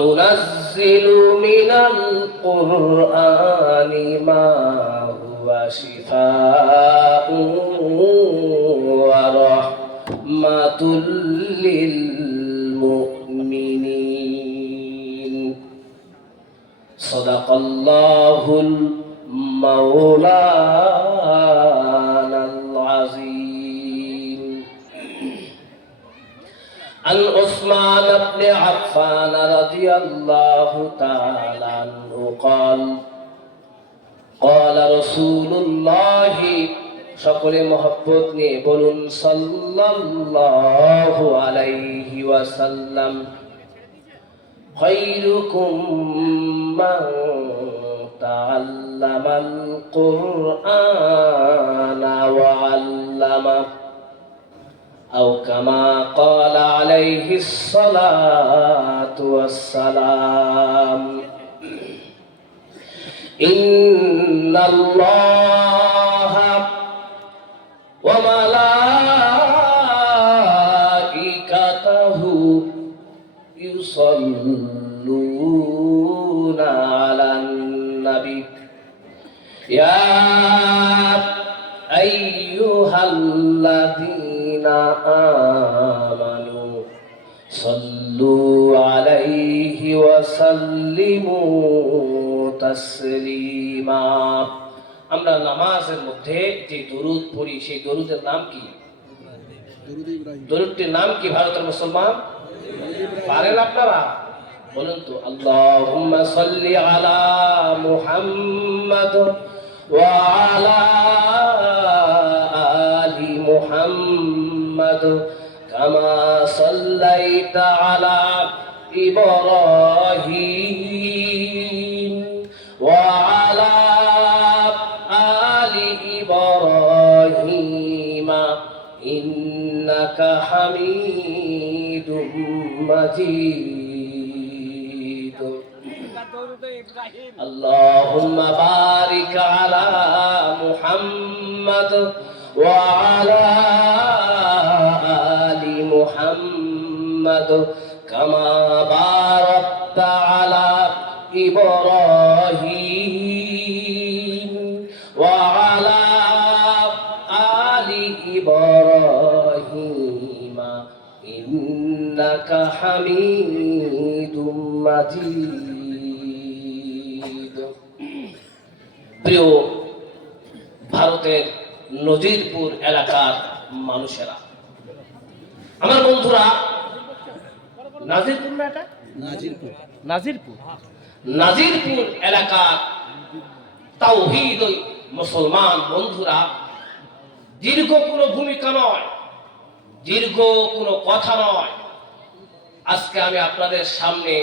وننزل من القرآن ما هو شفاء ورحمة للمؤمنين صدق الله المولانا العظيم. عن عثمان بن عفان رضي الله تعالى عنه قال قال رسول الله সকলে মহব্বত নিয়ে বলুন সাল্লাল্লাহু আলাইহি ওয়াসাল্লাম খায়রুকুম মান তাআল্লামাল কুরআনা ওয়া আল্লামা আও কামা ক্বালা আলাইহিস সালাতু ওয়াস সালাম। ইন্নাল্লাহা ওয়া মালাইকাতাহু ইউসাল্লুনা আলান নবী ইয়া আইয়ুহাল্লাযীনা আমানু সাল্লু আলাইহি ওয়া সাল্লিমু তাসলিমা। আমরা নামাজের মধ্যে যে দরুদ পড়ি সেই দরুদের নাম কি? দরুদটির নাম কি ভারতের মুসলমান? পারেন আপনারা? বলুন তো। আল্লাহুম্মা সাল্লি আলা মুহাম্মাদ ওয়া আলা আলি মুহাম্মাদ কামা সাল্লাইতা আলা ইব্রাহিম ওয়া আলা আলি ইব্রাহিম ইন্নাকা হামিদুম মাজিদ। আল্লাহুম্মা বারিক আলা মুহাম্মাদ ওয়া আলা আলি মুহাম্মাদ কামা বারাকতা আলা ইব্রাহিম ওয়া আলা আলি ইব্রাহিম ইন্নাকা হামিদুম মাজিদ। প্রিয় ভারতের নজিরপুর এলাকার মানুষেরা, আমার বন্ধুরা, নাজিরপুর না এটা? নাজিরপুর এলাকার তাওহীদ মুসলমান বন্ধুরা, দীর্ঘ কোনো ভূমিকা নয়, দীর্ঘ কোনো কথা নয়, আজকে আমি আপনাদের সামনে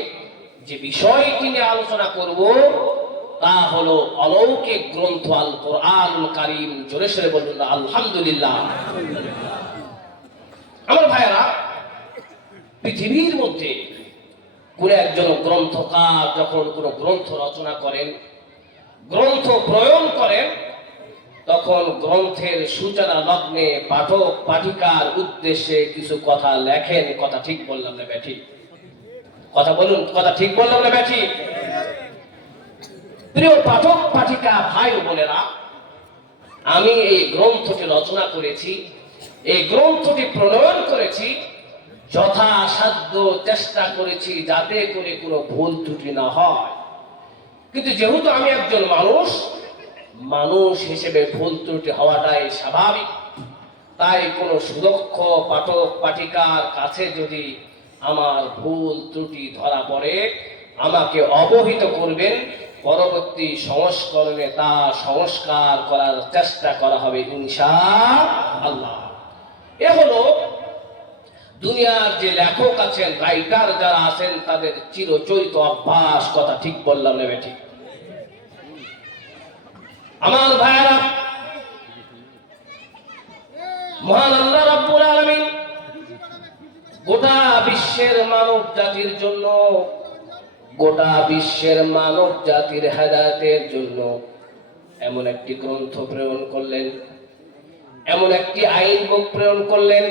যে বিষয়টি নিয়ে আলোচনা করব তা হলো অলৌকিক গ্রন্থ আল কোরআনুল কারীম। জোরে সরে বলুন আলহামদুলিল্লাহ। আমার ভাইয়েরা, পৃথিবীর মধ্যে কোন একজন গ্রন্থকার যখন কোনো গ্রন্থ রচনা করেন, গ্রন্থ প্রয়োগ করেন, তখন গ্রন্থের সূচনা লগ্নে পাঠক পাঠিকার উদ্দেশ্যে কিছু কথা লেখেন। কথা ঠিক বললাম না ব্যাঠি? কথা বলুন, কথা ঠিক বললাম না ব্যাঠি? প্রিয় পাঠক পাঠিকা ভাই বোনেরা, আমি এই গ্রন্থটি রচনা করেছি, এই গ্রন্থটি প্রণয়ন করেছি, যথাসাধ্য চেষ্টা করেছি যাতে করে কোনো ভুল ত্রুটি না হয়। কিন্তু যেহেতু আমি একজন মানুষ হিসেবে ভুল ত্রুটি হওয়াটাই স্বাভাবিক, তাই কোনো সুদক্ষ পাঠক পাঠিকার কাছে যদি আমার ভুল ত্রুটি ধরা পড়ে আমাকে অবহিত করবেন, পরবর্তী সংস্করণে তা সংস্কার করার চেষ্টা করা হবে ইনশাআল্লাহ। এ হলো দুনিয়ার যে লেখক আছেন, রাইটার যারা আছেন, তাদের চিরচরিত অভ্যাস। কথা ঠিক বললাম না বেটি? আমার ভাইয়েরা, মহান আল্লাহ রাব্বুল আলামিন গোটা বিশ্বের মানব জাতির জন্য, গোটা বিশ্বের মানব জাতির হেদায়েতের জন্য এমন একটি গ্রন্থ প্রেরণ করলেন, এমন একটি আইন বুক প্রেরণ করলেন,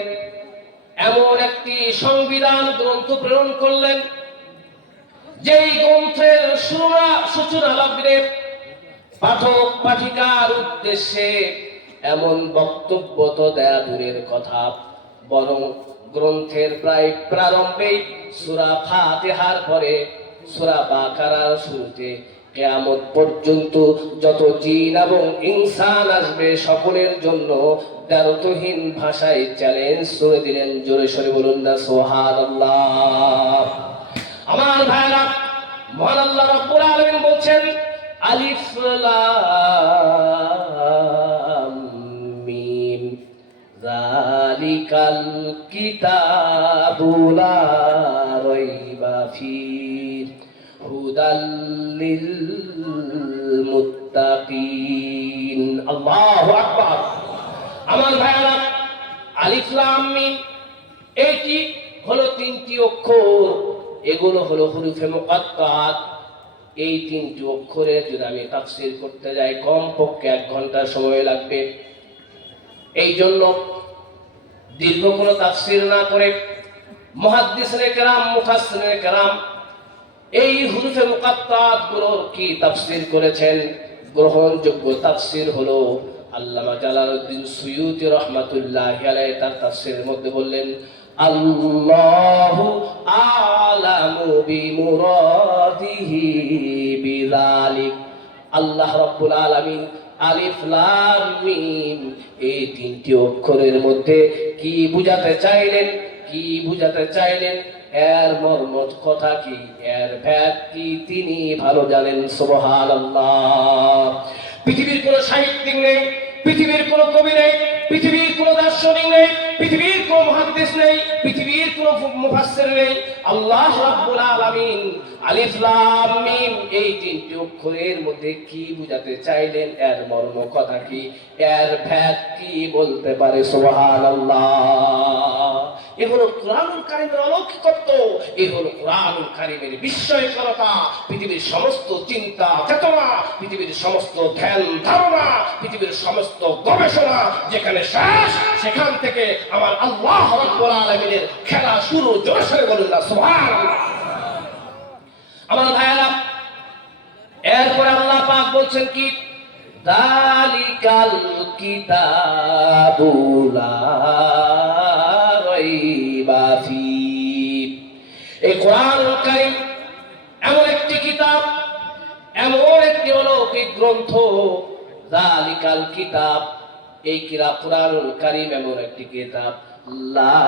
এমন একটি সংবিধান গ্রন্থ প্রেরণ করলেন যেই গ্রন্থের সূচনা লগ্নে পাঠক পাঠিকার উদ্দেশ্যে এমন বক্তব্য তো দেয়া দূরের কথা, বরং গ্রন্থের প্রায় প্রারম্ভেই সূরা ফাতিহার পরে সূরা বাকারার শুরুতে কিয়ামত পর্যন্ত যত জিন এবং ইনসান আসবে সকলের জন্য দ্বারতহীন ভাষায় চ্যালেঞ্জ করে দিলেন। জোরে সরে বলুন না সুবহানাল্লাহ। আমার ভাইরা, মহান আল্লাহ রাব্বুল আলামিন বলছেন আলিফ লাম মিম যালিকাল কিতাবু লা রাইবা ফীহি হুদাল লিল মুত্তাকিন। আল্লাহু আকবার। আমার ভাইরা, আলিফ লাম মিম এটি হলো তিনটি অক্ষর, এগুলো হলো হুরুফে মুকাত্তাত। এই তিনটি অক্ষরে যদি আমি তাফসীর করতে যাই কমপক্ষে 1 ঘন্টা সময় লাগবে। এই জন্য দীর্ঘ কোনো তাফসীর না করে মুহাদ্দিসিনে কেরাম, মুফাসসিরিনে কেরাম এই হুরুফে মুকাত্তাত গুলোর কি তাফসীর করেছেন। গ্রহণযোগ্য তাফসীর হলো আল্লামা জালালউদ্দিন সুয়ুতী রাহমাতুল্লাহি আলাইহি তার তাফসীরের মধ্যে বললেন আল্লাহু আ'লামু বিমুরাদিহি বিযালিক। আল্লাহ রাব্বুল আলামিন আলিফ লাম মিম এই তিনটি অক্ষরের মধ্যে কি বুঝাতে চাইলেন, এর মর্ম কথা কি, এর ভেদ কি তিনি ভালো জানেন। সুবহানাল্লাহ। পৃথিবীর কোনো সাহিত্যিক নেই, পৃথিবীর কোনো কবি নেই, পৃথিবীর কোনো দার্শনিক নেই, পৃথিবীর কোনো মুহাদ্দিস নেই, পৃথিবীর কোনো মুফাসসির নেই। আল্লাহ রাব্বুল আলামিন আলিফ লাম মিম এই তিনটি অক্ষরের মধ্যে কি বুঝাতে চাইলেন, এর মর্ম কথা কি, এর ভেদ কি বলতে পারে। সুবহানাল্লাহ। এ হলো কুরআনুল কারীমের অলৌকিকত্ব, এ হলো কুরআনুল কারীমের বিস্ময়করতা। পৃথিবীর সমস্ত চিন্তা চেতনা, পৃথিবীর সমস্ত ধ্যান ধারণা, পৃথিবীর সমস্ত গবেষণা যেখানে শেষ, সেখান থেকে আমার আল্লাহ রাব্বুল আলামিনের খেলা শুরু। জোরে সরে বলুন না সুবহানাল্লাহ। আমার ভাইয়েরা, এরপরে আল্লাহ পাক বলছেন কি, যালিকাল কিতাবু লা রাইবা ফীহি। এই কোরআনুল কারীম এমন একটি কিতাব, এমন একটি অলৌকিক গ্রন্থ। যালিকাল কিতাব, এই কোরআনুল কারীম এমন একটি কিতাব, লা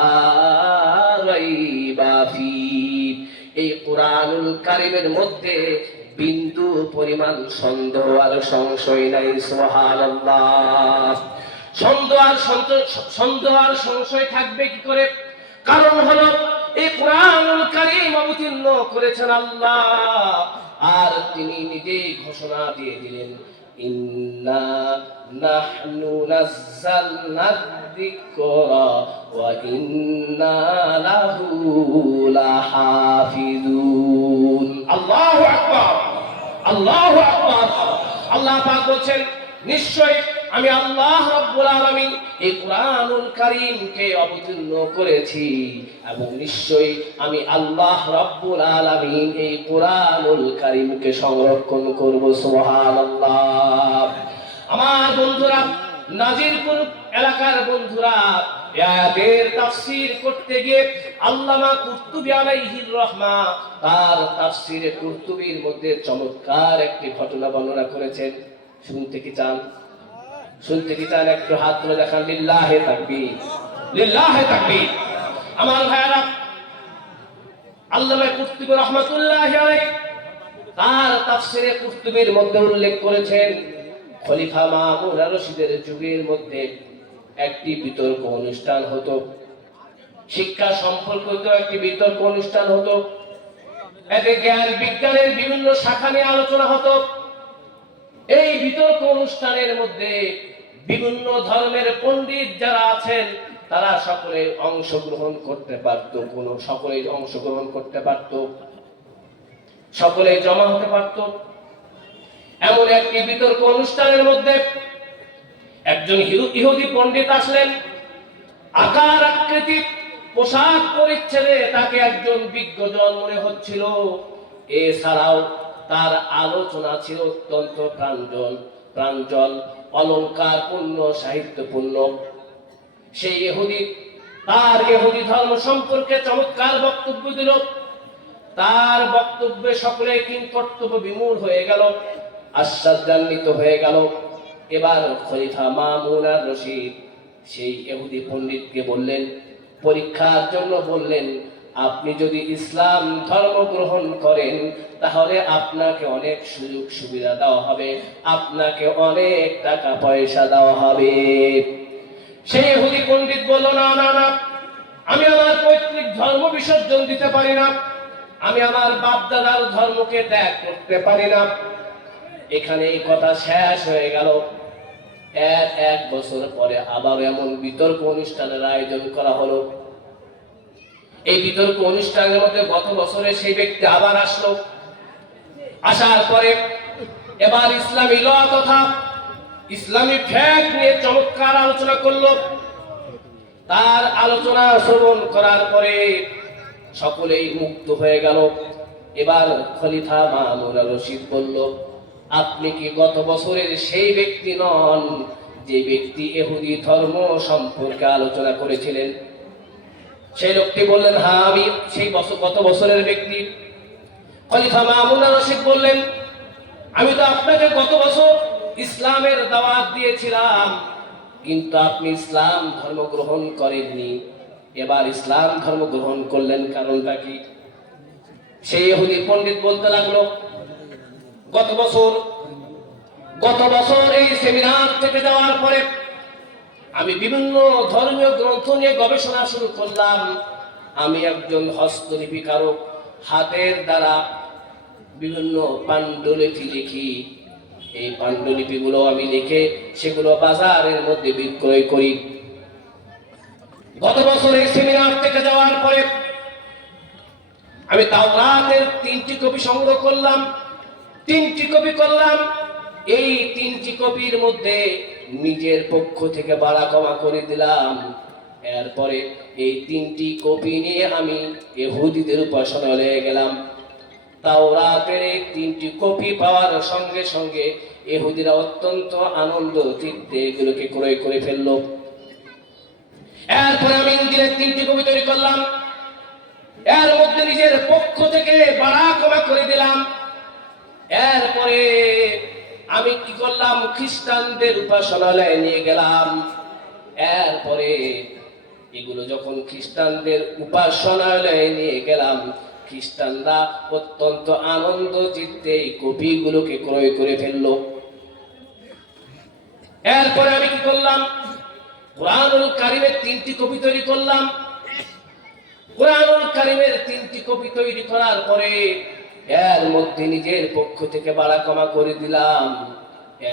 রাইবা ফীহি, এই কোরআনুল কারীমের মধ্যে বিন্দু পরিমাণ সন্দেহ আর সংশয় নাই। সুবহানাল্লাহ। সন্দেহ আর সংশয় থাকবে কি করে? কারণ হলো এই কোরআনুল কারীম অবতীর্ণ করেছেন আল্লাহ, আর তিনি নিজেই ঘোষণা দিয়ে দিলেন ইন্না নাহনু নাযালনা যিকরা ওয়া ইন্না লাহু লাহাফিজুন। আল্লাহু আকবার, আল্লাহু আকবার। আল্লাহ পাক বলেন নিশ্চয় আমি আল্লাহ রাব্বুল আলামিন এই কোরআনুল কারীমকে অবতীর্ণ করেছি, এবং নিশ্চয়ই আমি আল্লাহ রাব্বুল আলামিন এই কোরআনুল কারীমকে সংরক্ষণ করব। সুবহানাল্লাহ। আমার বন্ধুরা, নাজিরপুর এলাকার বন্ধুরা, এই আয়াতের তাফসীর করতে গিয়ে আল্লামা কুরতুবী আলাইহির রাহমা তার তাফসীরে কুরতুবীর মধ্যে চমৎকার একটি ঘটনা বর্ণনা করেছেন। শুনতে কি চান? একটু হাত তুলে দেখান। লিল্লাহি তাকবীর, লিল্লাহি তাকবীর। আমার ভাইরা, আল্লামা কুরতুবী রাহমাতুল্লাহি আলাইহি তার তাফসীরে কুরতুবীর মধ্যে উল্লেখ করেছেন খলিফা মামুন আর-রশিদের যুগের মধ্যে একটি বিতর্ক অনুষ্ঠান হতো, শিক্ষা সম্পর্কিত একটি বিতর্ক অনুষ্ঠান হতো। এতে জ্ঞান বিজ্ঞানের বিভিন্ন শাখা নিয়ে আলোচনা হতো। এই বিতর্ক অনুষ্ঠানের মধ্যে বিভিন্ন ধর্মের পণ্ডিত যারা আছেন তারা সকলে অংশগ্রহণ করতে পারত, সকলেই অংশগ্রহণ করতে পারত, সকলে জমা হতে পারত। এমন একটি বিতর্ক অনুষ্ঠানের মধ্যে একজন ইহুদি পণ্ডিত আসলেন। আকার আকৃতি পোশাক পরিচ্ছেদে তাকে একজন বিজ্ঞজন মনে হচ্ছিল। এছাড়াও তার আলোচনা ছিল অত্যন্ত প্রাঞ্জল, অলঙ্কারপূর্ণ, সাহিত্যপূর্ণ। সেই ইহুদি তার ইহুদি ধর্ম সম্পর্কে চমৎকার বক্তব্য দিল। তার বক্তব্যে সকলে কিংকর্তব্য বিমূঢ় হয়ে গেল, আশ্চর্যান্বিত হয়ে গেল। এবার খলিফা মামুন আর রশিদ সেই ইহুদি পণ্ডিতকে বললেন, পরীক্ষার জন্য বললেন, আপনি যদি ইসলাম ধর্ম গ্রহণ করেন তাহলে আপনাকে অনেক সুযোগ সুবিধা দেওয়া হবে, আপনাকে অনেক টাকা পয়সা দেওয়া হবে। সেই ইহুদি পণ্ডিত বলল, না না না, আমি আমার পৈতৃক ধর্ম বিসর্জন দিতে পারি না, আমি আমার বাপ দাদার ধর্মকে ত্যাগ করতে পারি না। এখানে এই কথা শেষ হয়ে গেল। এক বছর পরে আবার এমন বিতর্ক অনুষ্ঠানের আয়োজন করা হলো। এই বিতর্ক অনুষ্ঠানের মধ্যে গত বছরে সেই ব্যক্তি আবার আসলো। আসার পরে এবার ইসলামী ল তথা ইসলামী ফ্যাক্ট নিয়ে চমৎকার আলোচনা করলো। তার আলোচনা শ্রবণ করার পরে সকলেই মুক্ত হয়ে গেল। এবার খলিফা মামুন আর রশিদ বলল, আপনি কি গত বছরের সেই ব্যক্তি নন যে ব্যক্তি ইহুদি ধর্ম সম্পর্কে আলোচনা করেছিলেন? সেই লোকটি বললেন, হ্যাঁ আমি সেই গত বছরের ব্যক্তি। খলিফা মামুন আর রশিদ বললেন, আমি তো আপনাকে গত বছর ইসলামের দাওয়াত দিয়েছিলাম, কিন্তু আপনি ইসলাম ধর্ম গ্রহণ করেননি, এবার ইসলাম ধর্ম গ্রহণ করলেন, কারণটা কি? সেই ইহুদি পণ্ডিত বলতে লাগলো, গত বছর এই সেমিনার থেকে যাওয়ার পরে আমি বিভিন্ন ধর্মীয় গ্রন্থ নিয়ে গবেষণা শুরু করলাম। আমি একজন হস্তলিপিকারক, হাতের দ্বারা বিভিন্ন পাণ্ডুলিপি লিখি। এই পাণ্ডুলিপিগুলো আমি লিখে সেগুলো বাজারের মধ্যে বিক্রয় করি। গত বছর এই সেমিনার থেকে যাওয়ার পরে আমি তাওরাতের 3টি কপি সংগ্রহ করলাম, 3টি কপি করলাম। এই 3টি কপির মধ্যে নিজের পক্ষ থেকে বাড়া কমা করে দিলাম। এরপরে এই 3টি কপি নিয়ে আমি ইহুদিদের উপাসনালয়ে গেলাম। তাওরাতের এই 3টি কপি পাওয়ার সঙ্গে সঙ্গে ইহুদিরা অত্যন্ত আনন্দ চিত্তে এগুলোকে ক্রয় করে ফেললো। এরপরে আমি ইঞ্জিলের 3টি কপি তৈরি করলাম, এর মধ্যে নিজের পক্ষ থেকে বাড়া কমা করে দিলাম। এরপরে আমি কি করলাম, খ্রিস্টানদের উপাসনালয়ে নিয়ে গেলাম। এরপরে এগুলো যখন খ্রিস্টানদের উপাসনালয়ে নিয়ে গেলাম, খ্রিস্টানরা অত্যন্ত আনন্দ চিত্তে এই কপিগুলোকে ক্রয় করে ফেললো। এরপরে আমি কি করলাম, কুরআনুল কারীমের 3টি কপি তৈরি করলাম। কুরআনুল কারীমের 3টি কপি তৈরি করার পরে এর মধ্যে নিজের পক্ষ থেকে বাড়া কমা করে দিলাম।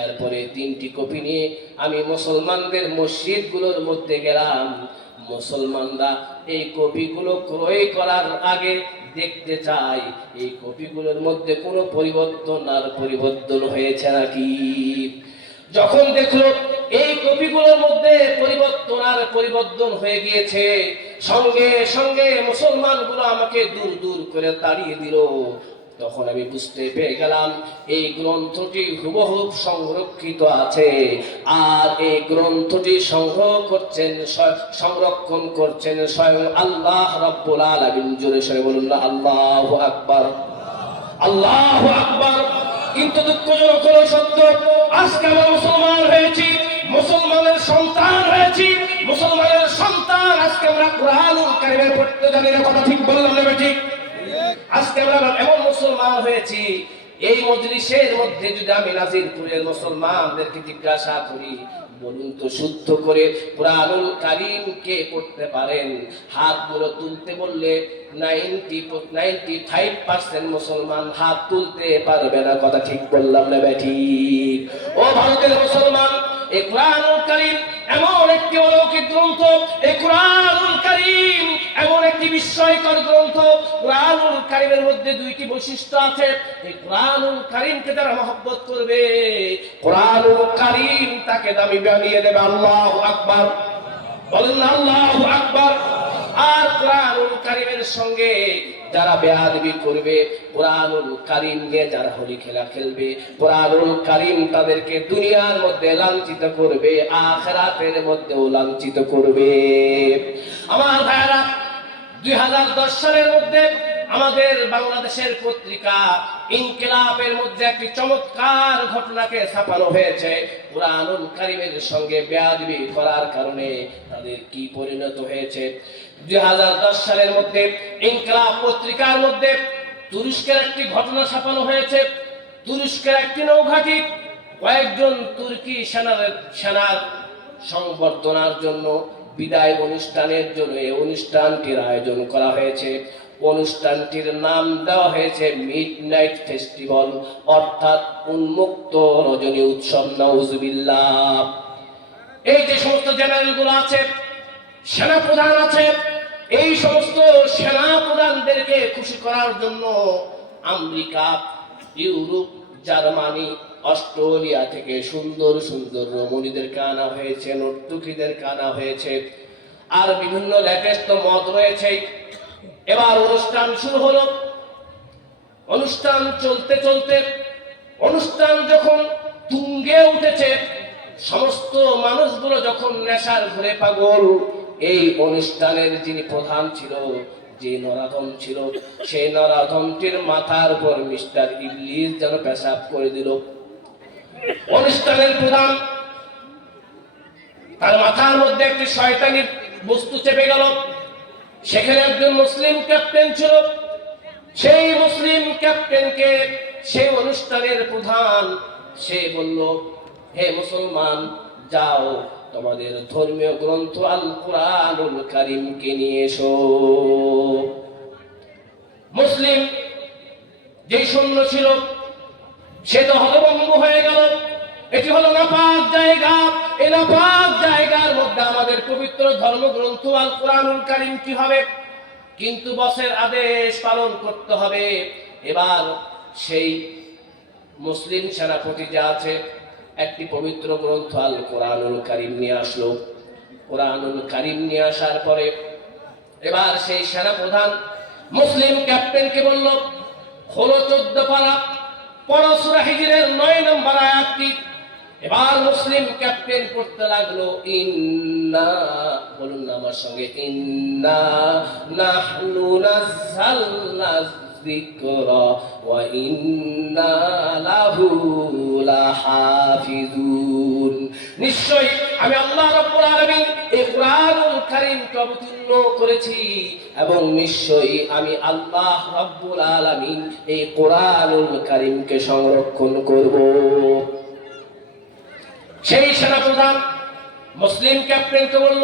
এরপরে 3টি কপি নিয়ে আমি মুসলমানদের মসজিদগুলোর মধ্যে গেলাম। মুসলমানরা এই কপিগুলো ক্রয় করার আগে দেখতে চাই এই কপিগুলোর মধ্যে কোনো পরিবর্তন হয়েছে নাকি। যখন দেখলো এই কপিগুলোর মধ্যে পরিবর্তন হয়ে গিয়েছে, সঙ্গে সঙ্গে মুসলমানগুলো আমাকে দূর দূর করে তাড়িয়ে দিল। তখন আমি বুঝতে পেরে গেলাম এই গ্রন্থটি হুবহুব সংরক্ষিত আছে, আর এই গ্রন্থটি সংরক্ষণ করছেন স্বয়ং আল্লাহ রাব্বুল আলামিন। জোরে সরে বলুন না আল্লাহু আকবার, আল্লাহু আকবার। কিন্তু দুঃখজনক হলো সত্য, আজকে আমরা মুসলমান হয়েছি, মুসলমানের সন্তান হয়েছি, মুসলমানের সন্তান আজকে আমরা কুরআনুল কারীমের পড়তে জানি না। কথা ঠিক বললাম না ঠিক? আজকে আমরা এমন মুসলমান হয়েছি, এই মজলিসের মধ্যে যদি আমি নাজিরপুরের মুসলমানদেরকে জিজ্ঞাসা করি, বলুন তো শুদ্ধ করে কুরআনুল কারীম কে পড়তে পারেন, হাতগুলো তুলতে বললে 95% মুসলমান হাত তুলতে পারবে না। কথা ঠিক বললাম না ঠিক? ও ভারতের মুসলমান, এই কুরআনুল কারীম এমন একটি অলৌকিক গ্রন্থ, এই কুরআনুল কারীম এমন একটি বিস্ময়কর গ্রন্থ। কুরআনুল কারীমের মধ্যে 2টি বৈশিষ্ট্য আছে। এই কুরআনুল কারীমকে যারা মহব্বত করবে, কুরআনুল কারীম তাকে দামি বানিয়ে দেবে। আল্লাহু আকবার, বলেন আল্লাহু আকবার। আর কোরআনুল কারীমের সঙ্গে যারা বেয়াদবি করবে, কোরআনুল কারীম নিয়ে যারা হোলি খেলা খেলবে, কোরআনুল কারীম তাদেরকে দুনিয়ার মধ্যে লাঞ্ছিত করবে, আখিরাতের মধ্যেও লাঞ্ছিত করবে। আমার ভাইরা, 2010 সালের মধ্যে আমাদের বাংলাদেশের পত্রিকা ইনকিলাবের মধ্যে একটি চমৎকার ঘটনাকে ছাপানো হয়েছে। কুরআনুল কারীমের সঙ্গে বেয়াদবি করার কারণে তাদের কি পরিণত হয়েছে। 2010 সালের মধ্যে ইনকিলাব পত্রিকার মধ্যে তুরস্কের একটি ঘটনা ছাপানো হয়েছে। তুরস্কের একটি নৌঘাঁটি কয়েকজন তুর্কি সেনার সংবর্ধনার জন্য, বিদায় অনুষ্ঠানের জন্য এই অনুষ্ঠানটির আয়োজন করা হয়েছে। অনুষ্ঠানটির নাম দেওয়া হয়েছে মিডনাইট ফেস্টিভ্যাল, অর্থাৎ উন্মুক্ত রজনী উৎসব। নাউজুবিল্লাহ। এই যে সমস্ত জেনারেলগুলো আছে, সেনাপ্রধান আছে, এই সমস্ত সেনাপ্রধানদেরকে খুশি করার জন্য আমেরিকা, ইউরোপ, জার্মানি, অস্ট্রেলিয়া থেকে সুন্দর সুন্দর রমণীদেরকে আনা হয়েছে, নর্তকীদেরকে আনা হয়েছে, আর বিভিন্ন লেটেস্ট মত রয়েছে। এবার অনুষ্ঠান শুরু হলো। অনুষ্ঠান চলতে চলতে অনুষ্ঠান যখন তুঙ্গে উঠেছে, সমস্ত মানুষগুলো যখন নেশার ঘুরে পাগল, এই অনুষ্ঠানের যিনি প্রধান ছিল, যে নরাধম ছিল, সেই নরাধমটির মাথার উপর মিস্টার ইবলিস যেন পেশাব করে দিল। অনুষ্ঠানের প্রধান, তার মাথার মধ্যে একটি শয়তানি বস্তু চেপে গেল। সেখানে একজন মুসলিম ক্যাপ্টেন ছিল। সেই মুসলিম ক্যাপ্টেনকে সেই অনুষ্ঠানের প্রধান সে বলল, হে মুসলমান, যাও তোমাদের ধর্মীয় গ্রন্থ আল কুরআনুল কারীমকে নিয়ে এসো। মুসলিম যে সৈন্য ছিল সে তো হতভম্ব হয়ে গেল। এটি হলো নাপাক জায়গা, এই নাপাক জায়গার মধ্যে আমাদের পবিত্র ধর্মগ্রন্থ আল কুরআনুল কারীম কি হবে? কিন্তু বসের আদেশ পালন করতে হবে। এবার সেই মুসলিম সেনাপতি যা আছে, একটি পবিত্র গ্রন্থ আল কুরআনুল কারীম নিয়ে আসলো। কুরআনুল কারীম নিয়ে আসার পরে এবার সেই সেনাপ্রধান মুসলিম ক্যাপ্টেনকে বলল, হলো 14 পারা, পড়ো সূরা হিজরের 9 নম্বর আয়াতটি। এবার মুসলিম ক্যাপ্টেন পড়তে লাগলো, ইন্না, বলুন না আমার সঙ্গে, ইন্না নাহনু নাযালনা যিকরা ওয়া ইন্না লাহু লাহাফিজুন। নিশ্চয়ই আমি আল্লাহ রাব্বুল আলামিন এই কুরআনুল কারীমকে অবতীর্ণ করেছি, এবং নিশ্চয়ই আমি আল্লাহ রাব্বুল আলামিন এই কুরআনুল কারীমকে সংরক্ষণ করব। সেই সেনাপ্রধান মুসলিম ক্যাপ্টেনকে বলল,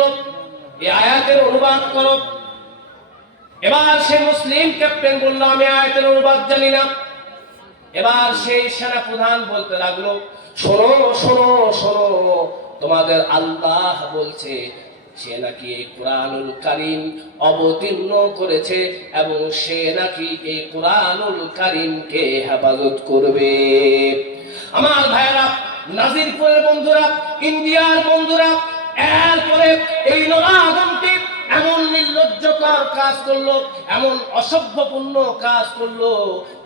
এই আয়াতের অনুবাদ করো। এবার সেই মুসলিম ক্যাপ্টেন বলল, আমি আয়াতের অনুবাদ জানি না। এবার সেই সেনাপ্রধান বলতে লাগলো, শোনো শোনো শোনো, তোমাদের আল্লাহ বলছে সে নাকি এই কুরআনুল কারীম অবতীর্ণ করেছে, এবং সে নাকি এই কুরআনুল কারীমকে হেফাজত করবে। আমার ভাইরা, নাজিরপুরের বন্ধুরা, ইন্ডিয়ার বন্ধুরা, এরপরে এই নরাধমটি এমন নির্লজ্জকর কাজ করলো, এমন অসভ্যপূর্ণ কাজ করলো,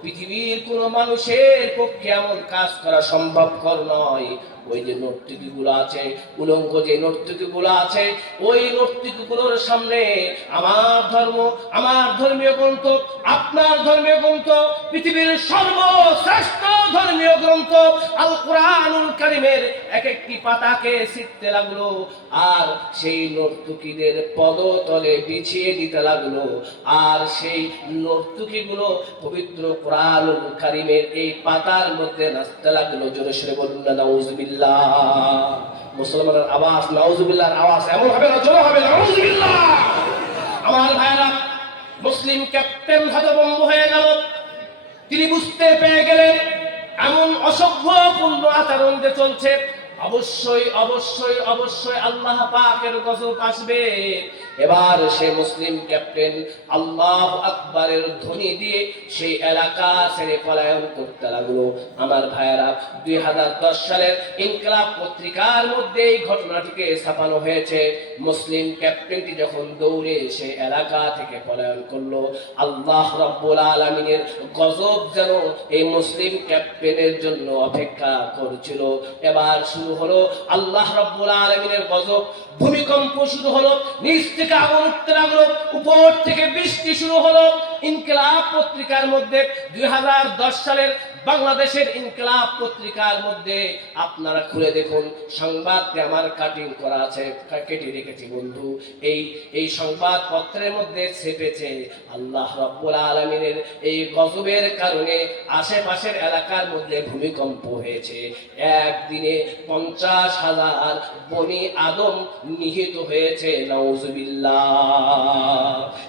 পৃথিবীর কোন মানুষের পক্ষে এমন কাজ করা সম্ভবকর নয়। ওই যে নর্তকীগুলো আছে, উলঙ্গ যে নর্তকীগুলো আছে, ওই নর্তকীগুলোর সামনে আমার ধর্ম, আমার ধর্মীয় গ্রন্থ, আপনার ধর্মীয় গ্রন্থ, পৃথিবীর সর্বশ্রেষ্ঠ ধর্মীয় গ্রন্থ আল কুরআনুল কারীমের এক একটি পাতাকে ছিঁড়তে লাগলো, আর সেই নর্তকীদের পদতলে বিছিয়ে দিতে লাগলো, আর সেই নর্তকীগুলো পবিত্র কুরআনুল কারীমের এই পাতার মধ্যে নাচতে লাগলো। জোরে সরে বলুন না নাউজুবিল্লাহ। মুসলমানের আওয়াজ, নাউজুবিল্লাহর আওয়াজ এমন হবে না, জোরে হবে নাউজুবিল্লাহ। আমার ভাইরা, মুসলিম ক্যাপ্টেন হতভম্ব হয়ে গেল। তিনি বুঝতে পেরে গেলেন এমন অসভ্যপূর্ণ আচরণ যে চলছে, অবশ্যই অবশ্যই অবশ্যই আল্লাহ পাকের গজব আসবে। এবার সে মুসলিম ক্যাপ্টেন আল্লাহু আকবারের ধ্বনি দিয়ে সেই এলাকা ছেড়ে পলায়ন করতে লাগলো। আমার ভাইয়েরা, 2010 সালের ইনকিলাব পত্রিকার মধ্যে এই ঘটনাটিকে ছাপানো হয়েছে। মুসলিম ক্যাপ্টেনটি যখন দৌড়ে সে এলাকা থেকে পলায়ন করলো, আল্লাহ রাব্বুল আলামিনের গজব যেন এই মুসলিম ক্যাপ্টেনের জন্য অপেক্ষা করছিল। এবার শুরু হলো আল্লাহ রাব্বুল আলামিনের গজব। ভূমিকম্প শুরু হলো, নিচ থেকে আগুন উঠতে লাগলো, উপর থেকে বৃষ্টি শুরু হলো। ইনকিলাব পত্রিকার মধ্যে 2010 সালের বাংলাদেশের ইনকিলাব পত্রিকার মধ্যে আপনারা খুলে দেখুন, সংবাদটি আমার কাটিং করা আছে, কেটে রেখেছি বন্ধু। এই সংবাদ পত্রের মধ্যে ছেপেছে আল্লাহ রাব্বুল আলামিনের এই গজবের কারণে আশেপাশের এলাকার মধ্যে ভূমিকম্প হয়েছে। একদিনে 50,000 বনি আদম নিহত হয়েছে। নাউজুবিল্লাহ।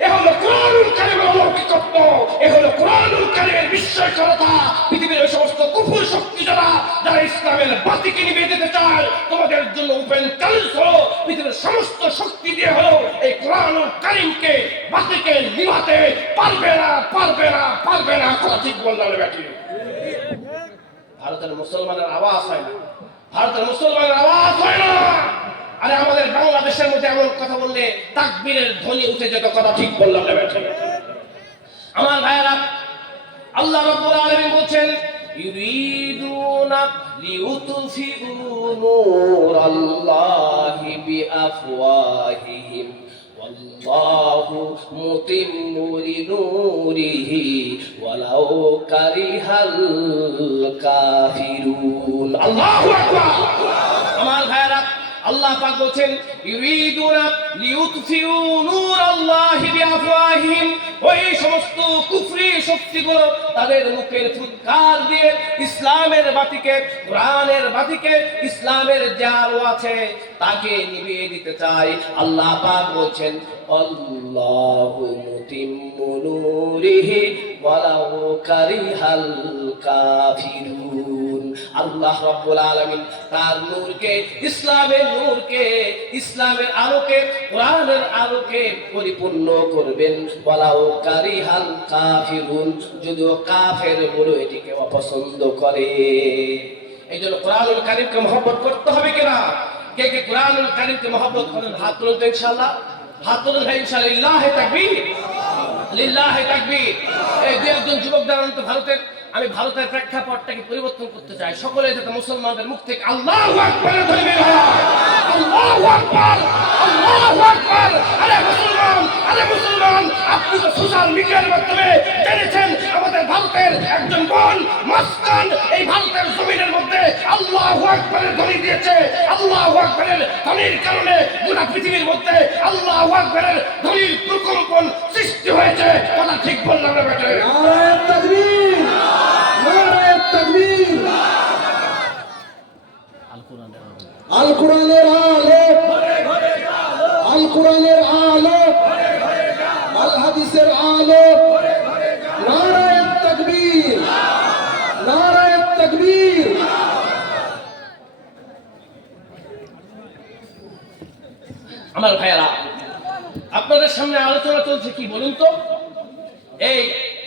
এ হলো কোরআনুল কারীমের অলৌকিকত্ব, এ হলো কোরআনুল কারীমের বিস্ময়করতা। পৃথিবীর ওই সমস্ত কুফর শক্তি যারা ইসলামের বাতিকে নিভিয়ে দিতে চায়, তোমাদের জন্য ওপেন চ্যালেঞ্জ হলো, পৃথিবীর সমস্ত শক্তি দিয়ে হলো এই কোরআনুল কারীমকে বাতিকে নিভাতে পারবে না, পারবে না, পারবে না। কথা ঠিক বললাম বেটি? ভারতের মুসলমানের আওয়াজ হয় না, ভারতের মুসলমানের আওয়াজ হয় না। আরে আমাদের বাংলাদেশের মধ্যে এমন কথা বললে তাকবীরের ধ্বনি উঠে যেত। কথা ঠিক বললাম না বেটি? আমার ভাইয়েরা, আল্লাহ রাব্বুল আলামিন বলেন, ইউরিদুনা লিউতফিউ নূরাল্লাহি বিআফওয়াহিহিম ওয়াল্লাহু মুতিম্মু লিনূরিহি ওয়ালাউ কারিহাল কাফিরুন। আল্লাহু আকবার। আমার ভাইয়েরা, আল্লাহ পাক বলেন, ইউরিদুনা লিউতফিউ নূরাল্লাহি বিআফওয়াহিহিম। ওই সমস্ত কুফরি শক্তিগুলো তাদের মুখের ফুৎকার দিয়ে ইসলামের বাতিকে, কোরআনের বাতিকে, ইসলামের যে আলো আছে তাকে নিভিয়ে দিতে চায়। আল্লাহ পাক বলেন, আল্লাহু মুতিম্মু নূরিহি ওয়ালাউ কারিহাল কাফিরুন। আল্লাহ রাব্বুল আলামিন তার নূরকে, ইসলামের নূরকে, ইসলামের আলোকে, কোরআনের আলোকে পরিপূর্ণ করবেন। ওয়ালাউ কারিহাল কাফিরুন, যদিও কাফের গুলো এটিকে অপছন্দ করে। এই জন্য কোরআনুল কারীমকে মহব্বত করতে হবে কিনা? কে কে কোরআনুল কারীমকে মহব্বত করেন? হাত তুলুন তো ইনশাআল্লাহ। হাত তুলুন ভাই ইনশাআল্লাহ। লিল্লাহি তাকবীর, লিল্লাহি তাকবীর। এই দুই একজন যুবক দাঁড়ান তো ভারতের। আমি ভারতের প্রেক্ষাপটটাকে পরিবর্তন করতে চাই। সকলে যাতে মুসলমানদের মুখ থেকে আল্লাহু আকবার ধ্বনি বের হয়। আল্লাহু আকবার, আল্লাহু আকবার। আরে মুসলমান, আরে মুসলমান, আপনি তো সোশ্যাল মিডিয়ার মাধ্যমে জেনেছেন আমাদের ভারতের একজন বোন মাসকান এই ভারতের জমিনের মধ্যে আল্লাহু আকবারের ধ্বনি দিয়েছে। আল্লাহু আকবারের ধ্বনির কারণে গোটা পৃথিবীর মধ্যে আল্লাহু আকবারের ধ্বনির প্রকম্পন সৃষ্টি হয়েছে। কথা ঠিক বললাম না বেটা? নারে তাকবীর, নারে তাকবীর। আল কোরআনের আলো, আল কোরআনের আলো, আল হাদিসের আলো। নারে তাকবীর, নারে তাকবীর। আমার ভাইয়েরা, আপনাদের সামনে আলোচনা চলছে কি বলুন তো? এই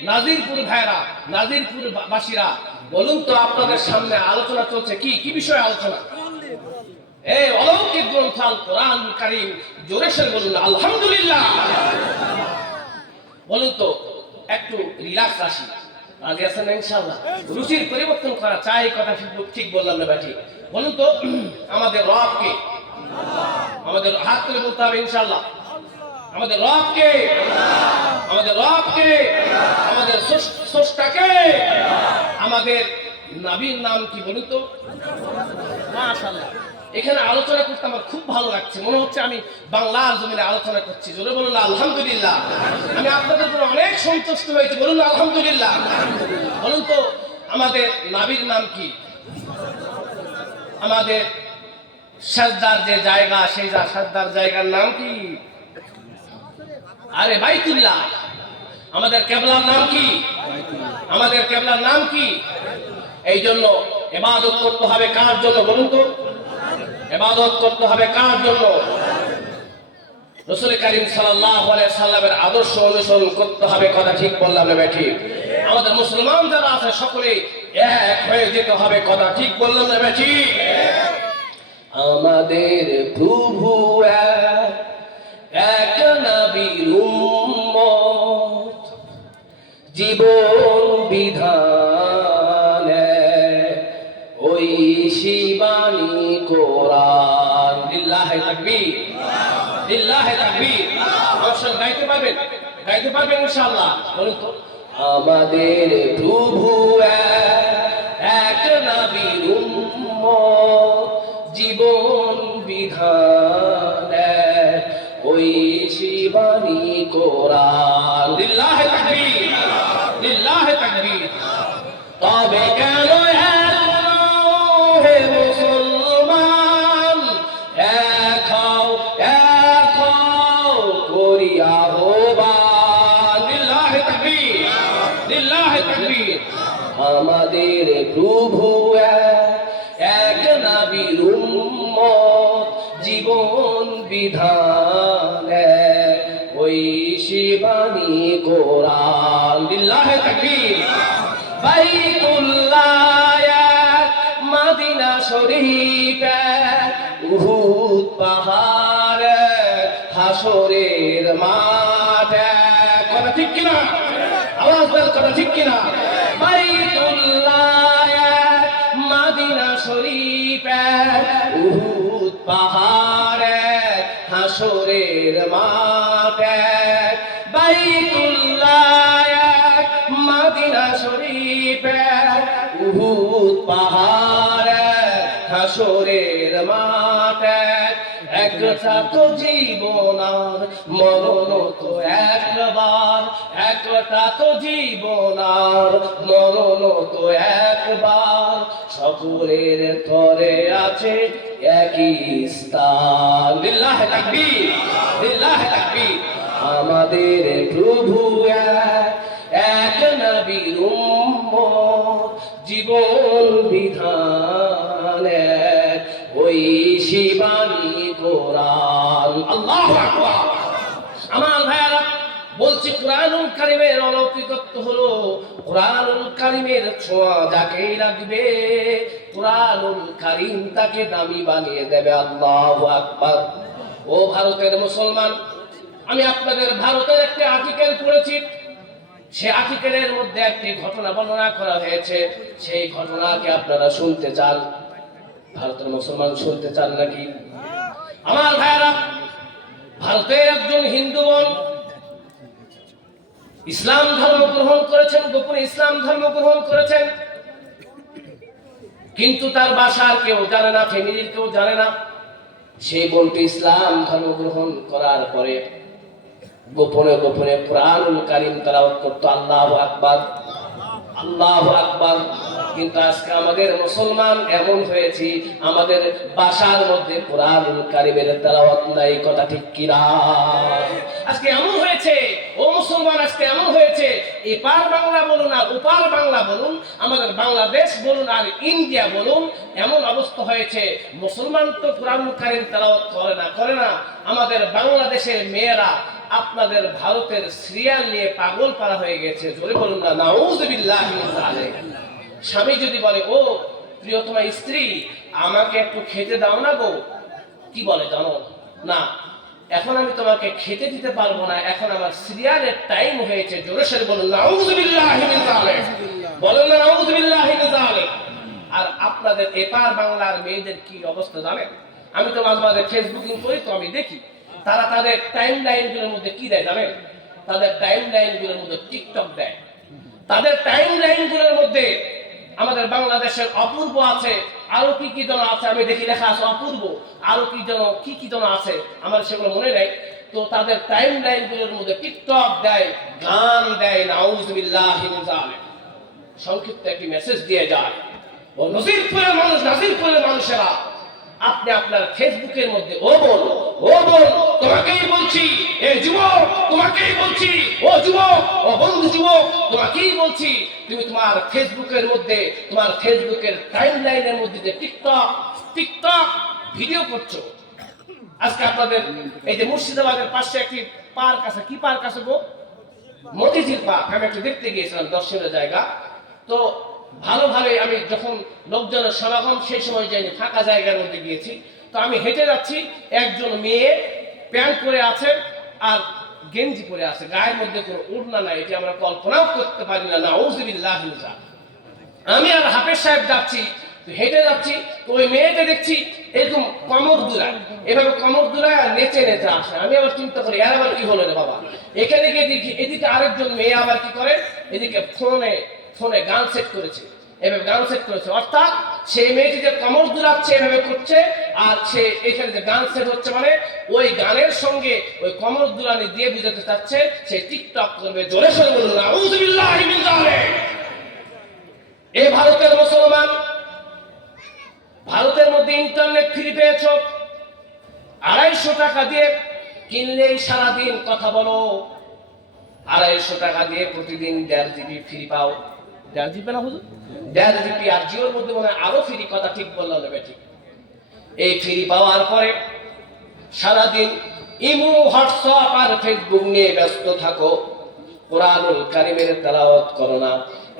নাজিরপুর ভাইয়েরা, নাজিরপুর বাসীরা, বলুন তো আপনাদের সামনে আলোচনা চলছে কি? কি বিষয়ে আলোচনা? এই অলৌকিক গ্রন্থ আল কোরআনুল কারীম। জোরে সরে বলুন আলহামদুলিল্লাহ। বলুন তো, একটু রিল্যাক্স আসি। রাজি আছেন না ইনশাআল্লাহ? রুচির পরিবর্তন করা চাই। কথা ঠিক বললাম না ব্যাটি? বলুন তো, আমাদের রব কে? আমাদের হাত তুলে বলতে হবে ইনশাআল্লাহ। আমাদের রব কে? আমাদের রব কে? আমাদের স্রষ্টা কে? আমাদের নবীর নাম কি বলুন তো? মাশাআল্লাহ। এখানে আলোচনা করতে আমার খুব ভালো লাগছে। মনে হচ্ছে আমি বাংলার জমিনে আলোচনা করছি। জোরে বলুন আলহামদুলিল্লাহ। আমি আপনাদের উপর অনেক সন্তুষ্ট হয়েছি। বলুন আলহামদুলিল্লাহ। বলুন তো, আমাদের নবীর নাম কি? আমাদের সাজদার যে জায়গা, সেই সাজদার জায়গার নাম কি? আরে বাইতুল্লাহ। আমাদের কিবলার নাম কি? আমাদের কিবলার নাম কি? এই জন্য ইবাদত করতে হবে কার জন্য বলুন তো? ইবাদত করতে হবে কার জন্য? রাসূল করিম সাল্লাল্লাহু আলাইহি সাল্লামের আদর্শ অনুসরণ করতে হবে। কথা ঠিক বললাম না ঠিক? আমাদের মুসলমান যারা আছে সকলে এক হয়ে যেতে হবে। কথা ঠিক বললাম না ঠিক? আমাদের প্রভু এক নবীর উম্মত, জীবন বিধান ওই শিবানী কোরআন। লিল্লাহি তাকবীর, লিল্লাহি তাকবীর। অবশ্যই গাইতে পারবেন, গাইতে পারবেন ইনশাআল্লাহ। বলুন তো। আমাদের প্রভু এক নবীর উম্মত, জীবন বিধান ওই শিবানী কোরআন। লিল্লাহি তাকবীর, লিল্লাহি তাকবীর। তবে কেন হে মুসলমান এক হও করি আহ্বান। লিল্লাহি তাকবীর, লিল্লাহি তাকবীর। আমাদের প্রভু এক নবীর উম্মত, জীবন বিধান ওই শিবানী কোরআন। লিল্লাহি তাকবীর। বাইতুল্লাহ মদিনা শরীফ উহুদ পাহাড় হাসরের মাঠ। কথা ঠিক কিনা? আওয়াজ বের কথা ঠিক কিনা? বাইতুল্লাহ মদিনা শরীফ উহুদ পাহাড় হাসরের মাঠ। বাইতুল্লাহ মদিনা শরীফ উহুদ পাহাড় হাসরের মাঠ। একটা তো জীবন আর মরণ তো একবার, একটা তো জীবন আর মরণ তো একবার, সকলের তরে আছে একই স্থান। লিল্লাহি তাকবীর, লিল্লাহি তাকবীর। আমাদের প্রভু এক নবীর উম্মত, জীবন বিধান ওই শিবানী কোরআন। আল্লাহু আকবার। আমার ভাইয়ারা বলছি, কোরআনুল কারীমের অলৌকিকত্ব হলো কোরআনুল কারীমের ছোঁয়া যাকেই লাগবে কোরআনুল কারীম তাকে দামি বানিয়ে দেবে। আল্লাহু আকবার। ও ভারতের মুসলমান, আমি আপনাদের ভারতের একটি আর্টিকেল পড়েছি। সেই আর্টিকেলের মধ্যে একটি ঘটনা বর্ণনা করা হয়েছে। সেই ঘটনাকে আপনারা শুনতে চান? ভারতের মুসলমান শুনতে চান নাকি? আমার ভাইয়েরা, ভারতের একজন হিন্দু বোন ইসলাম ধর্ম গ্রহণ করেছেন, গোপনে ইসলাম ধর্ম গ্রহণ করেছেন, কিন্তু তার বাসার কেউ জানে না, ফ্যামিলির কেউ জানে না। সেই বোনটি ইসলাম ধর্ম গ্রহণ করার পরে গোপনে গোপনে কোরআনুল কারীম তেলাওয়াত করত। আল্লাহু আকবার, আল্লাহু আকবার। কিন্তু আজকে আমাদের মুসলমান এমন হয়েছি, আমাদের বাসার মধ্যে কোরআনুল কারীমের তেলাওয়াত নাই। কথা ঠিক কিনা? আজকে এমন হয়েছে, ও মুসলমান, আজকে এমন হয়েছে, এপার বাংলা বলুন আর ওপার বাংলা বলুন, আমাদের বাংলাদেশ বলুন আর ইন্ডিয়া বলুন, এমন অবস্থা হয়েছে মুসলমান তো কোরআনুল কারীম তেলাওয়াত করে না। আমাদের বাংলাদেশের মেয়েরা আপনাদের ভারতের সিরিয়াল নিয়ে পাগল পারা হয়ে গেছে। জোরে বলুন না নাউযুবিল্লাহি মিন যালিক। স্বামী যদি বলে, ও প্রিয়তমা স্ত্রী, আমাকে একটু খেতে দাও না গো, কি বলে জানো? না, এখন আমি তোমাকে খেতে দিতে পারবো না, এখন আমার সিরিয়ালের টাইম হয়েছে। জোরে সরে বলুন নাউযুবিল্লাহি মিন যালিক। বলুন না নাউযুবিল্লাহি মিন যালিক। আর আপনাদের এপার বাংলার মেয়েদের কি অবস্থা জানেন? আমি তো মাঝে মাঝে ফেসবুকিং করি, তো আমি দেখি তারা তাদের টাইম লাইনগুলোর মধ্যে কি দেয় জানেন? তাদের টাইম লাইনগুলোর মধ্যে টিকটক দেয়। তাদের টাইম লাইনগুলোর মধ্যে আমাদের বাংলাদেশের অপূর্ব আছে, আরো কি কি যেন আছে, আমি দেখি লেখা আছে অপূর্ব, আরো কি যেন আছে, আমার সেগুলো মনে নেই। তো তাদের টাইম লাইনগুলোর মধ্যে টিকটক দেয়, গান দেয়, নাউযুবিল্লাহি মিন যালিক। সংক্ষিপ্ত একটি মেসেজ দিয়ে যায়। ও নাজিরপুরের মানুষেরা, আপনি আপনার ফেসবুকের মধ্যে ও বোন তোমাকেই বলছি, এ যুবক তোমাকেই বলছি, ও যুবক, ও বন্ধু যুবক তোমাকেই বলছি, তুমি তোমার ফেসবুকের মধ্যে, তোমার ফেসবুকের টাইমলাইনের মধ্যে যে টিকটক ভিডিও করছো। আজকে আপনাদের এই যে মুর্শিদাবাদের পাশে একটি পার্ক আছে, কি পার্ক আছে গো? মতিঝিল পার্ক। আমি একটু দেখতে গিয়েছিলাম, দর্শনীয় জায়গা। তো ভালোভাবে আমি যখন লোকজনের সমাগম সেই সময় যাইনি, ফাঁকা জায়গার মধ্যে গিয়েছি। তো আমি হেঁটে যাচ্ছি, একজন মেয়ে প্যান্ট পরে আছে আর গেঞ্জি পরে আছে, গায়ের মধ্যে কোনো ওড়না নাই। এটি আমরা কল্পনাও করতে পারি না। নাউযুবিল্লাহ। আমি আর হাফেজ সাহেব যাচ্ছি, হেঁটে যাচ্ছি, তো ওই মেয়েটা দেখছি এরকম কমর দুলায়, এভাবে কমর দুলায় আর নেচে নেচে আসে। আমি আবার চিন্তা করি, এর আবার কি হলো রে বাবা? এখানে গিয়ে দেখি এদিকে আরেকজন মেয়ে আবার কি করে, এদিকে ফোনে গান সেট করেছে, এভাবে গান সেট করেছে। অর্থাৎ সেই মেয়েটি যে কমর দুলাচ্ছে এভাবে করছে, আর সে এখানে যে গান সেট হচ্ছে, মানে ওই গানের সঙ্গে ওই কমর দুলানি দিয়ে বুঝাতে চাচ্ছে সে টিকটক করবে। জোরে সরে বলুন নাউযুবিল্লাহি মিন যালিক। এই ভারতের মুসলমান, ভারতের মধ্যে ইন্টারনেট ফ্রি পেয়েছ, 250 টাকা দিয়ে কিনলেই সারাদিন কথা বলো। 250 টাকা দিয়ে প্রতিদিন 1.5 জিবি ফ্রি পাও। 1.5 জিবি না হুজুর? 1.5 জিবি। আর জিওর মধ্যে মনে হয় আরো ফ্রি, কথা ঠিক বললাম না ঠিক? এই ফ্রি পাওয়ার পরে সারাদিন ইমো, হোয়াটসঅ্যাপ আর ফেসবুক নিয়ে ব্যস্ত থাকো, কোরআনুল কারীমের তেলাওয়াত করো না।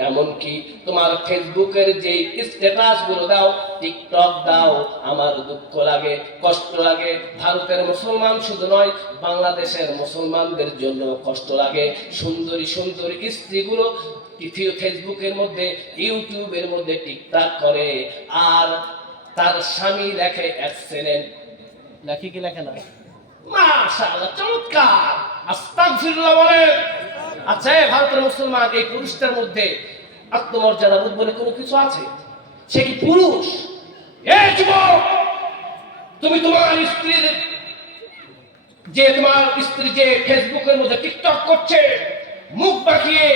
এমনকি তোমার ফেসবুকের যে স্ট্যাটাস গুলো দাও, টিকটক দাও, আমার দুঃখ লাগে, কষ্ট লাগে। ভারতের মুসলমান শুধু নয়, বাংলাদেশের মুসলমানদের জন্য কষ্ট লাগে। সুন্দরী সুন্দরী স্ত্রীগুলো ফেসবুকের মধ্যে, ইউটিউবের মধ্যে টিকটক করে, আর তার স্বামী লেখে এক্সেলেন্ট। লেখে কি লেখে না? মাশাআল্লাহ, চমৎকার, আস্তাগফিরুল্লাহ বলেন। আচ্ছা, ভারতের মুসলমান এই পুরুষটার মধ্যে আত্মমর্যাদা বোধ বলে কোনো কিছু আছে? সে কি পুরুষ? এই যুবক, তুমি তোমার স্ত্রীর তোমার স্ত্রী যে ফেসবুকের মধ্যে টিকটক করছে, মুখ বাঁকিয়ে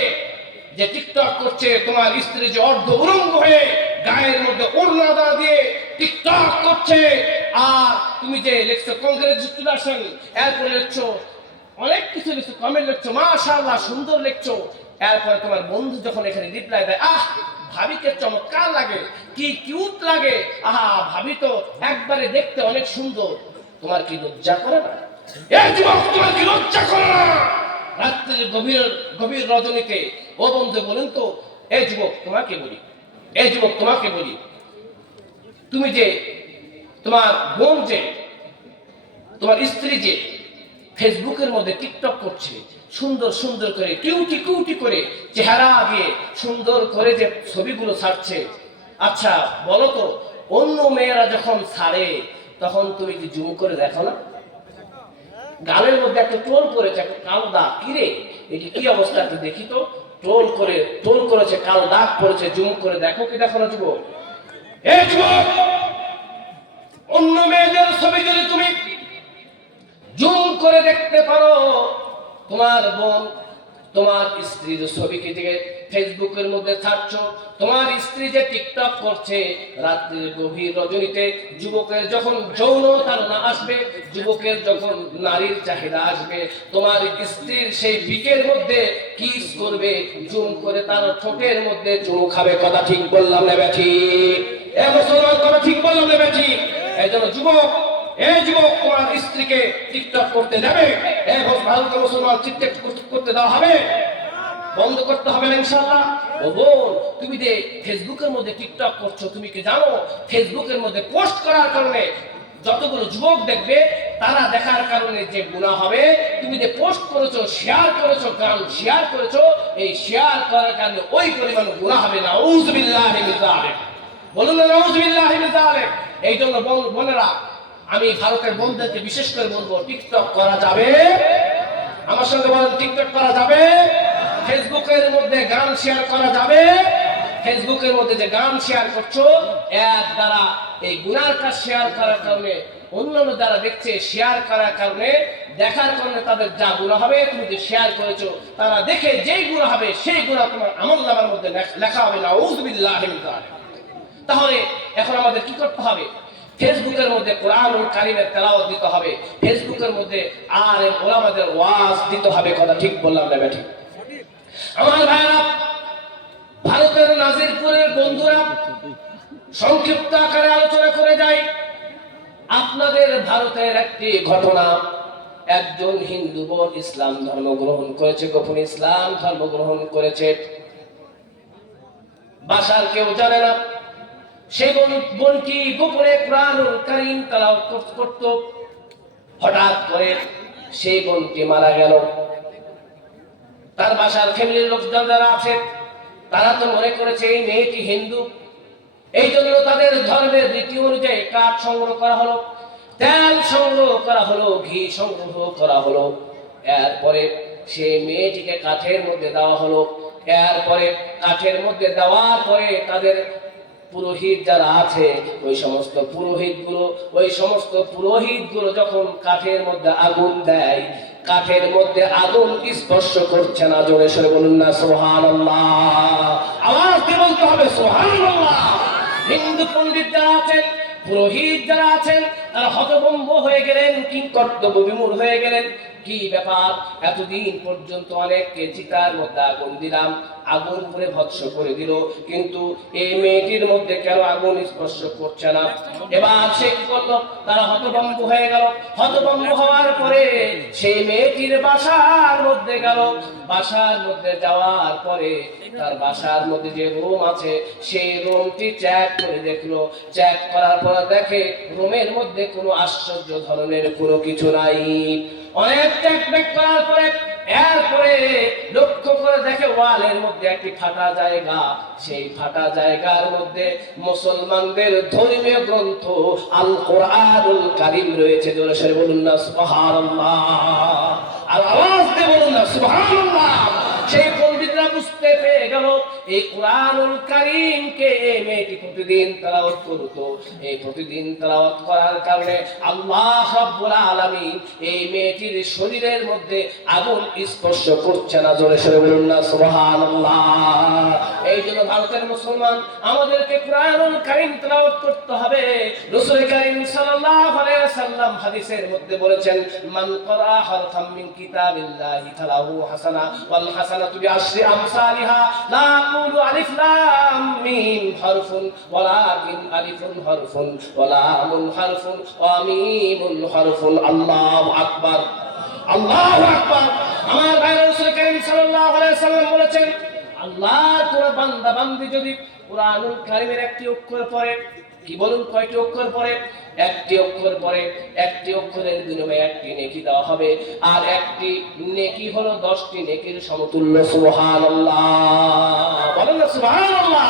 যে টিকটক করছে, তোমার স্ত্রী যে অর্ধ উলঙ্গ হয়ে গায়ের মধ্যে ওড়না দিয়ে টিকটক করছে, আর তুমি যে লিখছো কংগ্রেচুলেশন, এরপরে লিখছো অনেক কিছু লিখছো, কমেন্ট লিখছো, মাশাআল্লাহ সুন্দর লিখছো। এরপরে তোমার বন্ধু যখন এখানে রিপ্লাই দেয়, আহ ভাবিকে চমৎকার লাগে, কি কিউট লাগে, আহা ভাবি তো একবারে দেখতে অনেক সুন্দর, তোমার কি লজ্জা করে না? এই যুবক, তোমার কি লজ্জা করে না? রাত্রির গভীর রজনীতে ও বন্ধু বলেন তো, এই যুবক তোমাকে বলি, এই যুবক তোমাকে বলি, তুমি যে তোমার বোন যে তোমার স্ত্রী যে ফেসবুকের মধ্যে টিকটক করছে, সুন্দর সুন্দর করে কিউটি কিউটি করে চেহারা দিয়ে সুন্দর করে যে ছবিগুলো ছাড়ছে, আচ্ছা বলো তো, অন্য মেয়েরা যখন ছাড়ে তখন তুমি কি জুম করে দেখো না? গালের মধ্যে একটা টোল করেছে, একটা কালো দাগ, কিরে এটি কি অবস্থা, একটু দেখি তো। টোল করেছে, কালো দাগ পড়েছে, জুম করে দেখো কি দেখো না যুবক? এই যুবক, অন্য মেয়েদের ছবি যদি তুমি জুম করে দেখতে পারো, তোমার বোন তোমার স্ত্রীর ছবিকে দিকে ফেসবুকের মধ্যে ছাড়ছো, তোমার স্ত্রী যে টিকটক করছে, রাত্রির গভীর রজনীতে যুবকের যখন যৌন তাড়না আসবে, যুবকের যখন নারীর চাহিদা আসবে, তোমার স্ত্রীর সেই পিকের মধ্যে কিস করবে, জুম করে তার ঠোঁটের মধ্যে চুমু খাবে। কথা ঠিক বললাম না বেঠি? এ মুসলমান, কথা ঠিক বললাম না বেঠি? এই জন্য যুবক, এই যুবক, তোমার স্ত্রীকে টিকটক করতে দেবে? ভারতের মুসলমান টিকটক করতে দেওয়া হবে? বন্ধ করতে হবে না ইনশাআল্লাহ। ও বোন, তুমি যে ফেসবুকের মধ্যে টিকটক করছো, তুমি কি জানো ফেসবুকের মধ্যে পোস্ট করার কারণে যতগুলো যুবক দেখবে, তারা দেখার কারণে যে গুনাহ হবে, তুমি যে পোস্ট করেছো, শেয়ার করেছো, গান শেয়ার করেছো, এই শেয়ার করার কারণে ওই পরিমাণ গুনাহ হবে। নাউযুবিল্লাহি মিন যালিক। বলুন না নাউযুবিল্লাহি মিন যালিক। এই জন্য বোনেরা, আমি ভারতের বন্ধুদেরকে বিশেষ করে বলবো, টিকটক করা যাবে? আমার সঙ্গে বলেন, টিকটক করা যাবে? ফেসবুকের মধ্যে গান শেয়ার করা যাবে? ফেসবুকের মধ্যে যে গান শেয়ার করছো, এর দ্বারা এই গুনার কাজ শেয়ার করার কারণে অন্যান্য যারা দেখছে, শেয়ার করার কারণে, দেখার কারণে তাদের যা গুনাহ হবে, তুমি যে শেয়ার করেছো, তারা দেখে যেই গুনাহ হবে সেই গুনাহ তোমার আমলনামার মধ্যে লেখা হবে। নাউযুবিল্লাহি মিন যালিক। তাহলে এখন আমাদের কি করতে হবে? ফেসবুকের মধ্যে কোরআনুল কারীমের তেলাওয়াত দিতে হবে, ফেসবুকের মধ্যে আলেম ওলামাদের ওয়াজ দিতে হবে। কথা ঠিক বললাম না বেঠিক? আমার ভাইরা, ভারতের নাজিরপুরের বন্ধুরা সংক্ষিপ্ত আকারে আলোচনা করে যায়। আপনাদের ভারতের একটি ঘটনা, একজন হিন্দু বোন ইসলাম ধর্ম গ্রহণ করেছে, গোপন ইসলাম ধর্ম গ্রহণ করেছে, বাসার কেউ জানে না। সেই বোনটি গোপনে কুরআনুল কারীম তেলাওয়াত করত। হঠাৎ করে সেই বোনটি মারা গেল। তার বাসার ফ্যামিলির লোকজন যারা আছে তারা তো মনে করেছে এই মেয়েটি হিন্দু, এই জন্য তাদের ধর্মের রীতি অনুযায়ী কাঠ সংগ্রহ করা হলো, তেল সংগ্রহ করা হলো, ঘি সংগ্রহ করা হলো। এরপরে সেই মেয়েটিকে কাঠের মধ্যে দেওয়া হলো। এরপরে কাঠের মধ্যে দেওয়ার পরে তাদের পুরোহিত যারা আছে ওই সমস্ত পুরোহিতগুলো যখন কাঠের মধ্যে আগুন দেয়, কাঠের মধ্যে আগুন স্পর্শ করছে না। জোরে সরে বলুন না সুবহানাল্লাহ। আওয়াজ দিয়ে বলতে হবে সুবহানাল্লাহ। হিন্দু পণ্ডিত যারা আছেন, পুরোহিত যারা আছেন, তারা হতভম্ব হয়ে গেলেন, কিংকর্তব্য বিমূঢ় হয়ে গেলেন। কি ব্যাপার, এতদিন পর্যন্ত অনেককে চিতার মধ্যে আগুন দিলাম, আগুন করে ভস্ম করে দিল, কিন্তু এই মেয়েটির মধ্যে কেন আগুন স্পর্শ করছে না? এবার সে কি করলো? তারা হতভম্ব হয়ে গেল। হতভম্ব হওয়ার পরে সেই মেয়েটির বাসার মধ্যে গেল। বাসার মধ্যে যাওয়ার পরে তার বাসার মধ্যে যে রুম আছে সেই রুমটি চেক করে দেখলো। চেক করার পর দেখে রুমের মধ্যে কোনো আশ্চর্য ধরনের কোনো কিছু নাই। অনেক চেক করার পরে এরপরে লক্ষ্য করে দেখে ওয়ালের মধ্যে একটি ফাটা জায়গা। সেই ফাটা জায়গার মধ্যে মুসলমানদের ধর্মীয় গ্রন্থ আল কোরআনুল কারীম রয়েছে। জোরে সরে বলুন না সুবহানাল্লাহ। আর আওয়াজ দিয়ে বলুন না সুবহানাল্লাহ। সেই পণ্ডিতরা বুঝতে পেরে গেল এই কোরআনুল কারীমকে এই মেয়েটি প্রতিদিন তেলাওয়াত করত। এই প্রতিদিন তেলাওয়াত করার কারণে আল্লাহ রাব্বুল আলামিন এই মেয়েটির শরীরের মধ্যে আগুন স্পর্শ করছে না। জোরে সরে বলুন না সুবহানাল্লাহ। এই জন্য ভারতের মুসলমান আমাদেরকে কোরআনুল কারীম তেলাওয়াত করতে হবে। রাসূল কারীম সাল্লাল্লাহু আলাইহি ওয়াসাল্লাম হাদিসের মধ্যে বলেছেন, মান ক্বারা হারফাম মিন কিতাবিল্লাহি ফালাহু হাসানা ওয়াল হাসানাতু বিআশরি আমসালিহা লা আকুলু আলিফ লাম মিম হারফুন ওয়ালাকিন আলিফুন হারফুন ওয়া লামুন হারফুন ওয়া মিমুন হারফুন। আল্লাহু আকবার, আল্লাহু আকবার। আমার ভাই রাসূল কারীম সাল্লাল্লাহু আলাইহি ওয়াসাল্লাম বলেছেন, আল্লাহর কোন বান্দা বান্দি যদি কোরআনুল কারীমের একটি অক্ষর পড়ে, কি বলুন কয়টি অক্ষর পড়ে? একটি অক্ষর পড়ে, একটি অক্ষরের বিনিময়ে একটি নেকি দেওয়া হবে, আর একটি নেকি হলো 10টি নেকির সমতুল্য। সুবহানাল্লাহ, বলেন না সুবহানাল্লাহ।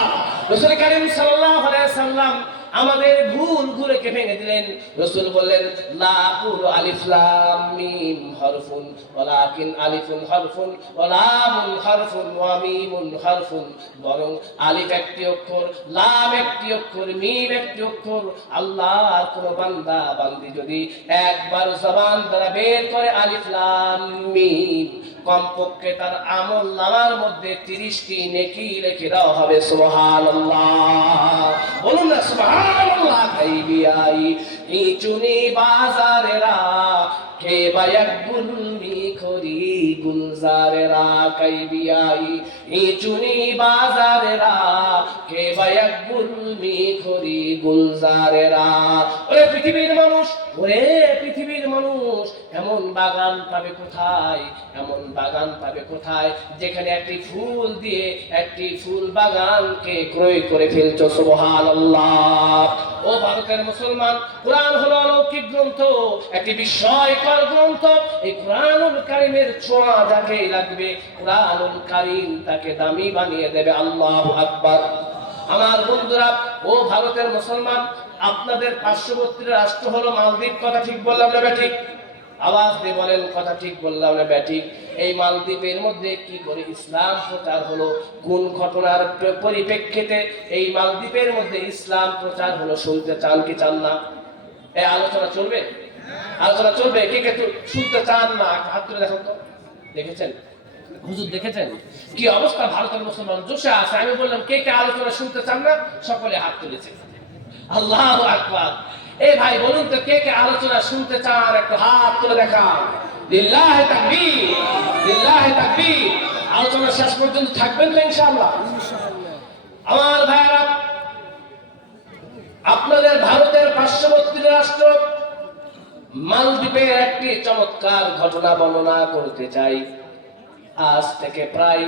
রাসূল কারীম সাল্লাল্লাহু আলাইহি ওয়াসাল্লাম আমাদের ভুলগুলোকে ভেঙে দিলেন। রাসূল বললেন, লা আকুলু আলিফ লাম মিম হারফুন ওয়ালাকিন আলিফুন হারফুন ওয়া লামুন হারফুন ওয়া মিমুন হারফুন। বরং আলিফ একটি অক্ষর, লাম একটি অক্ষর, মিম একটি অক্ষর। আল্লাহর কোন বান্দা বান্দি যদি একবার জবান দ্বারা বের করে আলিফ লাম মিম, কমপক্ষে তার আমল নামার মধ্যে 30টি নেকি লিখে দেওয়া হবে। সুবহানাল্লাহ, বলুন না সুবহানাল্লাহ। কাইবিয়াই ইচুনি বাজারেরা কে বায়াক গুলমি খরি গুলজারেরা। কাইবিয়াই ইচুনি বাজারেরা কে বায়াক গুলমি খরি গুলজারেরা। ওরে পৃথিবীর মানুষ, ওরে পৃথিবীর মানুষ, এমন বাগান পাবে কোথায়, এমন বাগান পাবে কোথায় যেখানে একটি ফুল দিয়ে একটি ফুল বাগানকে ক্রয় করে ফেলছো। সুবহানাল্লাহ। ও ভারতের মুসলমান, কোরআন হলো অলৌকিক গ্রন্থ, একটি বিস্ময়কর গ্রন্থ। এই কোরআনুল কারীমের ছোঁয়া যাকে লাগবে, কোরআনুল কারীম তাকে দামি বানিয়ে দেবে। আল্লাহু আকবার। আমার বন্ধুরা, ও ভারতের মুসলমান, আপনাদের পার্শ্ববর্তী রাষ্ট্র হলো মালদ্বীপ। কথা ঠিক বললাম না ব্যাঠিক? আওয়াজ দিয়ে বলেন কথা ঠিক বললাম না ব্যাঠিক? এই মালদ্বীপের মধ্যে কি করে ইসলাম প্রচার হলো, কোন ঘটনার পরিপ্রেক্ষিতে এই মালদ্বীপের মধ্যে ইসলাম প্রচার হলো, শুনতে চান কি চান না? এই আলোচনা চলবে, আলোচনা চলবে। কে কে শুনতে চান না হাত তুলে দেখুন তো। দেখেছেন হুজুর, দেখেছেন কি অবস্থা? ভারতের মুসলমান জোশে আছে। আমি বললাম কে কে আলোচনা শুনতে চান না, সকলে হাত তুলেছে। আল্লাহু আকবার। এই ভাই বলুন তো, কে কে আলোচনা শুনতে চান? একটু হাত তুলে দেখান। লিল্লাহি তাকবীর, লিল্লাহি তাকবীর। আলোচনা শেষ পর্যন্ত থাকবেন তো ইনশাআল্লাহ? আমার ভাইরা, আপনাদের ভারতের পার্শ্ববর্তী রাষ্ট্র মালদ্বীপের একটি চমৎকার ঘটনা বর্ণনা করতে চাই। আজ থেকে প্রায়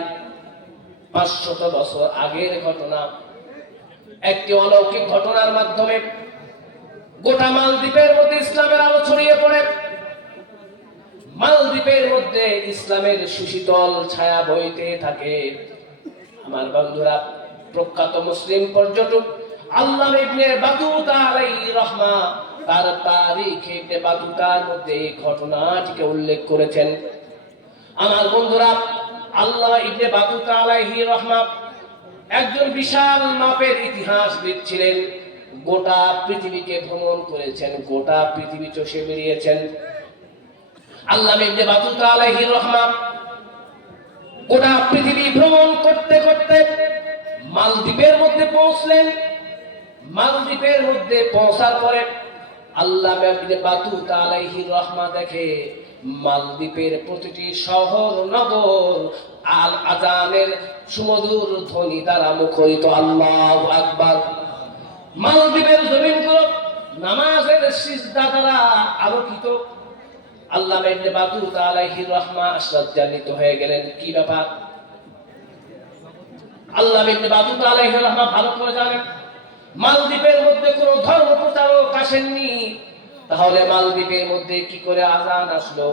500 বছর আগের ঘটনা। একটি অলৌকিক ঘটনার মাধ্যমে গোটা মালদ্বীপের মধ্যে ইসলামের আলো ছড়িয়ে পড়ে। মালদ্বীপের মধ্যে ইসলামের সুশীতল ছায়া বইতে থাকে। আমার বন্ধুরা, প্রখ্যাত মুসলিম পর্যটক আল্লামা ইবনে বাতুতা আলাইহির রাহমা তার তারিখে ইবনে বাতুতার মধ্যে এই ঘটনাটিকে উল্লেখ করেছেন। আমার বন্ধুরা, আল্লামা ইবনে বাতুতা আলাইহির রাহমা একজন বিশাল মাপের ইতিহাসবিদ ছিলেন। গোটা পৃথিবীকে ভ্রমণ করেছেন, গোটা পৃথিবী চষে বেরিয়েছেন। আল্লামা ইবনে বাতুতা আলাইহির রাহমা গোটা পৃথিবী ভ্রমণ করতে করতে মালদ্বীপের মধ্যে পৌঁছলেন। মালদ্বীপের মধ্যে পৌঁছার পরে আল্লামা ইবনে বাতুতা আলাইহির রাহমা দেখে মালদ্বীপের প্রতিটি শহর নগর আল আজানের সুমধুর ধ্বনি দ্বারা মুখরিত। আল্লাহু আকবার। মালদ্বীপের জমিনগুলো নামাজের সিজদা দ্বারা আলোকিত। আল্লামা ইবনে বাতুতা আলাইহির রাহমা আশ্চর্যান্বিত হয়ে গেলেন। কি ব্যাপার? আল্লামা ইবনে বাতুতা আলাইহির রাহমা ভালো করে জানেন মালদ্বীপের মধ্যে কোনো ধর্ম প্রচারক আসেননি। তাহলে মালদ্বীপের মধ্যে কি করে আযান আসলো?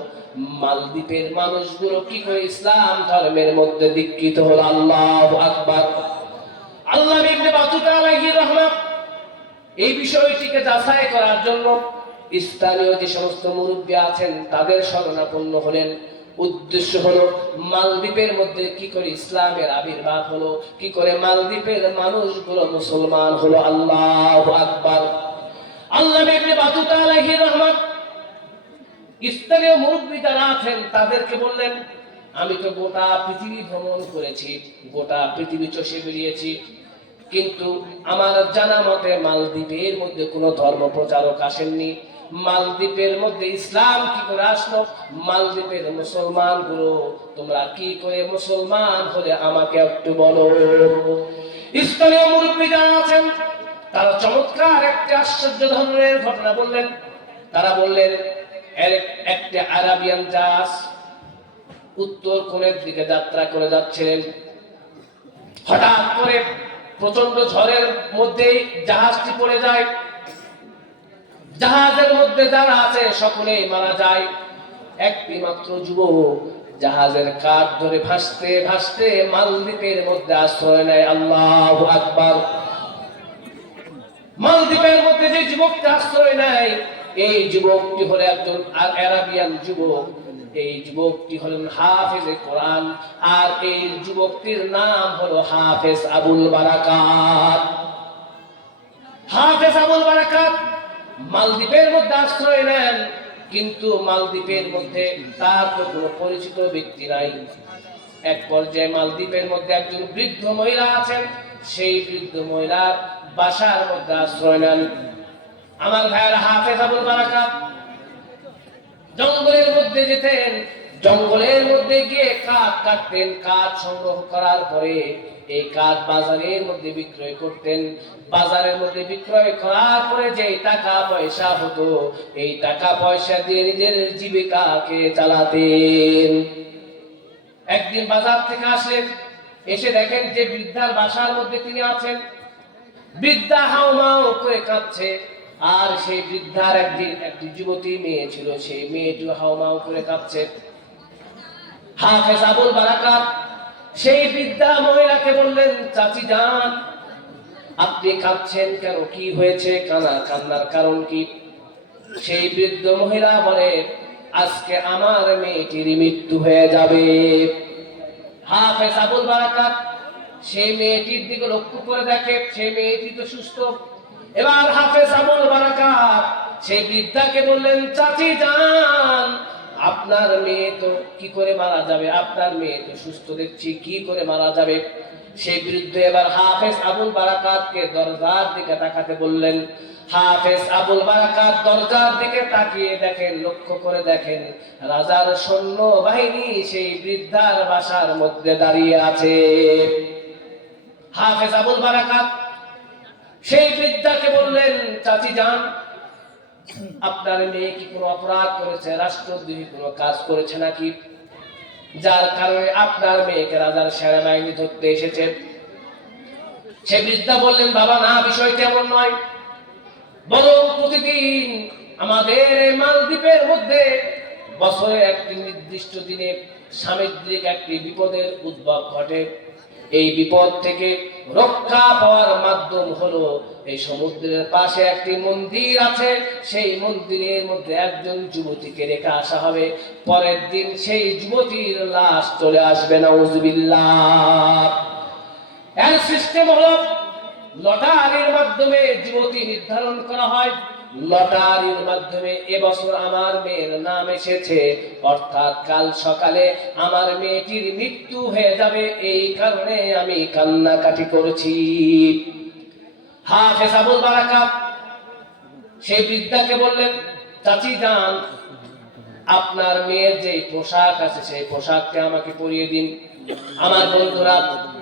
মালদ্বীপের মানুষগুলো কি করে ইসলাম ধর্মের মধ্যে দীক্ষিত হলো? আল্লাহু আকবার। আল্লামা ইবনে বাতুতা আলাইহির রাহমা এই বিষয়টিকে যাচাই করার জন্য স্থানীয় যে সমস্ত মুরব্বী আছেন তাদের শরণাপন্ন হলেন। উদ্দেশ্য হলো মালদ্বীপের মধ্যে কি করে ইসলামের আবির্ভাব হলো, কি করে মালদ্বীপের মানুষগুলো মুসলমান হলো। আল্লাহু আকবার। আল্লামা ইবনে বাতুতা আলাইহির রাহমা স্থানীয় মুরব্বী যারা আছেন তাদেরকে বললেন, আমি তো গোটা পৃথিবী ভ্রমণ করেছি, গোটা পৃথিবী চষে বেরিয়েছি, কিন্তু আমার জানা মতে মালদ্বীপের মধ্যে কোনো ধর্ম প্রচারক আসেননি। মালদ্বীপের মধ্যে ইসলাম কি করে আসলো? মালদ্বীপের মুসলমান গুলো তোমরা কি করে মুসলমান হলে আমাকে একটু বলো। স্থানীয় মুরব্বী যারা আছেন তারা চমৎকার একটা আশ্চর্য ধরনের ঘটনা বললেন। তারা বললেন, একটা আরাবিয়ান জাহাজ উত্তর কোণের দিকে যাত্রা করে যাচ্ছিলেন। হঠাৎ করে প্রচন্ড ঝড়ের মধ্যে জাহাজটি পড়ে যায়। জাহাজের মধ্যে যারা আছে সকলেই মারা যায়। একটি মাত্র যুবক জাহাজের কাঠ ধরে ভাসতে ভাসতে মালদ্বীপের মধ্যে আশ্রয় নেয়। আল্লাহু আকবার। মালদ্বীপের মধ্যে যে যুবকটি আশ্রয় নেয় এই যুবকটি হলো একজন আরাবিয়ান যুবক। এই যুবকটি হলেন হাফেজে কোরআন, আর এই যুবকটির নাম হলো হাফেজ আবুল বারাকাত। হাফেজ আবুল বারাকাত মালদ্বীপের মধ্যে আশ্রয় নেন, কিন্তু মালদ্বীপের মধ্যে তার কোনো পরিচিত ব্যক্তি নাই। এক পর্যায়ে মালদ্বীপের মধ্যে একজন বৃদ্ধ মহিলা আছেন, সেই বৃদ্ধ মহিলার বাসার মধ্যে আশ্রয় নেন। আমার ভাইয়ের হাফেজ আবুল বারাকাত জঙ্গলের মধ্যে যেতেন, জঙ্গলের মধ্যে গিয়ে কাঠ কাটতেন। কাঠ সংগ্রহ করার পরে এই কাঠ বাজারের মধ্যে বিক্রয় করতেন। বাজারের মধ্যে বিক্রয় করার পরে যে টাকা পয়সা হতো এই টাকা পয়সা দিয়ে নিজের জীবিকাকে চালাতেন। একদিন বাজার থেকে আসলেন, এসে দেখেন যে বৃদ্ধার বাসার মধ্যে তিনি আছেন। বৃদ্ধা হাউমাউ করে কাঁদছে, আর সেই বৃদ্ধার একটি যুবতী মেয়ে ছিল, সেই মেয়েটি হাউমাউ করে কাঁদছে। হাফেজ আবুল বারাকাত সেই বৃদ্ধা মহিলাকে বললেন, চাচি যান, আপনি কাঁদছেন কেন? কি হয়েছে? কান্নার কারণ কি? সেই বৃদ্ধ মহিলা বলে, আজকে আমার মেয়েটির মৃত্যু হয়ে যাবে। হাফেজ আবুল বারাকাত সেই মেয়েটির দিকে লক্ষ্য করে দেখে সেই মেয়েটি তো সুস্থ। এবার হাফেজ আবুল বারাকাত সেই বৃদ্ধাকে বললেন, চাচি যান, আপনার মেয়ে তো কি করে মারা যাবে? আপনার মেয়ে তো সুস্থ দেখছি, কি করে মারা যাবে? সেই বৃদ্ধ এবার হাফেজ আবুল বারাকাতকে দরজার দিকে তাকাতে বললেন। হাফেজ আবুল বারাকাত দরজার দিকে তাকিয়ে দেখেন, লক্ষ্য করে দেখেন রাজার সৈন্য বাহিনী সেই বৃদ্ধার বাসার মধ্যে দাঁড়িয়ে আছে। হাফেজ আবুল বারাকাত সেই বৃদ্ধাকে বললেন, চাচি যান, আপনার মেয়ে কি কোনো অপরাধ করেছে, রাষ্ট্রদ্রোহী কোনো কাজ করেছে নাকি, যার কারণে আপনার মেয়েকে রাজার সেনাবাহিনী ধরতে এসেছে? সে বৃদ্ধা বললেন, বাবা না, বিষয়টা এমন নয়, বরং প্রতিদিন আমাদের মালদ্বীপের মধ্যে বছরে একটি নির্দিষ্ট দিনে সামুদ্রিক একটি বিপদের উদ্ভব ঘটে। এই বিপদ থেকে রক্ষা পাওয়ার মাধ্যম হলো এই সমুদ্রের পাশে একটি মন্দির আছে, সেই মন্দিরের মধ্যে একজন যুবতীকে রেখে আসা হবে, পরের দিন সেই যুবতীর লাশ চলে আসবে, নাউজুবিল্লাহ। এর সিস্টেম হলো লটারির মাধ্যমে যুবতী নির্ধারণ করা হয়। লটারির মাধ্যমে এবছর আমার মেয়ের নাম এসেছে, অর্থাৎ কাল সকালে আমার মেয়েটির মৃত্যু হয়ে যাবে, এই কারণে আমি কান্নাকাটি করছি। হাফেজ আবুল বারাকাত সেই বৃদ্ধাকে বললেন, চাচি যান, আপনার মেয়ের যে পোশাক আছে সেই পোশাককে আমাকে পরিয়ে দিন। আমার বন্ধুরা,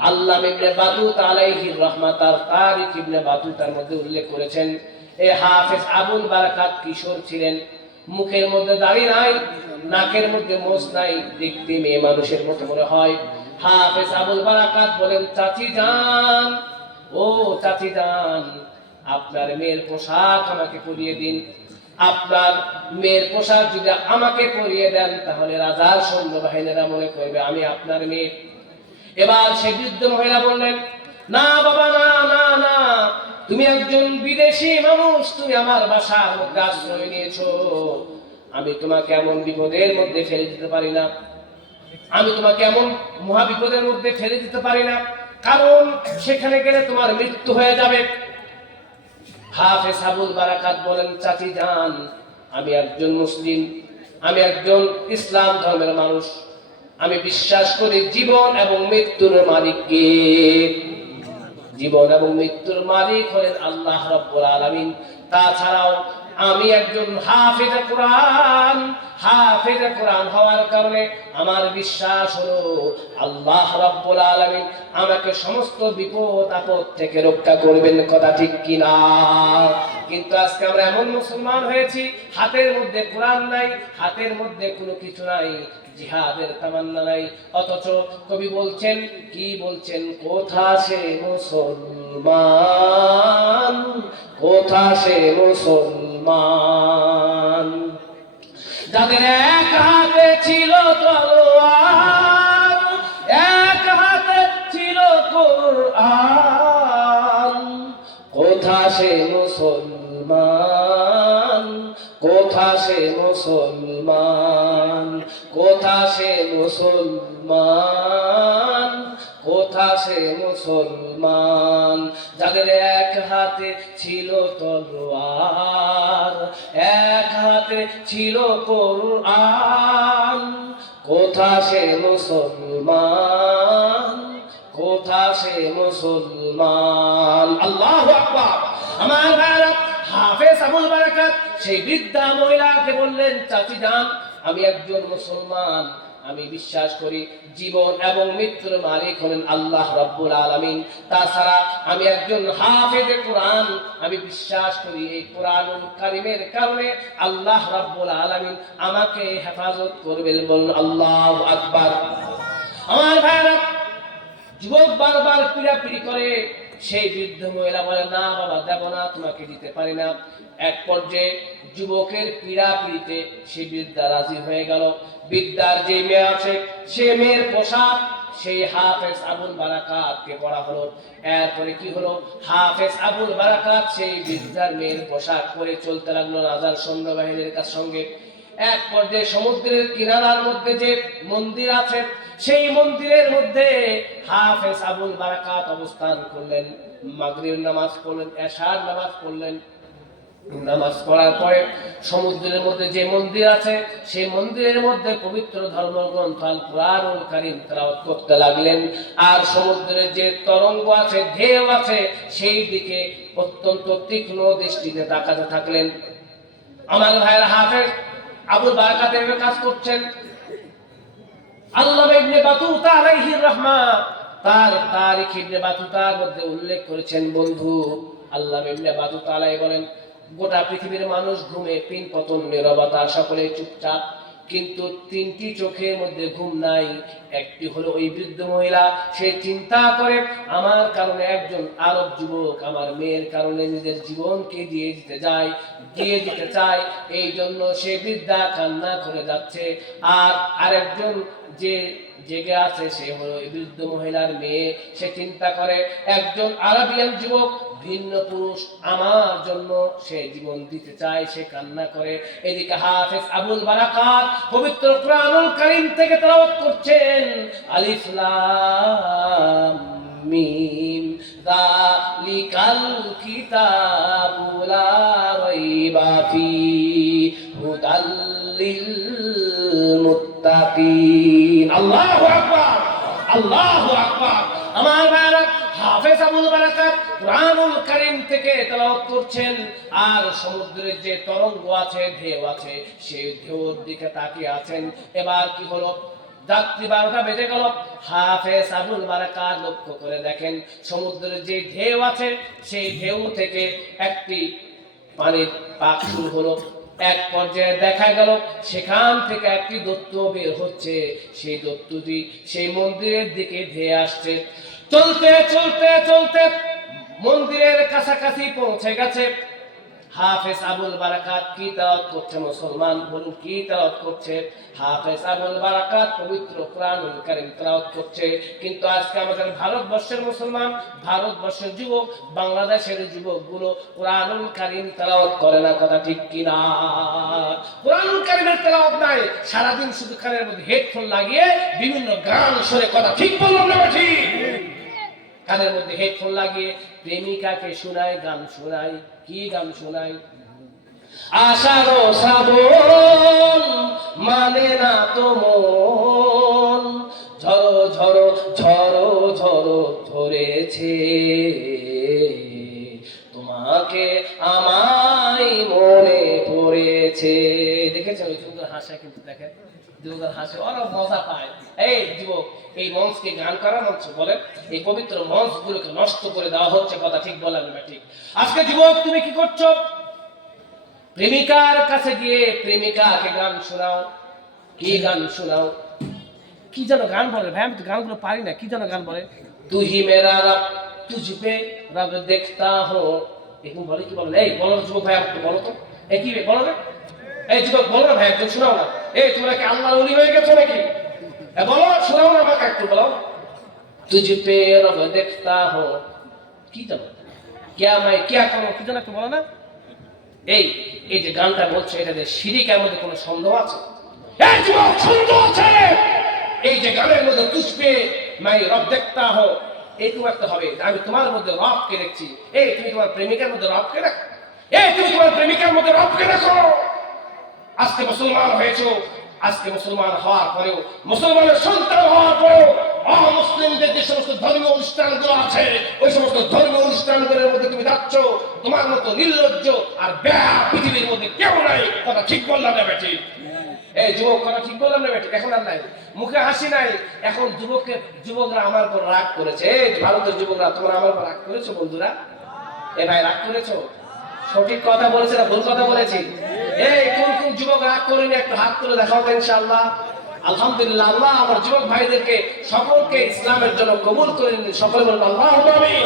আল্লামা ইবনে বাতুতা আলাইহির রাহমাত আর তারিখ ইবনে বাতুতার মধ্যে উল্লেখ করেছেন, এই হাফেজ আবুল বারাকাত কিশোর ছিলেন, মুখের মধ্যে দাড়ি নাই, নাকের মধ্যে মোজ নাই, দেখতে মেয়ে মানুষের মতো মনে হয়। হাফেজ আবুল বারাকাত বলেন, চাচি যান, ও চাচি যান, আপনার মেয়ের পোশাক আমাকে পরিয়ে দিন। আপনার মেয়ের পোশাক যদি আমাকে পরিয়ে দেন, তাহলে রাজার সৈন্যবাহিনীরা মনে করবে আমি আপনার মেয়ে। এবার সে বৃদ্ধ মহিলা বললেন, না বাবা, না না না, তুমি একজন বিদেশি মানুষ, তুমি আমার বাসার মধ্যে আশ্রয় নিয়েছো, আমি তোমাকে এমন বিপদের মধ্যে ফেলে দিতে পারি না, আমি তোমাকে এমন মহা বিপদের মধ্যে ফেলে দিতে পারি না, কারণ সেখানে গেলে তোমার মৃত্যু হয়ে যাবে। হাফেজ আবুল বারাকাত বলেন, চাচি যান, আমি একজন মুসলিম, আমি একজন ইসলাম ধর্মের মানুষ, আমি বিশ্বাস করি জীবন এবং মৃত্যুর মালিককে। জীবন এবং মৃত্যুর মালিক হলেন আল্লাহ রাব্বুল আলামিন। তাছাড়াও আমি একজন হাফেজে কোরআন, হাফেজে কোরআন হওয়ার কারণে আমার বিশ্বাস হলো আল্লাহ রাব্বুল আলামিন আমাকে সমস্ত বিপদ আপদ থেকে রক্ষা করবেন। কথা ঠিক কিনা? কিন্তু আজকে আমরা এমন মুসলমান হয়েছি, হাতের মধ্যে কোরআন নাই, হাতের মধ্যে কোনো কিছু নাই, জিহাদের তামান্না নাই, অথচ কবি বলছেন, কি বলছেন, কোথা সে মুসলমান, কোথা সে মুসলমান, যাদের এক হাতে ছিল তলোয়ার, এক হাতে ছিল কোরআন, কোথা সে মুসলমান, কোথা সে মুসলমান, কোথা সে মুসলমান, কোথা সে মুসলমান, যাদের এক হাতে ছিল তলোয়ার, এক হাতে ছিল কোরআন, কোথা সে মুসলমান, কোথা সে মুসলমান। আল্লাহু আকবার। আমার ভাইরা, হাফেজ আবুল বারাকাত সেই বৃদ্ধা মহিলাকে বললেন, চাচি যান, আমি একজন মুসলমান, আমি বিশ্বাস করি জীবন এবং মৃত্যুর মালিক হলেন আল্লাহ রাব্বুল আলামিন। তাছাড়া আমি একজন হাফেজে কোরআন, আমি বিশ্বাস করি এই কোরআনুল কারীমের কারণে আল্লাহ রাব্বুল আলামিন আমাকে হেফাজত করবেন। বলুন আল্লাহু আকবার। আমার ভাইরা, যুবক বারবার পীড়াপিড়ি করে, সেই বৃদ্ধ মহিলা বলে, না বাবা, দেব না, তোমাকে দিতে পারি না। এক পর্যায়ে যুবকের পীড়াপিড়িতে সেই বৃদ্ধা রাজি হয়ে গেল। বৃদ্ধার যে মেয়ে আছে, সে মেয়ের পোশাক সেই হাফেজ আবুল বারাকাতকে পরা হলো। এরপরে কি হলো, হাফেজ আবুল বারাকাত সেই বৃদ্ধার মেয়ের পোশাক পরে চলতে লাগলো রাজার সৈন্যবাহিনীর সঙ্গে। এক পর্যায়ে সমুদ্রের কিনারার মধ্যে যে মন্দির আছে, সেই মন্দিরের মধ্যে হাফেজ আবুল বারাকাত অবস্থান করলেন, মাগরিব নামাজ পড়লেন, এশার নামাজ পড়লেন। নামাজ পড়ার পরে সমুদ্রের মধ্যে যে মন্দির আছে, সেই মন্দিরের মধ্যে পবিত্র ধর্মগ্রন্থ আল কুরআনুল কারীম তেলাওয়াত করতে লাগলেন। আর সমুদ্রের যে তরঙ্গ আছে, ঢেউ আছে, সেই দিকে অত্যন্ত তীক্ষ্ণ দৃষ্টিতে তাকাতে থাকলেন। আমার ভাইয়ের, হাফেজ আবুল বারাকাত এভাবে কাজ করছেন। আল্লামা ইবনে বাতুতা আলাইহির রাহমাত তার তারিখ ইবনে বাতুতার মধ্যে উল্লেখ করেছেন, বন্ধু আল্লাহ ইবনে বাতুতা আলাইহি বলেন, গোটা পৃথিবীর মানুষ ঘুমে, পিন পতন, নীরবতা, সকলে চুপচাপ, কিন্তু তিনটি চোখের মধ্যে ঘুম নাই। একটি হলো ওই বৃদ্ধ মহিলা, সে চিন্তা করে আমার কারণে একজন আরব যুবক আমার মেয়ের কারণে নিজের জীবনকে দিয়ে দিতে চায়, এই জন্য সে বৃদ্ধা কান্না করে যাচ্ছে। আর আরেকজন যে জেগে আছে সে হলো এই বৃদ্ধ মহিলার মেয়ে, সে চিন্তা করে একজন আরাবিয়ান যুবক ভিন্ন পুরুষ আমার জন্য সে জীবন দিতে চায়, সে কান্না করে। এদিকে হাফেজ আবুল বারাকাত পবিত্র কুরআনুল কারীম থেকে তেলাওয়াত করছেন, আলিফ লাম মিম যালিকাল কিতাবু লা রাইবা ফীহি হুদাল লিল মুত্তাকিন। আল্লাহু আকবার, আল্লাহু আকবার। আমার ভাইরা, হাফেজ আবুল বারাকাত কুরআনুল কারীম থেকে তেলাওয়াত করছেন, আর সমুদ্রের যে তরঙ্গ আছে, ঢেউ আছে, সেই ঢেউর দিকে তাকিয়ে আছেন। এবার কি হলো, রাত্রি 12টা বেজে গেল। হাফেজ আবুল বারাকাত লক্ষ্য করে দেখেন সমুদ্রের যে ঢেউ আছে, সেই ঢেউ থেকে একটি পানির পাক শুরু হলো। এক পর্যায়ে দেখা গেল সেখান থেকে একটি দৈত্য বের হচ্ছে, সেই দৈত্যটি সেই মন্দিরের দিকে ধেয়ে আসছে। চলতে চলতে চলতে মন্দিরের কাছাকাছি পৌঁছে গেছে। হাফেজ আবুল বারাকাত কি তেলাওয়াত করছে? মুসলমান বলুন, কি তেলাওয়াত করছে? হাফেজ আবুল বারাকাত পবিত্র কুরআনুল কারীম তেলাওয়াত করছে। কিন্তু আজকে আমাদের ভারতবর্ষের মুসলমান, ভারতবর্ষের যুবক, বাংলাদেশের যুবকগুলো কুরআনুল কারীম তেলাওয়াত করে না, কথা ঠিক কিনা? কুরআনুল কারীমের তেলাওয়াত নাই, সারাদিন শুধু কানের মধ্যে হেডফোন লাগিয়ে বিভিন্ন গান শুনে, কথা ঠিক বললাম না ঠিক? কানের মধ্যে হেডফোন লাগিয়ে প্রেমিকাকে শোনায়, গান শোনায়। কি গান শোনায়? আষাঢ় শ্রাবণ মানে না তো মন, ঝড়ো ঝড়ো ঝড়ো ঝড়ো ঝরেছে, তোমাকে আমায় মনে পড়েছে। দেখেছেন ওই যুবকের হাসা? কিন্তু দেখেন যুবকের হাসে, ওরা মজা পায়। এই যুবক, এই মঞ্চকে গান করার মঞ্চ বলেন, এই পবিত্র মঞ্চগুলোকে নষ্ট করে দেওয়া হচ্ছে, কথা ঠিক বলেন না ঠিক? আজকে যুবক তুমি কি করছো? প্রেমিকার কাছে গিয়ে প্রেমিকাকে গান শোনাও। কি গান শোনাও? কি যেন গান বলে ভাই, আমি তো গানগুলো পারি না। কি যেন গান বলে? তু হি মেরা রব তুঝপে রব দেখতা হো, এরকম বলে। কি বলে? এই বলো যুবক ভাই, একটু বলো তো। এই কি বলো না? এই যুবক বলো না ভাই, একটু শোনাও না। এই তোমরা কি আল্লাহর ওলি হয়ে গেছো নাকি? বলো, শোনাও না আমাকে একটু, বলো। তুঝপে রব দেখতা হো, কি জানো? क्या मैं क्या करूं, কি জানো একটু বলো না? এই এই যে গানটা বলছে, এটাতে শিরিকের মধ্যে কোনো সন্দেহ আছে? এই যুবক, সন্দেহ আছে। এই যে গানের মধ্যে তুঝপে मैं रब देखता हूं, এইটুকু একটা হবে, আমি তোমার মধ্যে রবকে দেখছি। এই তুমি তোমার প্রেমিকার মধ্যে রবকে দেখো। এই তুমি তোমার প্রেমিকার মধ্যে রবকে দেখো। আজকে মুসলমান হয়েছো, আজকে মুসলমান হওয়ার পরেও, মুসলমানের সন্তান হওয়ার পরেও অমুসলিমদের যে সমস্ত ধর্মীয় অনুষ্ঠানগুলো আছে, ওই সমস্ত ধর্মীয় অনুষ্ঠানগুলোর মধ্যে তুমি যাচ্ছ। তোমার মতো নির্লজ্জ আর বেয়া পৃথিবীর মধ্যে কেউ নাই, কথা ঠিক বললাম না বেটি? এই যুবক, কথা ঠিক বললাম না বেটি? এখন আর নাই, মুখে হাসি নাই। এখন যুবকরা আমার উপর রাগ করেছে। এই ভারতের যুবকরা, তোমরা আমার উপর রাগ করেছো বন্ধুরা? এ ভাই, রাগ করেছো? সঠিক কথা বলেছে না ভুল কথা বলেছি? এই কোন কোন যুবক রাগ করেনি একটু হাত তুলে দেখাও তো ইনশাআল্লাহ। আলহামদুলিল্লাহ, আল্লাহ আমার যুবক ভাইদেরকে সকলকে ইসলামের জন্য কবুল করে নিন। সকলে বলুন আল্লাহুম্মা আমিন,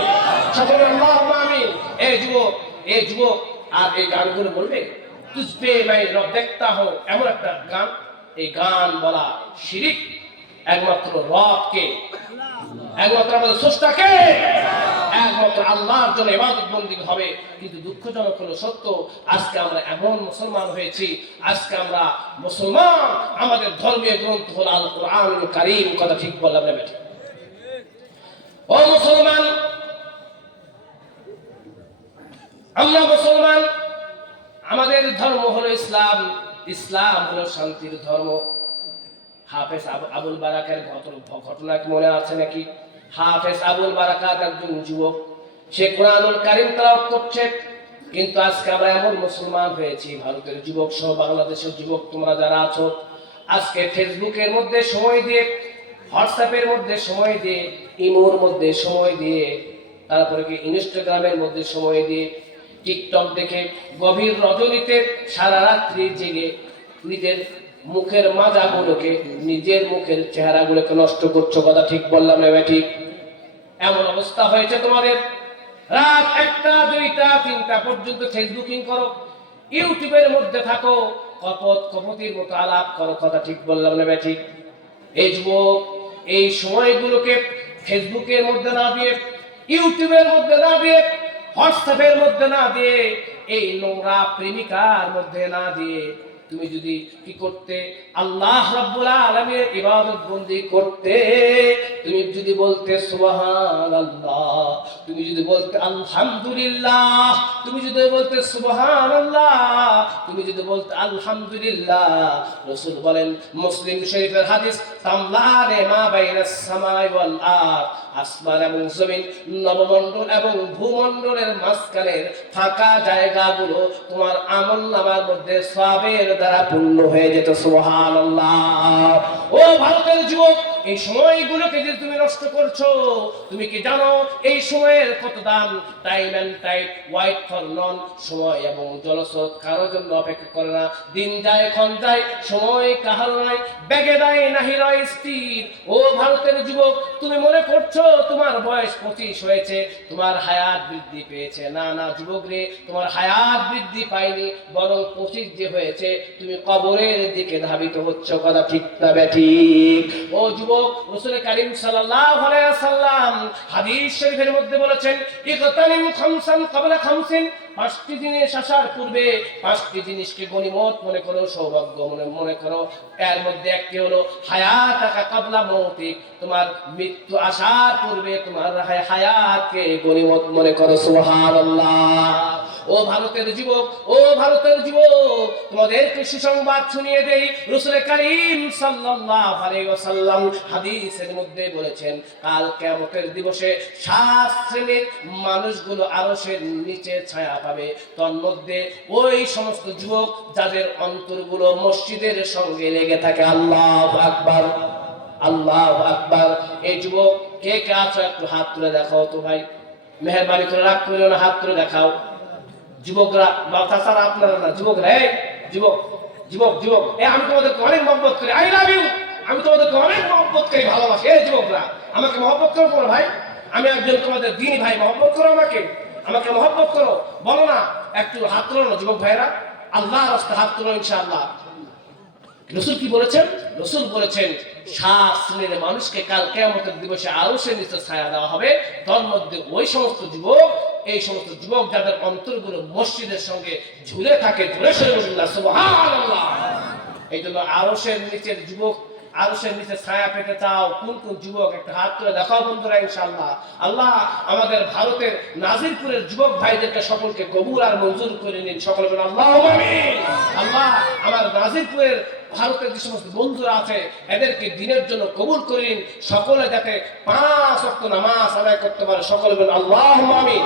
সকলে আল্লাহুম্মা আমিন। এই যুবক আর এই গানগুলো বলবে, তুঝপে मैं रब देखता हूं, এমন একটা গান। এই গান বলা শিরিক। একমাত্র রবকে, একমাত্র আমাদের স্রষ্টাকে, একমাত্র আল্লাহর জন্য ইবাদত বন্দেগী হবে। কিন্তু দুঃখজনক হলো সত্য, আজকে আমরা এমন মুসলমান হয়েছি, আজকে আমরা মুসলমান, আমাদের ধর্মীয় গ্রন্থ হলো আল কুরআনুল কারীম, কথা ঠিক বললাম না বেটা? ও মুসলমান, আমরা মুসলমান, আমাদের ধর্ম হলো ইসলাম। ইসলাম হলো শান্তির ধর্ম। হাফেজ আবুল বারাকাতের ঘটনা কি মনে আছে নাকি? হাফেজ আবুল বারাকাত একজন যুবক, সে কুরআনুল কারীম তেলাওয়াত করছে। কিন্তু আজকে আমরা এমন মুসলমান হয়েছি, ভারতের যুবক সহ বাংলাদেশের যুবক তোমরা যারা আছো, আজকে ফেসবুকের মধ্যে সময় দিয়ে, হোয়াটসঅ্যাপের মধ্যে সময় দিয়ে, ইমোর মধ্যে সময় দিয়ে তারপরে কি ইনস্টাগ্রামের মধ্যে সময় দিয়ে, টিকটক দেখে গভীর রজনীতে সারা রাত্রি জেগে নিজের মুখের মাজাগুলোকে, নিজের মুখের চেহারাগুলোকে নষ্ট করছো। কথা ঠিক বললাম না ঠিক? এমন অবস্থা হয়েছে তোমাদের, রাত 1টা 2টা 3টা পর্যন্ত ফেসবুকিং করো, ইউটিউবের মধ্যে থাকো, কপতির মতো আলাপ করো। কথা ঠিক বললাম না ঠিক? এই যুবক এই সময়গুলোকে ফেসবুকের মধ্যে না দিয়ে, ইউটিউবের মধ্যে না দিয়ে, হোয়াটসঅ্যাপের মধ্যে না দিয়ে, এই নোংরা প্রেমিকার মধ্যে না দিয়ে তুমি যদি কি করতে, আল্লাহ রাব্বুল আলামিনের ইবাদত বন্দেগী করতে, তুমি যদি বলতে সুবহানাল্লাহ, তুমি যদি বলতে আলহামদুলিল্লাহ, তুমি যদি বলতে সুবহানাল্লাহ, তুমি যদি বলতে আলহামদুলিল্লাহ। রাসূল বলেন, মুসলিম শরীফের হাদিস, তামলানে মা বাইনাস সামাই ওয়াল আরদ, আসমান এবং জমিন, নবমণ্ডল এবং ভূমণ্ডলের মাঝখানের ফাঁকা জায়গাগুলো তোমার আমলনামার মধ্যে সওয়াবের দ্বারা পূর্ণ হয়ে যেত। সুবহানাল্লাহ। ও ভারতের যুবক, এই সময়গুলোকে যে তুমি নষ্ট করছো, তুমি কি জানো এই সময়ের কত দাম? Time and tide wait for none, সময় এবং জলস্রোত কারোর জন্য অপেক্ষা করে না। দিন যায় ক্ষণ যায়, সময় কাহার নাই, ব্যাগে দেয় নাহি রয় স্থির। ও ভারতের যুবক, তুমি মনে করছো তোমার বয়স 25 হয়েছে, তোমার হায়াত বৃদ্ধি পেয়েছে। না না যুবক রে, তোমার হায়াত বৃদ্ধি পায়নি, বরং 25 যে হয়েছে, তুমি কবরের দিকে ধাবিত হচ্ছ। কথা ঠিক না ঠিক? ও যুবক, রাসূল কারীম সাল্লাল্লাহু আলাইহি ওয়াসাল্লাম হাদিস শরীফের মধ্যে বলেছেন, ইগতানিম খামসান ক্বাবলা খামসিন, 5টি জিনিস আসার পূর্বে 5টি জিনিসকে গনিমত মনে করো, সৌভাগ্য মনে করো। এর মধ্যে একটি হলো হায়াতাকা ক্বাবলা মৌতিক, তোমার মৃত্যু আসার পূর্বে তোমার হায়াতকে গনিমত মনে করো। সুবহানাল্লাহ। ও ভারতের যুবক, ও ভারতের যুবক, তোমাদেরকে সুসংবাদ শুনিয়ে দেই, রাসূল কারীম সাল্লাল্লাহু আলাইহি ওয়াসাল্লাম হাদিসের মধ্যে বলেছেন, কাল কিয়ামতের দিবসে 7 শ্রেণীর মানুষগুলো আরশের নিচে ছায়া পাবে। তন্মধ্যে ওই সমস্ত যুবক যাদের অন্তরগুলো মসজিদের সঙ্গে লেগে থাকে। আল্লাহু আকবার, আল্লাহু আকবার। এই যুবক কে কে আছো একটু হাত তুলে দেখাও তো ভাই, মেহেরবানি করে, রাগ করে না, হাত তুলে দেখাও। যুবকরা বা তাছাড়া আপনারা না, যুবকরা, এই যুবক যুবক যুবক, আমি তোমাদেরকে অনেক মহব্বত করি, আই লাভ ইউ, আমি তোমাদেরকে অনেক মহব্বত করি, ভালোবাসি। এই যুবকরা আমাকে মহব্বত করো বলো ভাই, আমি একজন তোমাদের দিনী ভাই, মহব্বত করো আমাকে, আমাকে মহব্বত করো, বলো না, একটু হাত তোলো না যুবক ভাইরা, আল্লাহর রাস্তায় হাত তোলো ইনশাআল্লাহ। রাসূল কি বলেছেন? রাসূল বলেছেন 7 শ্রেণীর মানুষকে কাল কিয়ামতের দিবসে আরশের নিচে ছায়া দেওয়া হবে। তার মধ্যে ওই সমস্ত যুবক, এই সমস্ত যুবক যাদের অন্তরগুলো মসজিদের সঙ্গে ঝুলে থাকে। জোরে সরে বলুন সুবহানাল্লাহ। এই জন্য আরশের নিচের যুবক, আরশের নিচে ছায়া পেতে চাও, কোন কোন যুবক একটু হাত তুলে দেখাও বন্ধুরা ইনশাআল্লাহ। আল্লাহ আমাদের ভারতের নাজিরপুরের যুবক ভাইদেরকে সকলকে কবুল আর মঞ্জুর করে নিন। সকলে বলুন আল্লাহুম্মা আমিন। আল্লাহ আমার নাজিরপুরের ভারতের যে সমস্ত বন্ধুরা আছে এদেরকে দিনের জন্য কবুল করে নিন। সকলে যাতে 5 ওয়াক্ত নামাজ আদায় করতে পারে। সকলে বলুন আল্লাহুম্মা আমিন।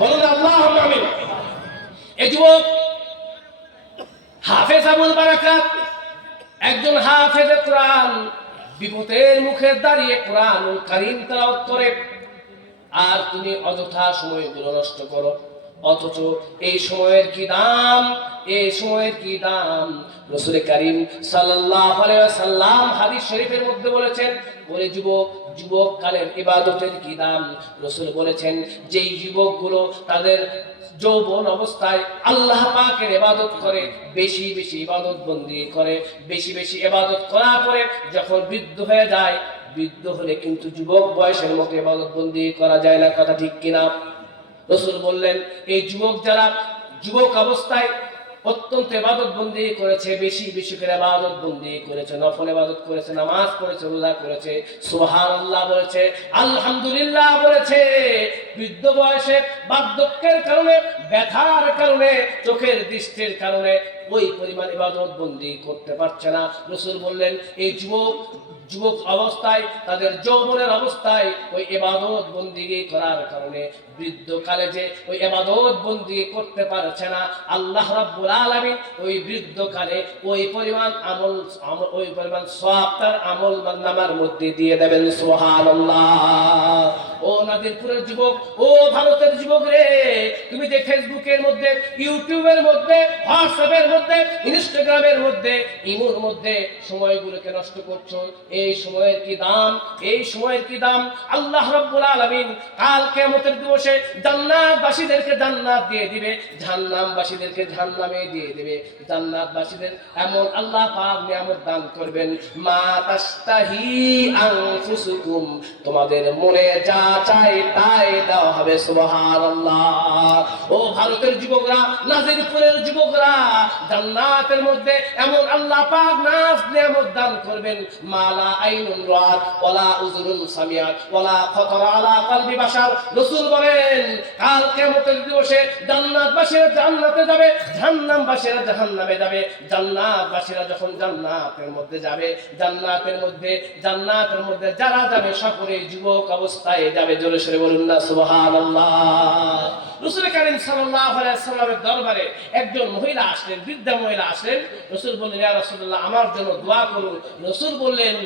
বলুন আল্লাহুম্মা আমিন। এই যুবক হাফেজ আবুল বারাকাত, একজন হাফেজে কোরআন, বিপদের মুখে দাঁড়িয়ে কোরআনুল কারীম তেলাওয়াত করে, আর তুমি অযথা সময়গুলো নষ্ট করো। অথচ এই সময়ের কি দাম, এই সময়ের কি দাম। রাসূল কারীম সাল্লাল্লাহু আলাইহি ওয়াসাল্লাম হাদিস শরীফের মধ্যে বলেছেন, ওরে যুবক, যুবক কালের ইবাদতের কি দাম। রাসূল বলেছেন, যেই যুবকগুলো তাদের যৌবন অবস্থায় আল্লাহ পাকের ইবাদত করে, বেশি বেশি ইবাদত বন্দেগী করে, বেশি বেশি ইবাদত করার পরে যখন বৃদ্ধ হয়ে যায়, বৃদ্ধ হলে কিন্তু যুবক বয়সের মতো ইবাদত বন্দেগী করা যায় না। কথা ঠিক কিনা? রাসূল বললেন, এই যুবক যারা যুবক অবস্থায় অত্যন্ত ইবাদত বন্দেগী করেছে, বেশি বেশি করে ইবাদত বন্দেগী করেছে, নফল ইবাদত করেছে, নামাজ পড়েছে, রোজা করেছে, সুবহানাল্লাহ বলেছে, আলহামদুলিল্লাহ বলেছে, বৃদ্ধ বয়সে বার্ধক্যের কারণে, ব্যথার কারণে, চোখের দৃষ্টির কারণে ওই পরিমাণ ইবাদত বন্দেগী করতে পারছে না। রাসূল বললেন, এই যুবক যুবক অবস্থায়, তাদের যৌবনের অবস্থায় ওই ইবাদত বন্দিগি করার কারণে বৃদ্ধকালে যে ওই ইবাদত বন্দিগি করতে পারছে না, আল্লাহ রাব্বুল আলামিন ওই বৃদ্ধকালে ওই পরিমাণ আমল ওই পরিমাণ সওয়াব তার আমল নামার মধ্যে দিয়ে দেবেন। সুবহানাল্লাহ। ও নাদিরপুরের যুবক, ও ভারতের যুবক রে, তুমি যে ফেসবুকের মধ্যে, ইউটিউবের মধ্যে, হোয়াটসঅ্যাপের মধ্যে, ইনস্টাগ্রামের মধ্যে, ইমোর মধ্যে সময়গুলোকে নষ্ট করছো, এই সময়ের কি দাম? এই সময়ের কি দাম? আল্লাহ রাব্বুল আলামিন কাল কিয়ামতের দিবসে জান্নাতবাসীদেরকে জান্নাত দিয়ে দিবে, জাহান্নামবাসীদেরকে জাহান্নামে দিয়ে দিবে। জান্নাতবাসীদের এমন আল্লাহ পাক নিয়ামত দান করবেন, মা তাস্তাহি আনফুসুকুম, তোমাদের মনে যা চাই তাই দেওয়া হবে। সুবহানাল্লাহ। ও ভারতের যুবকরা, নাজিরপুরের যুবকরা, জান্নাতের মধ্যে এমন আল্লাহ পাক নাজ নিয়ামত দান করবেন, মালা আইনুন রাত ওয়ালা উযুনুন সামিআত ওয়ালা খাতারা আলা কলবি বাশার। রাসূল বলেন কাল কিয়ামতের দিবসে জান্নাতবাসীরা জান্নাতে যাবে, জাহান্নামবাসীরা জাহান্নামে যাবে। জান্নাতবাসীরা যখন জান্নাতের মধ্যে যাবে, জান্নাতের মধ্যে যারা যাবে সকলে যুবক অবস্থায় যাবে। জোরে সোরে বলুন না সুবহানাল্লাহ। রাসূল কারীম সাল্লাল্লাহু আলাইহি ওয়াসাল্লামের দরবারে একজন মহিলা আসলেন, বৃদ্ধা মহিলা আসলেন। রাসূল বললেন, ইয়া রাসূলুল্লাহ, আমার জন্য দোয়া করুন। রাসূল বললেন,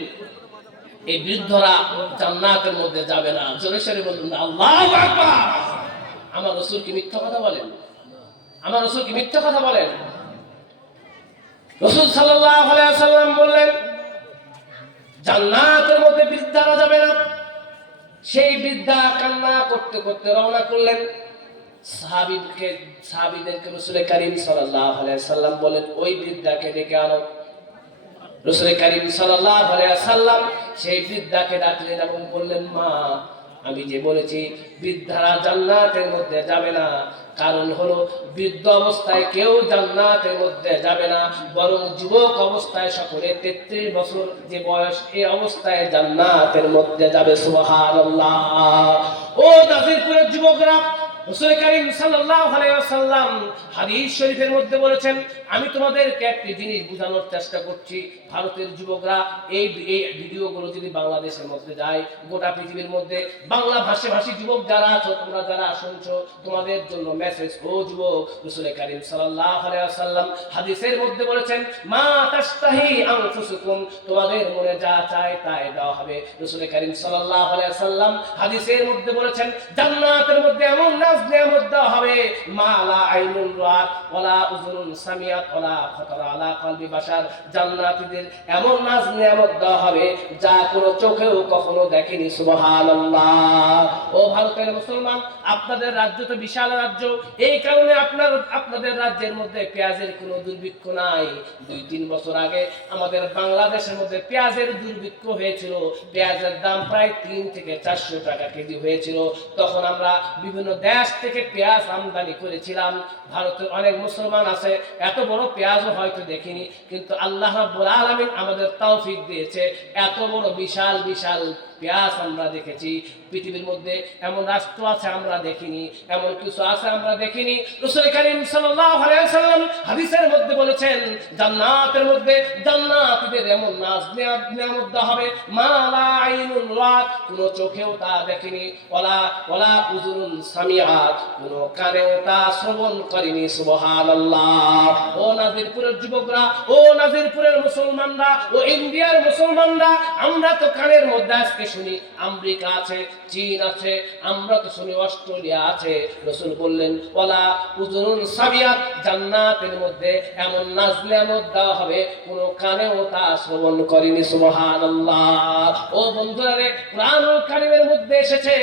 এই বৃদ্ধরা জান্নাতের মধ্যে যাবে না। জোরে সোরে বলুন না আল্লাহু আকবার। আমার রাসূল কি মিথ্যা কথা বলেন? আমার রাসূল কি মিথ্যা কথা বলেন? রাসূল সাল্লাল্লাহু আলাইহি ওয়াসাল্লাম বললেন, জান্নাতের মধ্যে বৃদ্ধারা যাবে না। সেই বৃদ্ধা কান্না করতে করতে রওনা করলেন। সাহাবীদেরকে রাসূল কারীম সাল্লাল্লাহু আলাইহি ওয়াসাল্লাম বলেন, ওই বৃদ্ধাকে ডেকে আনো। রাসূল কারীম সাল্লাল্লাহু আলাইহি ওয়াসাল্লাম সেই বৃদ্ধাকে ডাকলেন এবং বললেন, মা, আমি যে বলেছি বৃদ্ধারা জান্নাতের মধ্যে যাবে না, কারণ হলো বৃদ্ধ অবস্থায় কেউ জান্নাতের মধ্যে যাবে না, বরং যুবক অবস্থায় সকলে 33 বছর যে বয়স, এই অবস্থায় জান্নাতের মধ্যে যাবে। সুবহানাল্লাহ। ও নাজিরপুরের যুবকরা, রাসূল কারীম সাল্লাল্লাহু আলাইহি ওয়াসাল্লাম হাদিস শরীফের মধ্যে বলেছেন, আমি তোমাদেরকে একটি জিনিস বোঝানোর চেষ্টা করছি। ভারতের যুবকরা, এই ভিডিওগুলো যদি বাংলাদেশের মধ্যে যায়, গোটা পৃথিবীর মধ্যে বাংলা ভাষী যুবক যারা আছো, তোমরা যারা শুনছো, তোমাদের জন্য মেসেজ। ও যুবক, রাসূল কারীম সাল্লাল্লাহু আলাইহি ওয়াসাল্লাম হাদিসের মধ্যে বলেছেন, মা তাস্তাহি আনফুসুকুম, তোমাদের মনে যা চায় তাই দেওয়া হবে। রাসূল কারীম সাল্লাল্লাহু আলাইহি ওয়াসাল্লাম হাদিসের মধ্যে বলেছেন, জান্নাতের মধ্যে এমন নিয়ামত দেওয়া হবে, মা লা আইনুন রাত ওয়ালা উযুনুন সামিআত ওয়ালা খাতারা আলা কলবি বাশার। জান্নাতীদের এমন নাজ নিয়ামত দেওয়া হবে যা কোনো চোখেও কখনো দেখেনি। সুবহানাল্লাহ। ও ভারতের মুসলমান, আপনাদের রাজ্য তো বিশাল রাজ্য, এই কারণে আপনাদের রাজ্যের মধ্যে পেঁয়াজের কোনো দুর্ভিক্ষ নাই। 2-3 বছর আগে আমাদের বাংলাদেশের মধ্যে পেঁয়াজের দুর্ভিক্ষ হয়েছিল। পেঁয়াজের দাম প্রায় 3 থেকে 400 টাকা কেজি হয়েছিল। তখন আমরা বিভিন্ন দেশ থেকে পেঁয়াজ আমদানি করেছিলাম। ভারতের অনেক মুসলমান আছে, এত বড় পেঁয়াজও হয়তো দেখিনি, কিন্তু আল্লাহ রাব্বুল আলামিন আমাদের তৌফিক দিয়েছে, এত বড় বিশাল বিশাল পেঁয়াজ আমরা দেখেছি। পৃথিবীর মধ্যে এমন রাষ্ট্র আছে আমরা দেখিনি, এমন কিছু আছে আমরা দেখিনি। রাসূল কারীম সাল্লাল্লাহু আলাইহি ওয়াসাল্লাম হাদিসের মধ্যে বলেছেন, জান্নাতের মধ্যে জান্নাতীদের এমন নাজ নিয়ামত দেওয়া হবে, মা লা আইনুন রাত, কোনো চোখেও তা দেখেনি, ওয়ালা উযুনুন সামিআত, কোনো কানেও তা শ্রবণ করেনি। সুবহানাল্লাহ। ও নাজিরপুরের যুবকরা, ও নাজিরপুরের মুসলমানরা, ও ইন্ডিয়ার মুসলমানরা, আমরা তো কানের মধ্যে আজকে শুনি আমেরিকা আছে, চীন আছে, আমরা তো শুনি অস্ট্রেলিয়া আছে। রাসূল বললেন, ওয়ালা উযুনুন সামিআত, জান্নাতের মধ্যে এমন নাজ নিয়ামত দেওয়া হবে কোনো কানেও তা শ্রবণ করেনি। সুবহানাল্লাহ। ও বন্ধুরা রে, কুরআনুল কারীমের মধ্যে এসেছে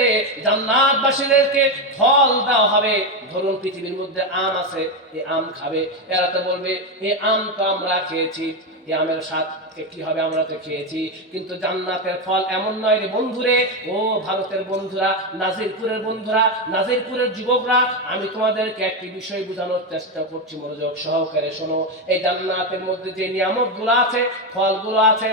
জান্নাতবাসীদেরকে ফল দেওয়া হবে। ধরুন পৃথিবীর মধ্যে আম আছে, এই আম খাবে, এরা তো বলবে এই আম তো আমরা খেয়েছি, এই আমের স্বাদ কি হবে, আমরা তো খেয়েছি। কিন্তু জান্নাতের ফল এমন নয় রে বন্ধুরে। ও ভারতের বন্ধুরা, নাজিরপুরের বন্ধুরা, নাজিরপুরের যুবকরা, আমি তোমাদেরকে একটি বিষয় বোঝানোর চেষ্টা করছি, মনোযোগ সহকারে শোনো। এই জান্নাতের মধ্যে যে নিয়ামতগুলো আছে, ফলগুলো আছে,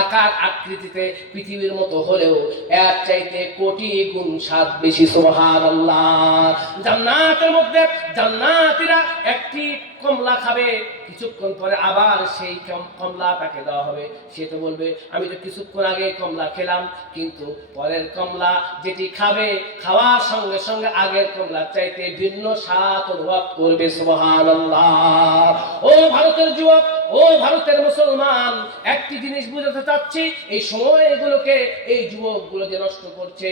আকার আকৃতিতে পৃথিবীর মতো হলেও এর চাইতে কোটি গুণ স্বাদ বেশি। সুবহানাল্লাহ। জান্নাতের মধ্যে জান্নাতীরা একটি কমলা খাবে, কিছুক্ষণ পরে আবার সেই কমলা তাকে দেওয়া হবে। সে তো বলবে আমি তো কিছুক্ষণ আগে কমলা খেলাম, কিন্তু পরের কমলা যেটি খাবে, খাওয়ার সঙ্গে সঙ্গে আগের কমলার চাইতে ভিন্ন স্বাদ অনুভব করবে। সুবহানাল্লাহ। ও ভারতের যুবক, ও ভারতের মুসলমান, একটি জিনিস বুঝাতে চাচ্ছি, এই সময়গুলোকে এই যুবকগুলো যে নষ্ট করছে,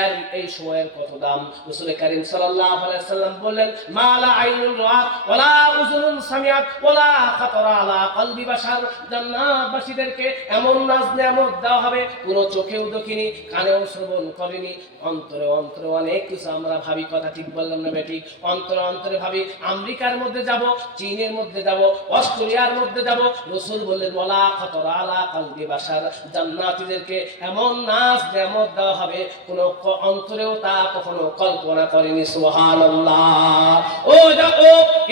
এর এই সময়ের কত দাম। রাসূল কারীম সাল্লাল্লাহু আলাইহি সাল্লাম বললেন, মালা আইনুন রাআত ওয়ালা উযুনুন সামিআত ওয়ালা খাতারা আলা কলবি বাশার। জান্নাতবাসীদেরকে এমন নাজ নেয়ামত দেওয়া হবে, কোনো চোখেও দেখিনি, কানেও শ্রবণ করেনি, অন্তরে অন্তরে অনেক কিছু আমরা ভাবি। কথা ঠিক বললাম না বেটি? অন্তরে অন্তরে ভাবি আমেরিকার মধ্যে যাব, চীনের মধ্যে যাব, অস্ট্রেলিয়ার মধ্যে যাব। রাসূল বললেন ওয়ালা খাতারা আলা কলবি বাশার, জান্নাতীদেরকে এমন নাজ নেয়ামত দেওয়া হবে, কোনো অন্তরেও তা কখনো কল্পনা করেনি। সুবহানাল্লাহ। ও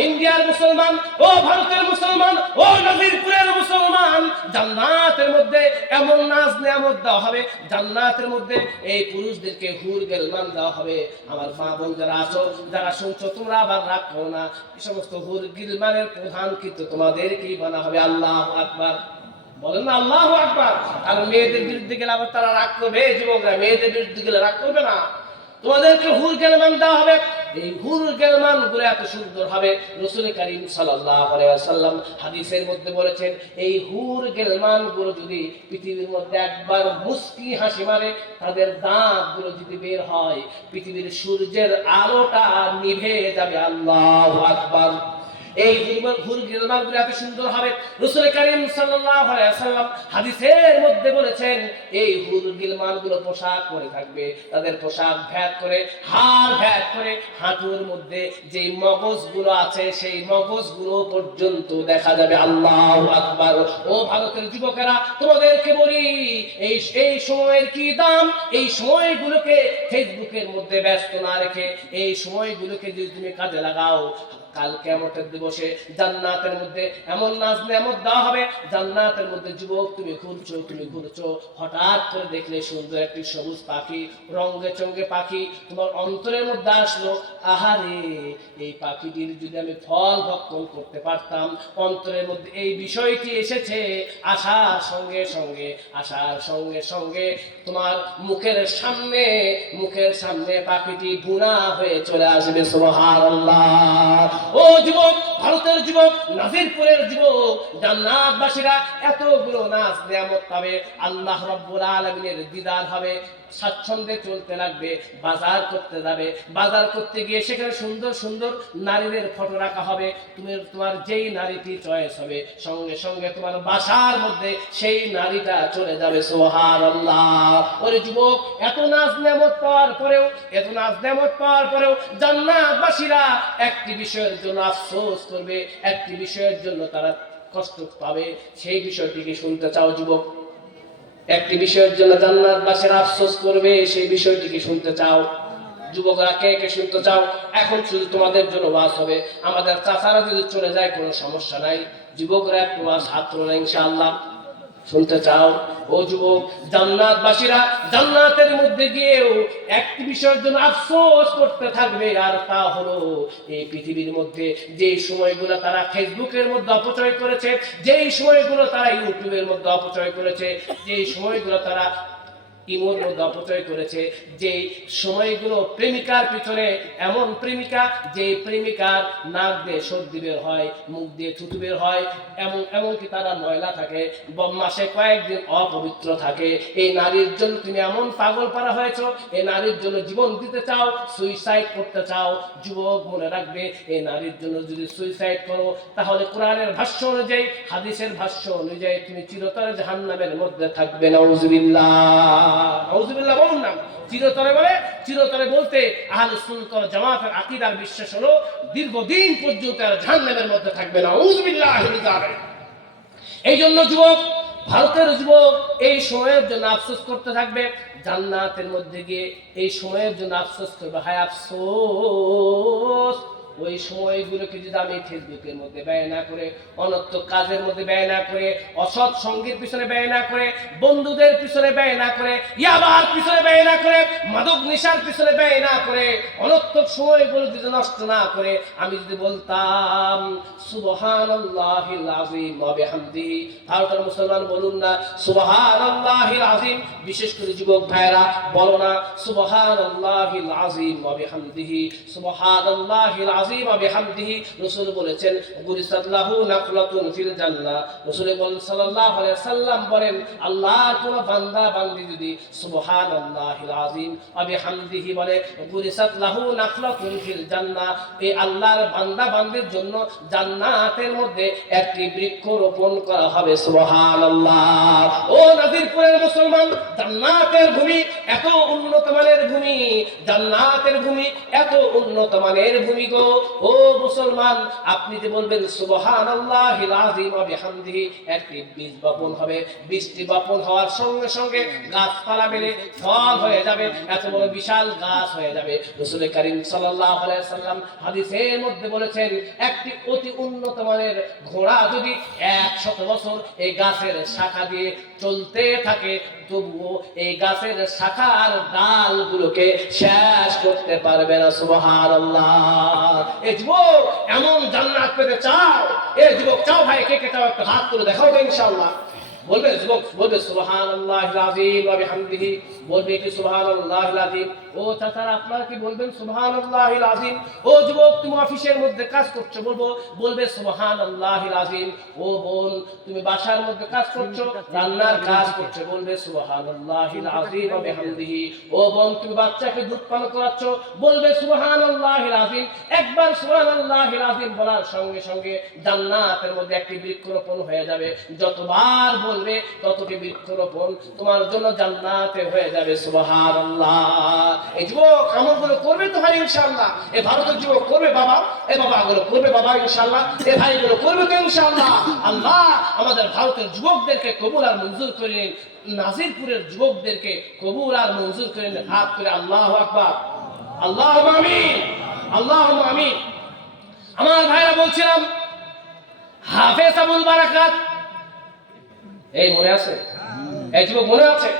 ইন্ডিয়ার মুসলমান, ও ভারতের মুসলমান, ও নজিরপুরের মুসলমান, জান্নাতের মধ্যে এমন নাজ নেয়ামত দেওয়া হবে, জান্নাতের মধ্যে এই পুরুষদেরকে হুর গেলমান দেওয়া হবে। আমার মা বোন যারা আছো, যারা শুনছো, তোমরা আবার রাগ করো না, এই সমস্ত হুর গিলমানের প্রধান কিন্তু তোমাদেরকেই বানা হবে। আল্লাহু আকবার বলেন না, আল্লাহু আকবার। আর মেয়েদের বিরুদ্ধে গেলে আবার তারা রাগ করবে। যুবকরা মেয়েদের বিরুদ্ধে গেলে রাগ করবে না, তোমাদেরকে হুর গেলমান দেওয়া হবে। এই হুর গেলমান গুলো এত সুন্দর হবে, রাসূল কারীম সাল্লাল্লাহু আলাইহি ওয়াসাল্লাম হাদিসের মধ্যে বলেছেন, এই হুর গেলমান গুলো যদি পৃথিবীর মধ্যে একবার মুস্কি হাসি মারে, তাদের দাঁত গুলো যদি বের হয়, পৃথিবীর সূর্যের আলোটা নিভে যাবে। আল্লাহু আকবার। এই হুর গিলমান গুলো এত সুন্দর হবে, রাসূল কারীম সাল্লাল্লাহু আলাইহি ওয়াসাল্লাম হাদিসের মধ্যে বলেছেন, এই হুর গিলমান গুলো পোশাক পরে থাকবে, তাদের পোশাক ভেদ করে, হাড় ভেদ করে, হাঁটুর মধ্যে যে মগজগুলো আছে সেই মগজগুলো পর্যন্ত দেখা যাবে। আল্লাহু আকবার। ও ভারতের যুবকেরা, তোমাদেরকে বলি, এই সময়ের কি দাম। এই সময়গুলোকে ফেসবুকের মধ্যে ব্যস্ত না রেখে এই সময়গুলোকে যদি তুমি কাজে লাগাও, কাল কিয়ামতের দিবসে জান্নাতের মধ্যে এমন নাজ নেয়ামত দেওয়া হবে। জান্নাতের মধ্যে যুবক তুমি ঘুরছো, হঠাৎ করে দেখলে সুন্দর একটি সবুজ পাখি, রঙে চঙ্গে পাখি তোমার অন্তরের মধ্যে আসলো, আহারে এই পাখিটির যদি আমি ফল ভক্ষণ করতে পারতাম। অন্তরের মধ্যে এই বিষয়টি এসেছে, আসার সঙ্গে সঙ্গে তোমার মুখের সামনে পাখিটি বুনা হয়ে চলে আসবে। সুবহানাল্লাহ। ও যুবক, ভারতের যুবক, নাজিরপুরের যুবক, জান্নাতবাসীরা এতগুলো নাজ নিয়ামত পাবে, আল্লাহ রাব্বুল আলামিনের দিদার হবে, স্বাচ্ছন্দ্যে চলতে লাগবে। বাজার করতে যাবে, বাজার করতে গিয়ে সেখানে সুন্দর সুন্দর নারীদের ফটো রাখা হবে। তোমার যেই নারীটি চয়েস হবে, সঙ্গে সঙ্গে তোমার বাসার মধ্যে সেই নারীটা চলে যাবে। সুবহানাল্লাহ। ওরে যুবক, এত নাজ নেয়ামত পাওয়ার পরেও জান্নাতবাসীরা একটি বিষয়ের জন্য আফসোস করবে, একটি বিষয়ের জন্য তারা কষ্ট পাবে। সেই বিষয়টিকে শুনতে চাও যুবক? একটি বিষয়ের জন্য জান্নাতবাসীরা আফসোস করবে, সেই বিষয়টিকে শুনতে চাও? যুবকরা কে কে শুনতে চাও? এখন শুধু তোমাদের জন্য ওয়াজ হবে। আমাদের চাচারা যদি চলে যায় কোনো সমস্যা নাই, যুবকরা একটু ওয়াজ হাত তোলো ইনশাআল্লাহ। শুনতে চাও? ও যুবক, জান্নাতবাসীরা জান্নাতের মধ্যে গিয়েও একটি বিষয়ের জন্য আফসোস করতে থাকবে, আর তা হলো এই পৃথিবীর মধ্যে যেই সময়গুলো তারা ফেসবুকের মধ্যে অপচয় করেছে, যেই সময়গুলো তারা ইউটিউবের মধ্যে অপচয় করেছে, যেই সময়গুলো তারা ইমোর মধ্যে অপচয় করেছে, যে সময়গুলো প্রেমিকার পিছনে, এমন প্রেমিকা যে প্রেমিকার নাক দিয়ে সর্দি বের হয়, মুখ দিয়ে থুতু বের হয়, এমনকি তারা ময়লা থাকে, মাসে কয়েকদিন অপবিত্র থাকে। এই নারীর জন্য তুমি এমন পাগল পারা হয়েছো, এই নারীর জন্য জীবন দিতে চাও, সুইসাইড করতে চাও। যুবক মনে রাখবে, এই নারীর জন্য যদি সুইসাইড করো, তাহলে কোরআনের ভাষ্য অনুযায়ী, হাদিসের ভাষ্য অনুযায়ী তুমি চিরতরে জাহান্নামের মধ্যে থাকবে। নাউজুবিল্লাহ, নাউজুবিল্লাহ বলুন না। চিরতরে বলতে আহলে সুন্নাত ওয়াল জামাতের আকীদার বিশ্বাস হলো দীর্ঘদিন পর্যন্ত জাহান্নামের মধ্যে থাকবে। নাউজুবিল্লাহ। এই জন্য যুবক, ভারতের যুবক এই সময়ের জন্য আফসোস করতে থাকবে, জান্নাতের মধ্যে গিয়ে এই সময়ের জন্য আফসোস করবে। হায় আফসোস, ওই সময়গুলোকে যদি আমি ফেসবুকের মধ্যে ব্যয় না করে, অনর্থক কাজের মধ্যে ব্যয় না করে, অসৎ সঙ্গীর পিছনে ব্যয় না করে, বন্ধুদের পিছনে ব্যয় না করে, ইয়াবার পিছনে ব্যয় না করে, মাদক নেশার পিছনে ব্যয় না করে, অনর্থক সময়গুলো যদি নষ্ট না করে আমি যদি বলতাম সুবহানাল্লাহিল আযীম ওয়া বিহামদিহি, ভারতের মুসলমান বলুন না সুবহানাল্লাহিল আযীম। বিশেষ করে যুবক ভাইরা বলো না সুবহানাল্লাহিল আযীম ওয়া বিহামদিহি, সুবহানাল্লাহিল আযীম ওয়া বিহামদিহি। রাসূল বলেছেন গুরিসাল্লাহু নাকলাতুন ফিল জান্নাহ। রাসূল সাল্লাল্লাহু আলাইহি ওয়াসাল্লাম বলেন আল্লাহর কোন বান্দা বান্দি যদি সুবহানাল্লাহিল আযীম ওয়া বিহামদিহি বলে, গুরিসাল্লাহু নাকলাতুন ফিল জান্নাহ, এই আল্লাহর বান্দা বান্দির জন্য জান্নাতের মধ্যে একটি বৃক্ষ রোপণ করা হবে। সুবহানাল্লাহ। ও নাজিরপুরের মুসলমান, জান্নাতের ভূমি এত উন্নত মানের ভূমি, জান্নাতের ভূমি এত উন্নত মানের ভূমি গো। ও মুসলমান, আপনি যে বলবেন সুবহানাল্লাহিল আযীম ওয়া বিহামদিহি, একটি বীজ বপন হবে, বীজটি বপন হওয়ার সঙ্গে সঙ্গে গাছপালা মেলে ফল হয়ে যাবে, এত বড় বিশাল গাছ হয়ে যাবে। রাসূল কারীম সাল্লাল্লাহু আলাইহি ওয়াসাল্লাম হাদিসের মধ্যে বলেছেন একটি অতি উন্নত মানের ঘোড়া যদি 100 বছর এই গাছের শাখা দিয়ে চলতে থাকে, তবুও এই গাছের শাখার ডালগুলোকে শেষ করতে পারবে না। সুবহানাল্লাহ। এই যুবক এমন জান্নাত পেতে চাও? এই যুবক চাও ভাই? কে কে চাও? একটা হাত তুলে দেখাও তো ইনশাআল্লাহ। বলবে যুবক, বলবে সুবহানাল্লাহিল আযীম ওয়া বিহামদিহি, বলবে কি সুবহানাল্লাহিল আযীম। ও চাচারা আপনারা কি বলবেন সুবহানাল্লাহিল আযীম? ও যুবক তুমি অফিসের মধ্যে কাজ করছো, বলবে সুবহানাল্লাহিল আযীম। ও বোন তুমি বাসার মধ্যে কাজ করছো, রান্নার কাজ করছো, বলবে সুবহানাল্লাহিল আযীম ওয়া বিহামদিহি। ও বোন তুমি বাচ্চাকে দুধ পান করাচ্ছো, বলবে সুবহানাল্লাহিল আযীম। একবার সুবহানাল্লাহিল আযীম বলার সঙ্গে সঙ্গে জান্নাতের মধ্যে একটি বৃক্ষরোপণ হয়ে যাবে। যতবার বলবে ততটি বৃক্ষরোপণ তোমার জন্য জান্নাতে হয়ে যাবে। সুবহানাল্লাহ। এই যুবক আমলগুলো করবে তো ভাই ইনশাআল্লাহ? এই ভারতের যুবক করবে বাবা? এই বাবা গুলো করবে বাবা ইনশাআল্লাহ? এই ভাইগুলো করবে তো ইনশাআল্লাহ? আল্লাহ আমাদের ভারতের যুবকদেরকে কবুল আর মঞ্জুর করে নিন, নাজিরপুরের যুবকদেরকে কবুল আর মঞ্জুর করে নিন। হাত করে আল্লাহু আকবার, আল্লাহুম্মা আমিন, আল্লাহুম্মা আমিন। আমার ভাইরা বলছিলাম হাফেজ আবুল বারাকাত, এই মনে আছে? এই যুবক মনে আছে?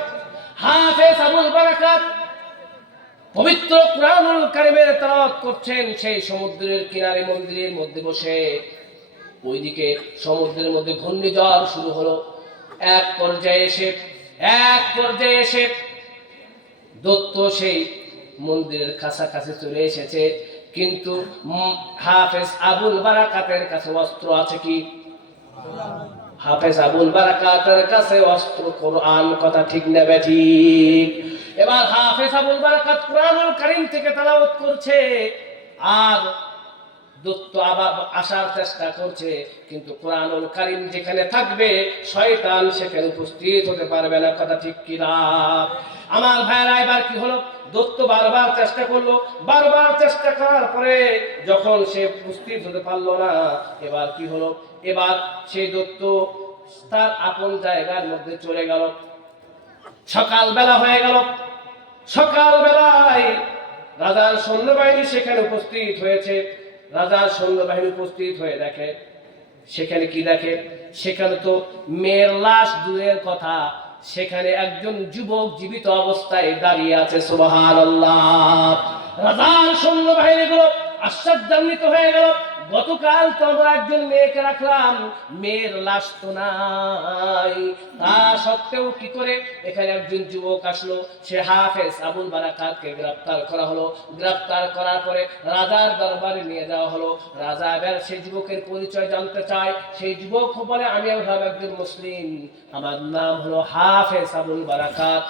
হাফেজ আবুল বারাকাত পবিত্র কুরআনুল কারীমের তেলাওয়াত করছেন সেই সমুদ্রের কিনারে মন্দিরের মধ্যে বসে। ওইদিকে সমুদ্রের মধ্যে ঘূর্ণিঝড় শুরু হলো। এক পর্যায়ে এসে দত্ত সেই মন্দিরের কাছাকাছি চলে এসেছে, কিন্তু হাফেজ আবুল বারাকাতের কাছে অস্ত্র আছে কি? হাফেজ আবুল বারাকাতের কাছে অস্ত্র কোরআন। কথা ঠিক না বেঠিক? এবার হাফেজ আবুল বারাকাত কুরআনুল কারীম থেকে তেলাওয়াত করছে, আর দত্ত আবার আসার চেষ্টা করছে, কিন্তু কুরআনুল কারীম যেখানে থাকবে শয়তান সেখানে উপস্থিত হতে পারবে না। কথা ঠিক কি না? আমার ভাইরা এবার কি হলো? দত্ত বারবার চেষ্টা করলো, বারবার চেষ্টা করার পরে যখন সে উপস্থিত হতে পারলো না, এবার কি হলো? এবার সেই দত্ত তার আপন জায়গার মধ্যে চলে গেল। সকালবেলা হয়ে গেল। সকালবেলায় রাজার সৈন্যবাহিনী সেখানে উপস্থিত হয়েছে। রাজার সৈন্যবাহিনী উপস্থিত হয়ে দেখে, সেখানে কি দেখে? সেখানে তো মেয়ের লাশ দূরের কথা, সেখানে একজন যুবক জীবিত অবস্থায় দাঁড়িয়ে আছে। সুবহানাল্লাহ। রাজার সৈন্যবাহিনীগুলো আশ্চর্যান্বিত হয়ে গেল। গতকাল তো আমরা একজন মেয়েকে রাখলাম, মেয়ের লাশ তো নাই, তা সত্ত্বেও কি করে এখানে একজন যুবক আসলো? সে হাফেজ আবুল বারাকাতকে গ্রেফতার করা হলো। গ্রেফতার করার পরে রাজার দরবারে নিয়ে যাওয়া হলো। রাজা এবার সেই যুবকের পরিচয় জানতে চায়। সেই যুবক বলে আমি হলাম একজন মুসলিম, আমার নাম হলো হাফেজ আবুল বারাকাত।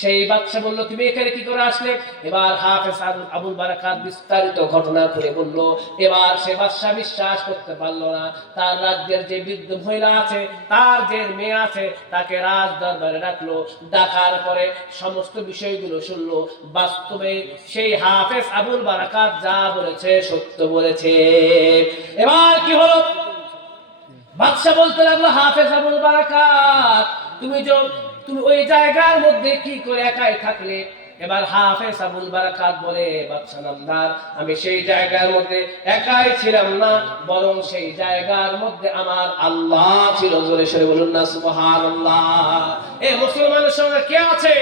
সেই বাদশা বলল তুমি এখানে কি করে আসলে? এবার হাফেজ আবুল বারাকাত বিস্তারিত ঘটনা করে বলল। এবার সে বাদশা বিশ্বাস করতে পারলো না। তার রাজ্যের যে বৃদ্ধ মহিলা আছে, তার যে মেয়ে আছে, তাকে রাজ দরবারে ডাকলো। ডাকার পরে সমস্ত বিষয়গুলো শুনলো। বাস্তবে সেই হাফেজ আবুল বারাকাত যা বলেছে সত্য বলেছে। এবার কি হলো? বাদশা বলতে লাগলো হাফেজ আবুল বারাকাত তুমি ওই জায়গার মধ্যে কি করে একাই থাকলে? এবার হাফেজ আবুল বারাকাত বলে, বাদশা নামদার, আমি সেই জায়গার মধ্যে একাই ছিলাম না, বরং সেই জায়গার মধ্যে আমার আল্লাহ ছিল। জোরে সরে বলুন না সুবহানাল্লাহ। এই মুসলমানের সঙ্গে কে আছে?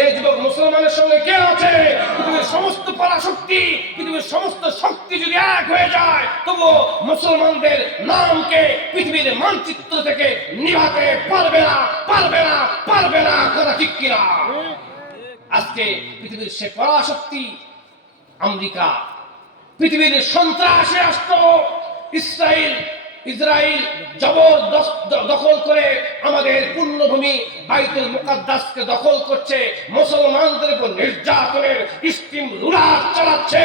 এই যুবক মুসলমানের সঙ্গে কে আছে? পৃথিবীর সমস্ত পরাশক্তি, পৃথিবীর সমস্ত শক্তি যদি এক হয়ে যায়, তবু মুসলমানদের নামকে পৃথিবীর মানচিত্র থেকে নিভাতে পারবে না, পারবে না, পারবে না। কথা ঠিক কিনা? আজকে পৃথিবীর সে পরাশক্তি আমেরিকা, পৃথিবীর সন্ত্রাসী রাষ্ট্র ইসরায়েল জবরদস্ত দখল করে আমাদের পুণ্যভূমি বাইতুল মুকাদ্দাসকে দখল করছে, মুসলমানদের উপর নির্যাতনের স্টিম রুলার চালাচ্ছে,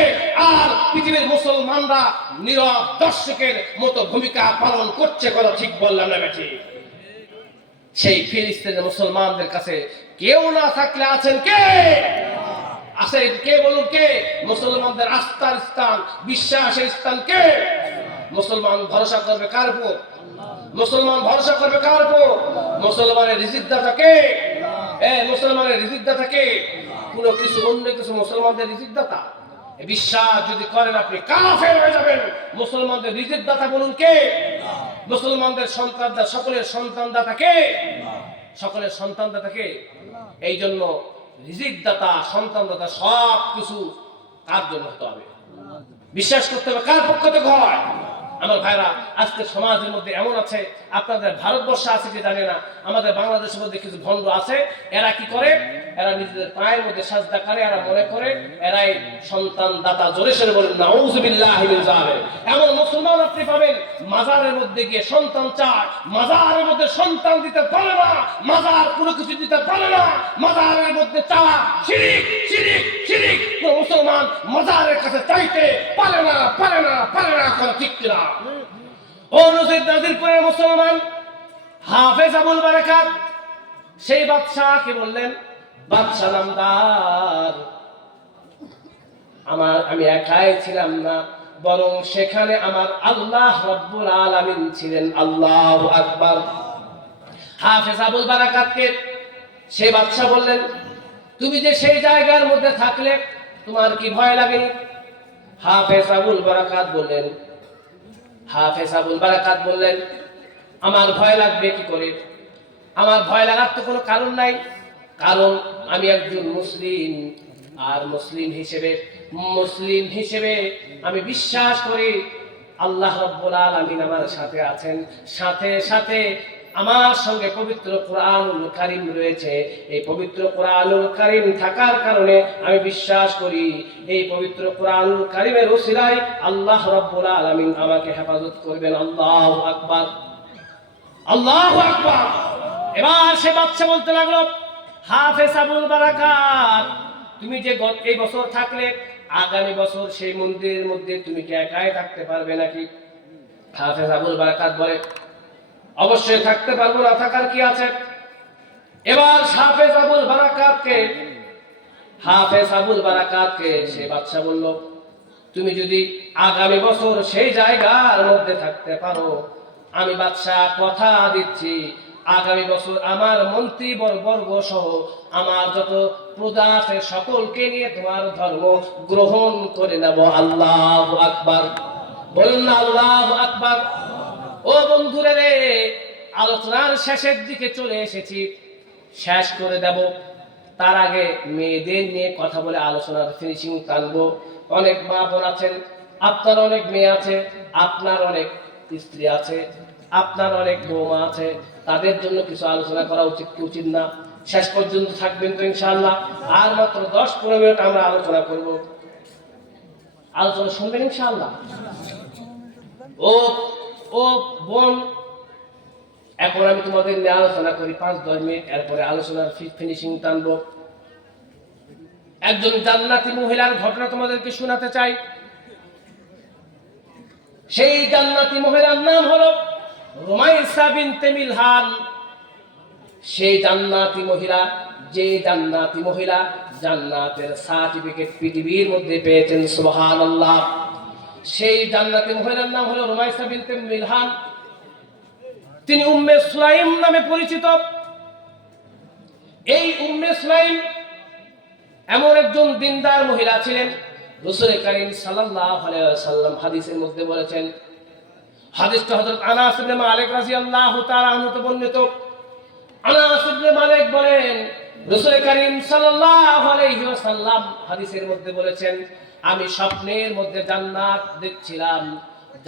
আর পৃথিবীর মুসলমানরা নীরব দর্শকের মতো ভূমিকা পালন করছে। কথা ঠিক বললাম না বেটি? সেই ফিলিস্তিনের মুসলমানদের কাছে কেউ না থাকলে আছেন কে? আছে কে? বলুন কে? মুসলমানদের আস্থার স্থান, বিশ্বাসের স্থান কে? মুসলমান ভরসা করবে কার উপর? মুসলমান ভরসা করবে কার উপর? মুসলমানের রিজিক দাতা কে? মুসলমানের রিজিক দাতা কে? কোনো কিছু অন্য কিছু মুসলমানদের রিজিক দাতা? বিশ্বাস যদি করেন আপনি কাফের হয়ে যাবেন। মুসলমানদের রিজিক দাতা বলুন কে? মুসলমানদের সন্তান, সকলের সন্তান দাতা কে? সকলের সন্তান দাতা কে? এই জন্য রিজিক দাতা, সন্তান দাতা সব কিছু কার জন্য হতে হবে? বিশ্বাস করতে হবে কার পক্ষ থেকে হয়? আমার ভাইরা, আজকে সমাজের মধ্যে এমন আছে, আপনাদের ভারতবর্ষে আছে কি জানি না, আমাদের বাংলাদেশের মধ্যে কিছু ভণ্ড আছে। এরা কি করে? এরা নিজেদের পায়ের মধ্যে সাজদা করে, এরা মনে করে এরাই সন্তান দাতা। জোরে সরে বলেন নাউযুবিল্লাহি মিন যালিক। এমন মুসলমান আপনি পাবেন মাজারের মধ্যে গিয়ে সন্তান চায়, মাজারের মধ্যে সন্তান দিতে পারে না, মাজার কোনো কিছু দিতে পারে না, মাজারের মধ্যে চাওয়া শিরিক, শিরিক, শিরিক। কোন মুসলমান মাজারের কাছে চাইতে পারে না, পারে না, পারে না। কথা ঠিক কিনা? ও নাজিরপুরের মুসলমান হাফেজ আবুল বারাকাত সেই বাদশাহকে বললেন, বাদশা নামদার, আমি একাই ছিলাম না, বরং সেখানে আমার আল্লাহ রাব্বুল আলামিন ছিলেন। আল্লাহু আকবার। হাফেজ আবুল বারাকাতকে সেই বাদশা বললেন, তুমি যে সেই জায়গার মধ্যে থাকলে তোমার কি ভয় লাগেনি? হাফেজ আবুল বারাকাত বললেন, আমার ভয় লাগবে কি করে? আমার ভয় লাগার তো কোনো কারণ নাই, কারণ আমি একজন মুসলিম, আর মুসলিম হিসেবে আমি বিশ্বাস করি আল্লাহ রাব্বুল আলামিন আমার সাথে আছেন, সাথে সাথে আমার সঙ্গে পবিত্র কোরআনুল কারীম রয়েছে। এই পবিত্র কোরআনুল কারীম থাকার কারণে আমি বিশ্বাস করি এই পবিত্র কোরআনুল কারীমের ওসিলায় আল্লাহ রাব্বুল আলামিন আমাকে হেফাজত করবেন। আল্লাহু আকবার, আল্লাহু আকবার। এবার সে বাদশা বলতে লাগলো, হাফেজ আবুল বারাকাত, তুমি যে এই বছর থাকলে আগামী বছর সেই মন্দিরের মধ্যে তুমি কি একাই থাকতে পারবে নাকি? হাফেজ আবুল বারাকাত বলে, অবশ্যই থাকতে পারবো, না থাকার কি আছে? এবার হাফেজ আবুল বারাকাতকে সে বাদশা বলল, তুমি যদি আগামী বছর সেই জায়গার মধ্যে থাকতে পারো, আমি বাদশা কথা দিচ্ছি আগামী বছর আমার মন্ত্রী বর্গ সহ আমার যত প্রজা আছে সকলকে নিয়ে তোমার ধর্ম গ্রহণ করে নেব। আল্লাহু আকবার, বলুন না আল্লাহু আকবার। ও বন্ধুরা রে, আলোচনার শেষের দিকে চলে এসেছি, শেষ করে দেব। তার আগে মেয়েদের নিয়ে কথা বলে আলোচনার ফিনিশিং টানবো। অনেক মা বোন আছেন, আপনার অনেক মেয়ে আছে, আপনার অনেক স্ত্রী আছে, আপনার অনেক বৌমা আছে, তাদের জন্য কিছু আলোচনা করা উচিত না? শেষ পর্যন্ত থাকবেন তো ইনশাআল্লাহ? আর মাত্র 10-15 মিনিট আমরা আলোচনা করব। আলোচনা শুনবেন ইনশাআল্লাহ? ও বোন, এখন আমি তোমাদের নিয়ে আলোচনা করি 5-10 মিনিট, এরপরে আলোচনার ফিনিশিং টানবো। একজন জান্নাতি মহিলার ঘটনা তোমাদেরকে শোনাতে চাই। সেই জান্নাতি মহিলার নাম হলো রুমাইসা বিনতে মিলহান। সেই জান্নাতি মহিলা, যে জান্নাতি মহিলা জান্নাতের সার্টিফিকেট পৃথিবীর মধ্যে পেয়েছেন, সুবহানাল্লাহ। সেই জান্নাতি মহিলার নাম হলো রুমাইসা বিনতে মিলহান। তিনি উম্মে সুলাইম নামে পরিচিত। এই উম্মে সুলাইম এমন একজন দিনদার মহিলা ছিলেন। রাসূল করিম সাল্লাল্লাহু আলাইহি ওয়াসাল্লাম হাদিসের মধ্যে বলেছেন, হাদিসটা হযরত আনাস ইবনে মালিক রাদিয়াল্লাহু তাআলা আনহু থেকে বর্ণিত। আনাস ইবনে মালিক বলেন, রাসূল করিম সাল্লাল্লাহু আলাইহি ওয়াসাল্লাম হাদিসের মধ্যে বলেছেন, আমি স্বপ্নের মধ্যে জান্নাত দেখছিলাম।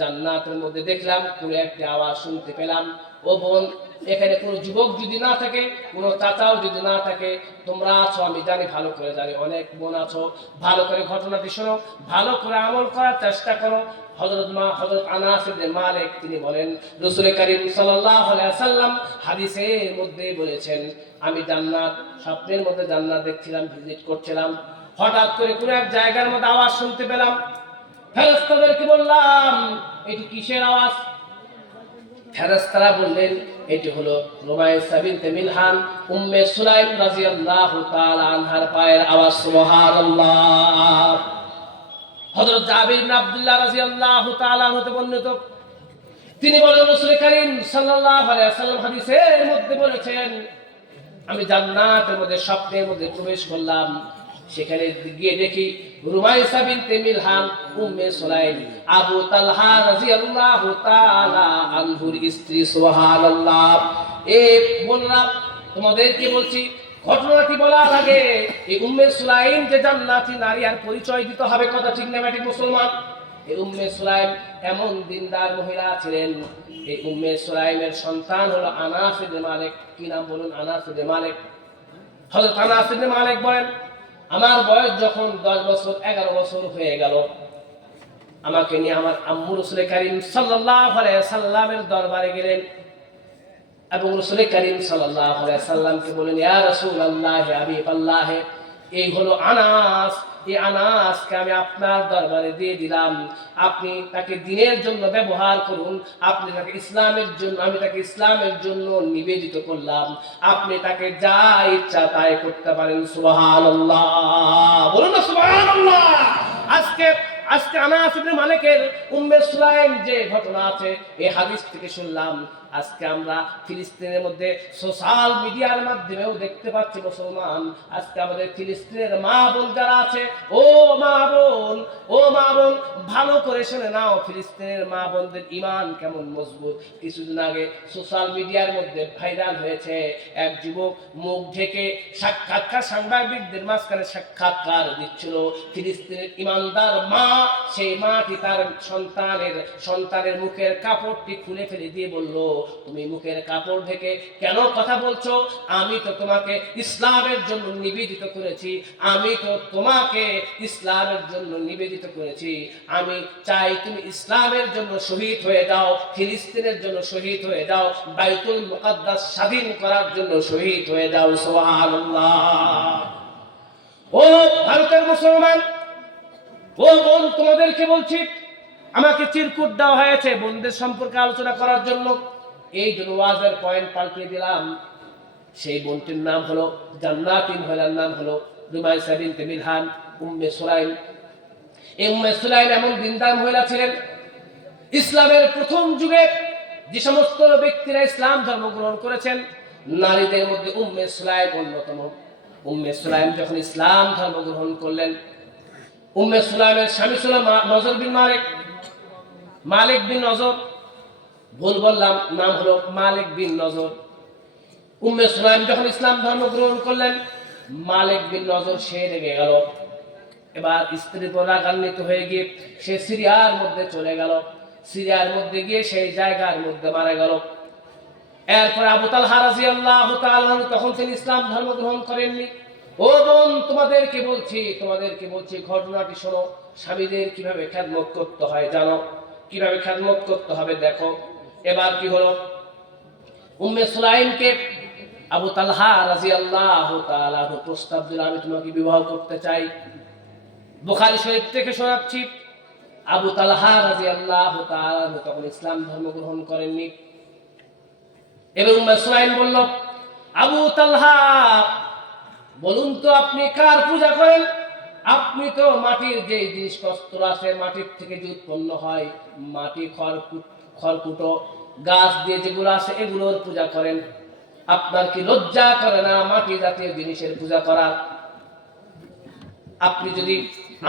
জান্নাতের মধ্যে দেখলাম কোন একটা আওয়াজ শুনতে পেলাম। ও বোন, এখানে কোনো যুবক যদি না থাকে, কোনো চাচাও যদি না থাকে, তোমরা আছো, আমি জানি, ভালো করে জানি, অনেক বোন আছো, ভালো করে ঘটনাটি শোনো, ভালো করে আমল করার চেষ্টা করো। হযরত আনাস ইবনে মালিক তিনি বলেন, রাসূল করিম সাল্লাল্লাহু আলাইহি ওয়াসাল্লাম হাদিসের মধ্যে বলেছেন, আমি জান্নাত, স্বপ্নের মধ্যে জান্নাত দেখছিলাম, ভিজিট করছিলাম। হঠাৎ করে কোন এক জায়গার মধ্যে আওয়াজ শুনতে পেলাম। ফেরেশতাদেরকে বললাম, এটি কিসের আওয়াজ? ফেরেশতারা বললেন, এটি হলো রুমাইসা বিনতে মিলহান উম্মে সুলাইম রাদিয়াল্লাহু তাআলা আনহার পায়ের আওয়াজ। সুবহানাল্লাহ। হযরত জাবির ইবনে আব্দুল্লাহ রাদিয়াল্লাহু তাআলা হতে বর্ণিত, তিনি বলেন, রাসূল করিম সাল্লাল্লাহু আলাইহি ওয়াসাল্লাম হাদিসের মধ্যে বলেছেন, আমি জান্নাতের মধ্যে স্বপ্নের মধ্যে প্রবেশ করলাম। সেখানে গিয়ে দেখি রুমাইসা বিনতে মিলহান উম্মে সুলাইম আবু তালহা রাদিয়াল্লাহু তাআলা আনহুর স্ত্রী। সুবহানাল্লাহ। এই বোনরা, তোমাদেরকে বলছি, ঘটনাটি বলার আগে এই উম্মে সুলাইম যে জান্নাতি নারী আর পরিচয় দিতে হবে, কথা ঠিক না ঠিক মুসলমান? এই উম্মে সুলাইম এমন দিনদার মহিলা ছিলেন। এই উম্মে সুলাইমের সন্তান হলো আনাস ইবনে মালিক। কি নাম বলুন? আনাস ইবনে মালিক। হযরত আনাস ইবনে মালিক বলেন, আমার বয়স যখন 10 বছর 11 বছর হয়ে গেল, আমাকে নিয়ে আমার আম্মু রাসূল করিম সাল্লাল্লাহু আলাইহি ওয়াসাল্লামের দরবারে গেলেন এবং রাসূল করিম সাল্লাল্লাহু আলাইহি ওয়াসাল্লামকে বলেন, ইয়া রাসূলুল্লাহ, হে হাবিবাল্লাহ, এই হলো আনাস, এই আনাসকে আমি আপনার দরবারে দিয়ে দিলাম, আপনি তাকে দ্বীনের জন্য ব্যবহার করুন, আপনি তাকে ইসলামের জন্য, আমি তাকে ইসলামের জন্য নিবেদিত করলাম, আপনি তাকে যা ইচ্ছা তাই করতে পারেন। সুবহানাল্লাহ, বলুন না সুবহানাল্লাহ। আজকে আনাস ইবনে মালিকের উম্মে সুলাইম যে ঘটনা আছে, এই হাদিস থেকে শুনলাম। আজকে আমরা ফিলিস্তিনের মধ্যে সোশ্যাল মিডিয়ার মাধ্যমেও দেখতে পাচ্ছি মুসলমান, আজকে আমাদের ফিলিস্তিনের মা বোন যারা আছে, ও মা বোন, ভালো করে শুনে নাও, ফিলিস্তিনের মা বোনদের ঈমান কেমন মজবুত। কিছুদিন আগে সোশ্যাল মিডিয়ার মধ্যে ভাইরাল হয়েছে, এক যুবক মুখ ঢেকে সাংবাদিকদের মাঝখানে সাক্ষাৎকার দিচ্ছিল। ফিলিস্তিনের ঈমানদার মা, সেই মাটি তার সন্তানের মুখের কাপড়টি খুলে ফেলে দিয়ে বলল, তুমি মুখের কাপড় ঢেকে কেন কথা বলছো? আমি তো তোমাকে ইসলামের জন্য নিবেদিত করেছি, আমি তো তোমাকে ইসলামের জন্য নিবেদিত করেছি, আমি চাই তুমি ইসলামের জন্য শহীদ হয়ে যাও, ফিলিস্তিনের জন্য শহীদ হয়ে যাও, বাইতুল মুকাদ্দাস স্বাধীন করার জন্য শহীদ হয়ে যাও। সুবহানাল্লাহ। ও ভারতের মুসলমান, ও বোন, তোমাদেরকে বলছি, আমাকে চিরকুট দেওয়া হয়েছে বোনদের সম্পর্কে আলোচনা করার জন্য, এই জন্য ওয়াজের পয়েন্ট পাল্টে দিলাম। সেই বোনটির নাম হলো, জান্নাতি মহিলার নাম হলো রুমাইসা বিনতে মিলহান উম্মে সুলাইম। এই উম্মে সুলাইম এমন দিনদার মহিলা ছিলেন, ইসলামের প্রথম যুগে যে সমস্ত ব্যক্তিরা ইসলাম ধর্ম গ্রহণ করেছেন, নারীদের মধ্যে উম্মে সুলাইম অন্যতম। উম্মে সুলাইম যখন ইসলাম ধর্ম গ্রহণ করলেন, উম্মে সুলাইমের স্বামী ছিল মালিক বিন নজর, ভুল বললাম, নাম হলো মালিক বিন নজর। উম্মে সুলাইম যখন ইসলাম ধর্ম গ্রহণ করলেন, মালিক বিন নজর সে রেগে গেল। এবার স্ত্রীর পর রাগান্বিত হয়ে গিয়ে সে সিরিয়ার মধ্যে চলে গেল। সিরিয়ার মধ্যে গিয়ে সেই জায়গার মধ্যে মারা গেল। এরপর আবু তালহা রাদিয়াল্লাহু তাআলা তখন তিনি ইসলাম ধর্ম গ্রহণ করেননি। ও বোন, তোমাদেরকে বলছি, ঘটনাটি শোনো। স্বামীদের কিভাবে খেদমত করতে হয় জানো, কিভাবে খেদমত করতে হবে দেখো। এবার কি হলো, উম্মে সুলাইমকে আবু তালহা রাদিয়াল্লাহু তাআলা প্রস্তাব দিল, আমি তোমাকে বিবাহ করতে চাই। বুখারী শরীফ থেকে শোনাচ্ছি, আবু তালহা রাদিয়াল্লাহু তাআলা তখন ইসলাম ধর্ম গ্রহণ করেননি। এবং উম্মে সুলাইম বলল, আবু তালহা, বলুন তো আপনি কার পূজা করেন? আপনি তো মাটির যে জিনিসপত্র আছে, মাটির থেকে যে উৎপন্ন হয়, মাটি, খড়কুটো, গাছ দিয়ে যেগুলো আছে, এগুলোর পূজা করেন। আপনার কি লজ্জা করে না মাটি জাতীয় জিনিসের পূজা করার? আপনি যদি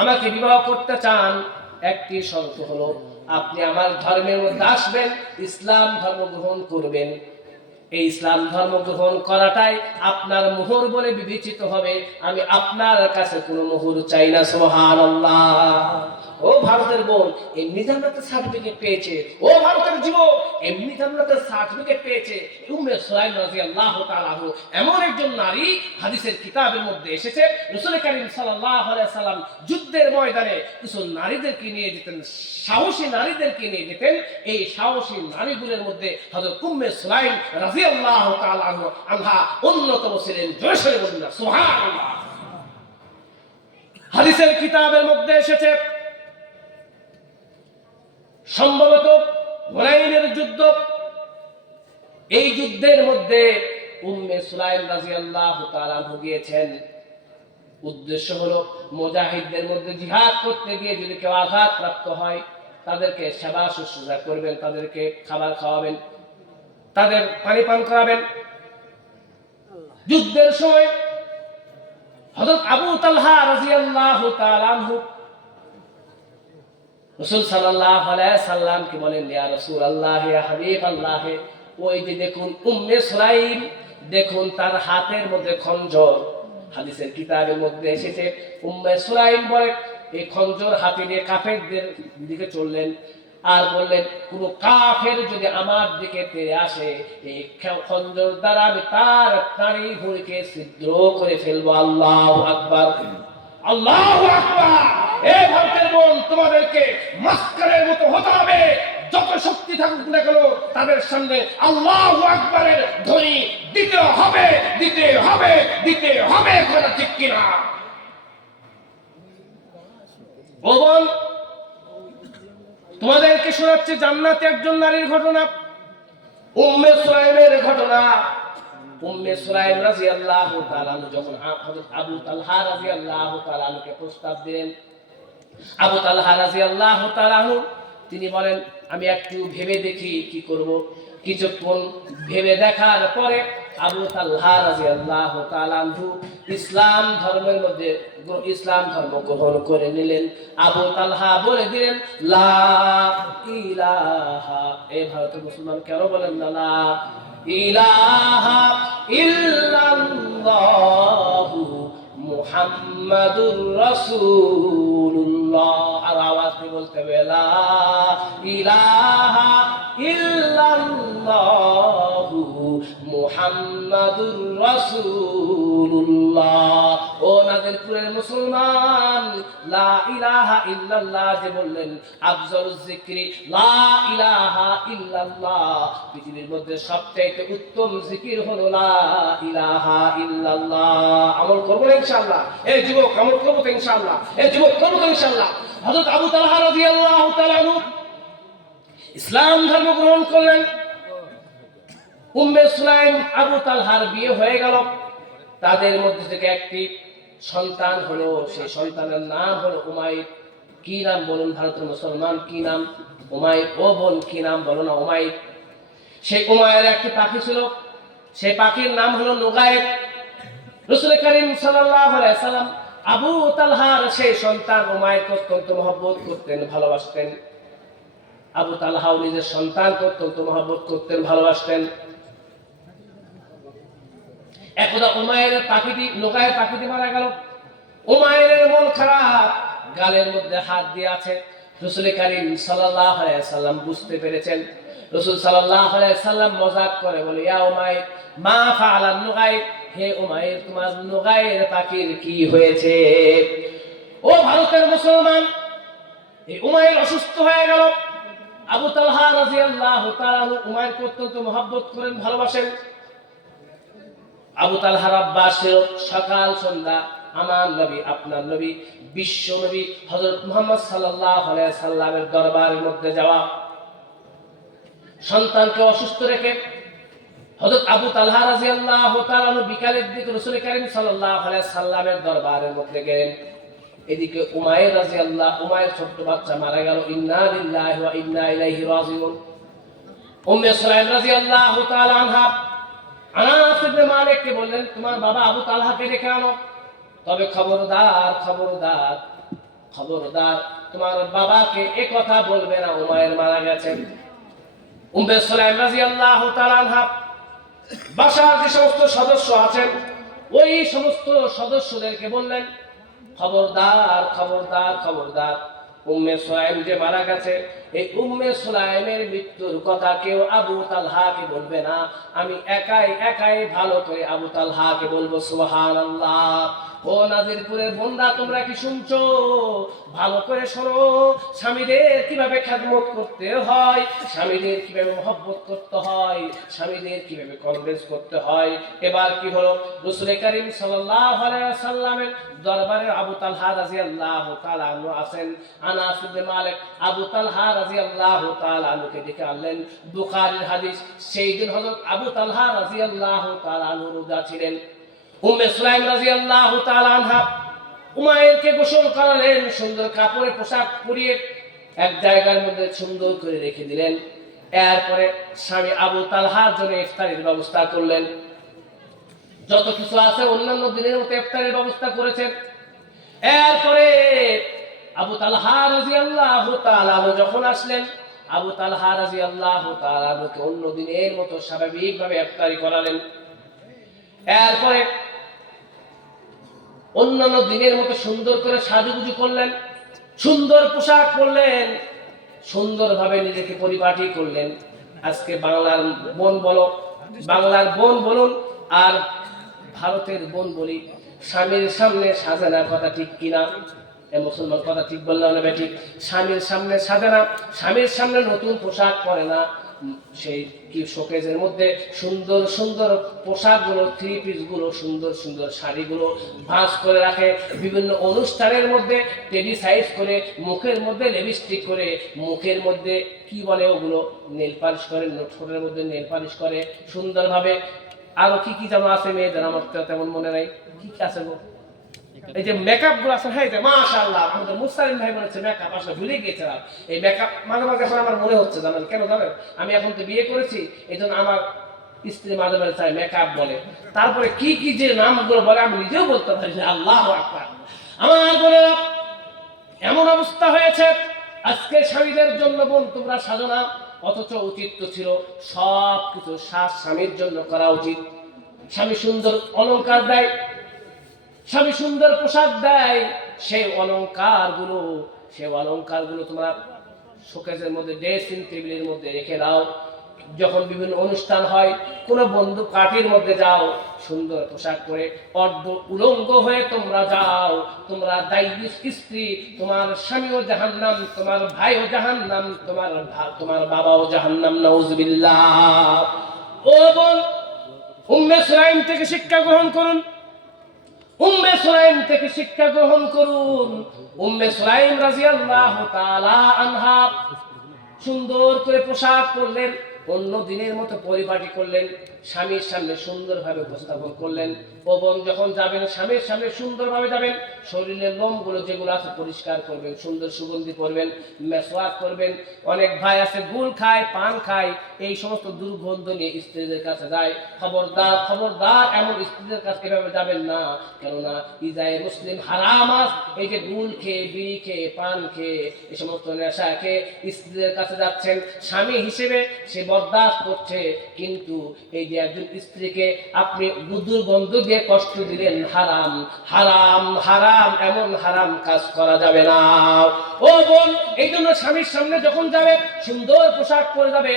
আমাকে বিবাহ করতে চান, একটি শর্ত হলো আপনি আমার ধর্মের মধ্যে আসবেন, ইসলাম ধর্ম গ্রহণ করবেন। এই ইসলাম ধর্ম গ্রহণ করাটাই আপনার মোহর বলে বিবেচিত হবে। আমি আপনার কাছে কোনো মোহর চাই না। সুবহানাল্লাহ। ও ভারতের বোন, এমনি জান্নাতের সার্টিফিকেট পেয়েছে। ও ভারতের যুবক, এমনি জান্নাতের সার্টিফিকেট পেয়েছে। উম্মে সুলাইম রাদিয়াল্লাহু তাআলা আনহু এমন একজন নারী, হাদিসের কিতাবের মধ্যে এসেছে রাসূল কারীম সাল্লাল্লাহু আলাইহি সাল্লাম যুদ্ধের ময়দানে কিছু নারীদেরকে নিয়ে যেতেন, সাহসী নারীদেরকে নিয়ে যেতেন। এই সাহসী নারীগুলোর মধ্যে হযরত উম্মে সুলাইম রাদিয়াল্লাহু তাআলা আনহা অন্যতম ছিলেন। জোরে বলুন না সুবহানাল্লাহ। হাদিসের কিতাবের মধ্যে এসেছে সম্ভবত হুনাইনের যুদ্ধ, এই যুদ্ধের মধ্যে উম্মে সুলাইম রাদিয়াল্লাহু তাআলা আনহু গিয়েছেন। উদ্দেশ্য হলো মুজাহিদদের মধ্যে জিহাদ করতে গিয়ে যদি কেউ আঘাতপ্রাপ্ত হয় তাদেরকে সেবা শুশ্রূষা করবেন, তাদেরকে খাবার খাওয়াবেন, তাদের পানি পান করাবেন। যুদ্ধের সময় হযরত আবু তালহা রাদিয়াল্লাহু তাআলা আনহু রাসূল সাল্লাল্লাহু আলাইহি সাল্লামকে বলেন, ইয়া রাসূলুল্লাহ, ইয়া হাবিবাল্লাহ, ওই যে দেখুন উম্মে সুলাইম, দেখুন তার হাতের মধ্যে খঞ্জর। হাদিসের কিতাবের মধ্যে এসেছে উম্মে সুলাইম বলে এই খঞ্জর হাতে নিয়ে কাফেরদের দিকে চললেন আর বললেন, কোন কাফের যদি আমার দিকে তেড়ে আসে, এই খঞ্জর দ্বারা আমি তার নাড়ি ভুঁড়িকে ছিদ্র করে ফেলবো। আল্লাহু আকবার, আল্লাহু আকবার। এই ভারতের বোন, তোমাদেরকে মাস্কারের মতো হতে হবে। যত শক্তি থাকুক না কেন, তাদের সামনে আল্লাহু আকবারের ধ্বনি দিতে হবে, দিতে হবে, দিতে হবে। কথা ঠিক কিনা? ও বোন, তোমাদেরকে শোনাচ্ছি জান্নাতে একজন নারীর ঘটনা, উম্মে সুলাইমের ঘটনা। উম্মে সুলাইম রাদিয়াল্লাহু তাআলা আনহু যখন হযরত আবু তালহা রাদিয়াল্লাহু তাআলা আনহুকে প্রস্তাব দিলেন, আবু তালহা রাদিয়াল্লাহু তাআলা আনহু তিনি বলেন, আমি একটু ভেবে দেখি কি করব। কিছুক্ষণ ভেবে দেখার পরে আবু তালহা রাদিয়াল্লাহু তাআলা আনহু ইসলাম ধর্মের মধ্যে ইসলাম ধর্ম গ্রহণ করে নিলেন। আবু তালহা বলে দিলেন, লা ইলাহা, এই ভারতের মুসলমান কেন বলেন না লা ইলাহা ইল্লাল্লাহু মুহাম্মাদুর রাসূলুল্লাহ। আর আওয়াজ দিয়ে বলতে হবে, লা ইলাহা ইল্লাল্লাহু মুহাম্মাদুর রাসূলুল্লাহ। ও নাজিরপুরের মুসলমান, লা ইলাহা ইল্লাল্লাহ যে বললেন, আফজালুজ যিকরি লা ইলাহা ইল্লাল্লাহ। পৃথিবীর মধ্যে সবচেয়ে উত্তম জিকির হলো লা ইলাহা ইল্লাল্লাহ। আমল করব না ইনশাআল্লাহ? এই যুবক, আমল করব তো ইনশাআল্লাহ? এই যুবক, করব তো ইনশাআল্লাহ? হযরত আবু তালহা রাদিয়াল্লাহু তাআলা আনহু ইসলাম ধর্ম গ্রহণ করলেন। উম্মে সুলাইম আবু তালহার বিয়ে হয়ে গেল। তাদের মধ্যে থেকে একটি সন্তান হলো, সেই সন্তানের নাম হলো উমাইর। কি নাম বলুন ভারতের মুসলমান, কি নাম? উমাইর। ও বোন, কি নাম বলো না? উমাইর। সেই উমাইরের একটি পাখি ছিল, সেই পাখির নাম হলো নুগায়ের। রাসূল কারীম সাল্লাল্লাহু আলাইহি সাল্লাম আবু তালহার সেই সন্তান উমাইরকে অত্যন্ত মহব্বত করতেন, ভালোবাসতেন। আবু তালহাও নিজের সন্তানকে অত্যন্ত মহব্বত করতেন, ভালোবাসতেন। একদা উমাইরের পাখিটি, নুগায়ের পাখিটি মারা গেল। উমাইরের মন খারাপ, গালের মধ্যে হাত দিয়ে আছে। রাসূল কারীম সাল্লাল্লাহু আলাইহি সাল্লাম বুঝতে পেরেছেন। রাসূল সাল্লাল্লাহু আলাইহি সাল্লাম মজাক করে বলে, ইয়া উমাইর মা ফাআলা নুগাইর, হে উমাইর তোমার নুগাইর পাখির কি হয়েছে? ও ভারতের মুসলমান, এই উমাইর অসুস্থ হয়ে গেল। আবু তালহা রাদিয়াল্লাহু তাআলা উমাইরকে অত্যন্ত মহব্বত করেন, ভালোবাসেন। আবু তালহার অভ্যাস ছিল সকাল সন্ধ্যা আমার নবী, আপনার নবী, বিশ্ব নবী হযরত মুহাম্মদ সাল্লাল্লাহু আলাইহি সাল্লামের দরবারের মধ্যে যাওয়া। সন্তানকে অসুস্থ রেখে হযরত আবু তালহা রাদিয়াল্লাহু তাআলা বিকালের দিকে রাসূল কারীম সাল্লাল্লাহু আলাইহি সাল্লামের দরবারের মধ্যে গেলেন। এদিকে উমাইর রাদিয়াল্লাহু, উমাইর ছোট্ট বাচ্চা মারা গেল। ইন্না লিল্লাহি ওয়া ইন্না ইলাইহি রাজিউন। উম্মে সুলাইম রাদিয়াল্লাহু তাআলা আনহা আনাস ইবনে মালিককে বললেন, তোমার বাবা আবু তালহাকে ডেকে আনো। তবে খবরদার খবরদার খবরদার, তোমার বাবাকে এ কথা বলবে না উমাইর মারা গেছেন। উম্মে সুলাইম রাদিয়াল্লাহু তাআলা আনহা বাসার যে সমস্ত সদস্য আছেন ওই সমস্ত সদস্যদেরকে বললেন, খবরদার খবরদার খবরদার, উম্মে সুলাইম যে মারা গেছে, এই উম্মে সুলাইমের মৃত্যুর কথা কেউ আবু তালহাকে বলবে না, আমি একাই একাই ভালো করে আবু তালহাকে বলবো। সুবহানাল্লাহ। ও নাজিরপুরের বোনরা, তোমরা কি শুনছো? ভালো করে শোনো, স্বামীদের কিভাবে খেদমত করতে হয়, স্বামীদের কিভাবে মহব্বত করতে হয়, স্বামীদের কিভাবে কনভিন্স করতে হয়। এবার কি হলো, রাসূল করিম সাল্লাল্লাহু আলাইহি ওয়াসাল্লামের দরবারে আবু তালহা রাদিয়াল্লাহু তাআলা আনহু আছেন। আনাস ইবনে মালিক আবু তালহা রাদিয়াল্লাহু তাআলা আনহুকে ডেকে আনলেন। বুখারীর হাদিস, সেই দিন হযরত আবু তালহা রাদিয়াল্লাহু তাআলা আনহু রোজা ছিলেন। উম্মে সুলাইম রাদিয়াল্লাহু তাআলা আনহা উমাইরকে গোসল করালেন, সুন্দর কাপড়ে পোশাক পরিয়ে এক জায়গার মধ্যে সুন্দর করে রেখে দিলেন। এরপরে স্বামী আবু তালহার জন্য ইফতারের ব্যবস্থা করলেন। যত কিছু আছে অন্যান্য দিনের মতো ইফতারের ব্যবস্থা করেছেন। এরপরে আবু তালহা রাদিয়াল্লাহু তাআলা যখন আসলেন, আবু তালহা রাদিয়াল্লাহু তাআলা অন্য দিনের মতো স্বাভাবিকভাবে ইফতারি করালেন। এরপরে অন্যান্য দিনের মতো সুন্দর করে সাজুগুজু করলেন, সুন্দর পোশাক পরলেন, সুন্দরভাবে নিজেকে পরিপাটি করলেন। আজকে বাংলার বোন বলো, বাংলার বোন বলুন আর ভারতের বোন বলি, স্বামীর সামনে সাজে না, কথা ঠিক কিনা? মুসলমান কথা ঠিক বললে হবে ঠিক। স্বামীর সামনে সাজে না, স্বামীর সামনে নতুন পোশাক পরে না, সেই কি শোকেজের মধ্যে সুন্দর সুন্দর পোশাকগুলো, থ্রি পিস গুলো, সুন্দর সুন্দর শাড়িগুলো ভাঁজ করে রাখে, বিভিন্ন অনুষ্ঠানের মধ্যে টেডি সাইজ করে, মুখের মধ্যে লিপস্টিক করে, মুখের মধ্যে কি বলে ওগুলো, নেল পালিশ করে, ঠোঁটের মধ্যে নেল পালিশ করে সুন্দরভাবে। আরো কি কি যেন আছে মেয়েদের, আমার তো তেমন মনে নাই, কি কি আছে গো, এই যে মেকআপ গুলো আছে, হ্যাঁ মাশাআল্লাহ, আমাদের মুস্তালিম ভাই বলেছে মেকআপ, আসলে ভুলে গিয়েছিলাম এই মেকআপ। মাঝে মাঝে এখন আমার মনে হচ্ছে, জানেন কেন জানেন? আমি এখন তো বিয়ে করেছি, এই জন্য আমার স্ত্রী মাঝে মাঝে চাই মেকআপ বলে, তারপরে কি কি যে নামগুলো বলে আমি নিজেও বলতে পারি না। আল্লাহু আকবার। আমার বোনেরা, এমন অবস্থা হয়েছে আজকে স্বামীদের জন্য বোন তোমরা সাজো না, অথচ উচিত তো ছিল সব কিছু স্বামীর জন্য করা উচিত। স্বামী সুন্দর অলংকার দেয়, স্বামী সুন্দর পোশাক দেয়, সেই অলংকার গুলো তোমরা শোকেজের মধ্যে, ড্রেসিং টেবিলের মধ্যে রেখে দাও। যখন বিভিন্ন অনুষ্ঠান হয়, কোন বন্ধু পার্টির মধ্যে যাও, সুন্দর পোশাক পরে অর্ধ উলঙ্গ হয়ে তোমরা যাও, তোমরা দায়ী স্ত্রী, তোমার স্বামীও জাহান্নাম, তোমার ভাইও জাহান্নাম, তোমার বাবাও জাহান্নাম। নাউজুবিল্লাহ। ও বোন, উম্মে সুলাইম থেকে শিক্ষা গ্রহণ করুন, উম্মে সুলাইম থেকে শিক্ষা গ্রহণ করুন। উম্মে সুলাইম রাদিয়াল্লাহু তাআলা আনহা সুন্দর করে পোশাক পরলেন, অন্য দিনের মতো পরিপাটি করলেন, স্বামীর সামনে সুন্দরভাবে উপস্থাপন করলেন। ও বোন, যখন যাবেন স্বামীর সামনে সুন্দরভাবে যাবেন, শরীরের লোমগুলো যেগুলো আছে পরিষ্কার করবেন, সুন্দর সুগন্ধি করবেন, মেসওয়াক করবেন। অনেক ভাই আছে গুল খায়, পান খায়, এই সমস্ত দুর্গন্ধ নিয়ে স্ত্রীদের কাছে যায়। খবরদার খবরদার, এমন স্ত্রীদের কাছে এভাবে যাবেন না, কেননা ইজায়ে মুসলিম হারাম। এই যে গুল খেয়ে, বিড়ি খেয়ে, পান খেয়ে, এই সমস্ত নেশা খেয়ে স্ত্রীদের কাছে যাচ্ছেন, স্বামী হিসেবে সে বরদাস্ত করছে, কিন্তু এই যে একজন স্ত্রীকে আপনি দুর্গন্ধ দিয়ে কষ্ট দিলেন, হারাম হারাম হারাম, এমন হারাম কাজ করা যাবে না। ও বোন, এই জন্য স্বামীর সামনে যখন যাবে সুন্দর পোশাক পরে যাবে,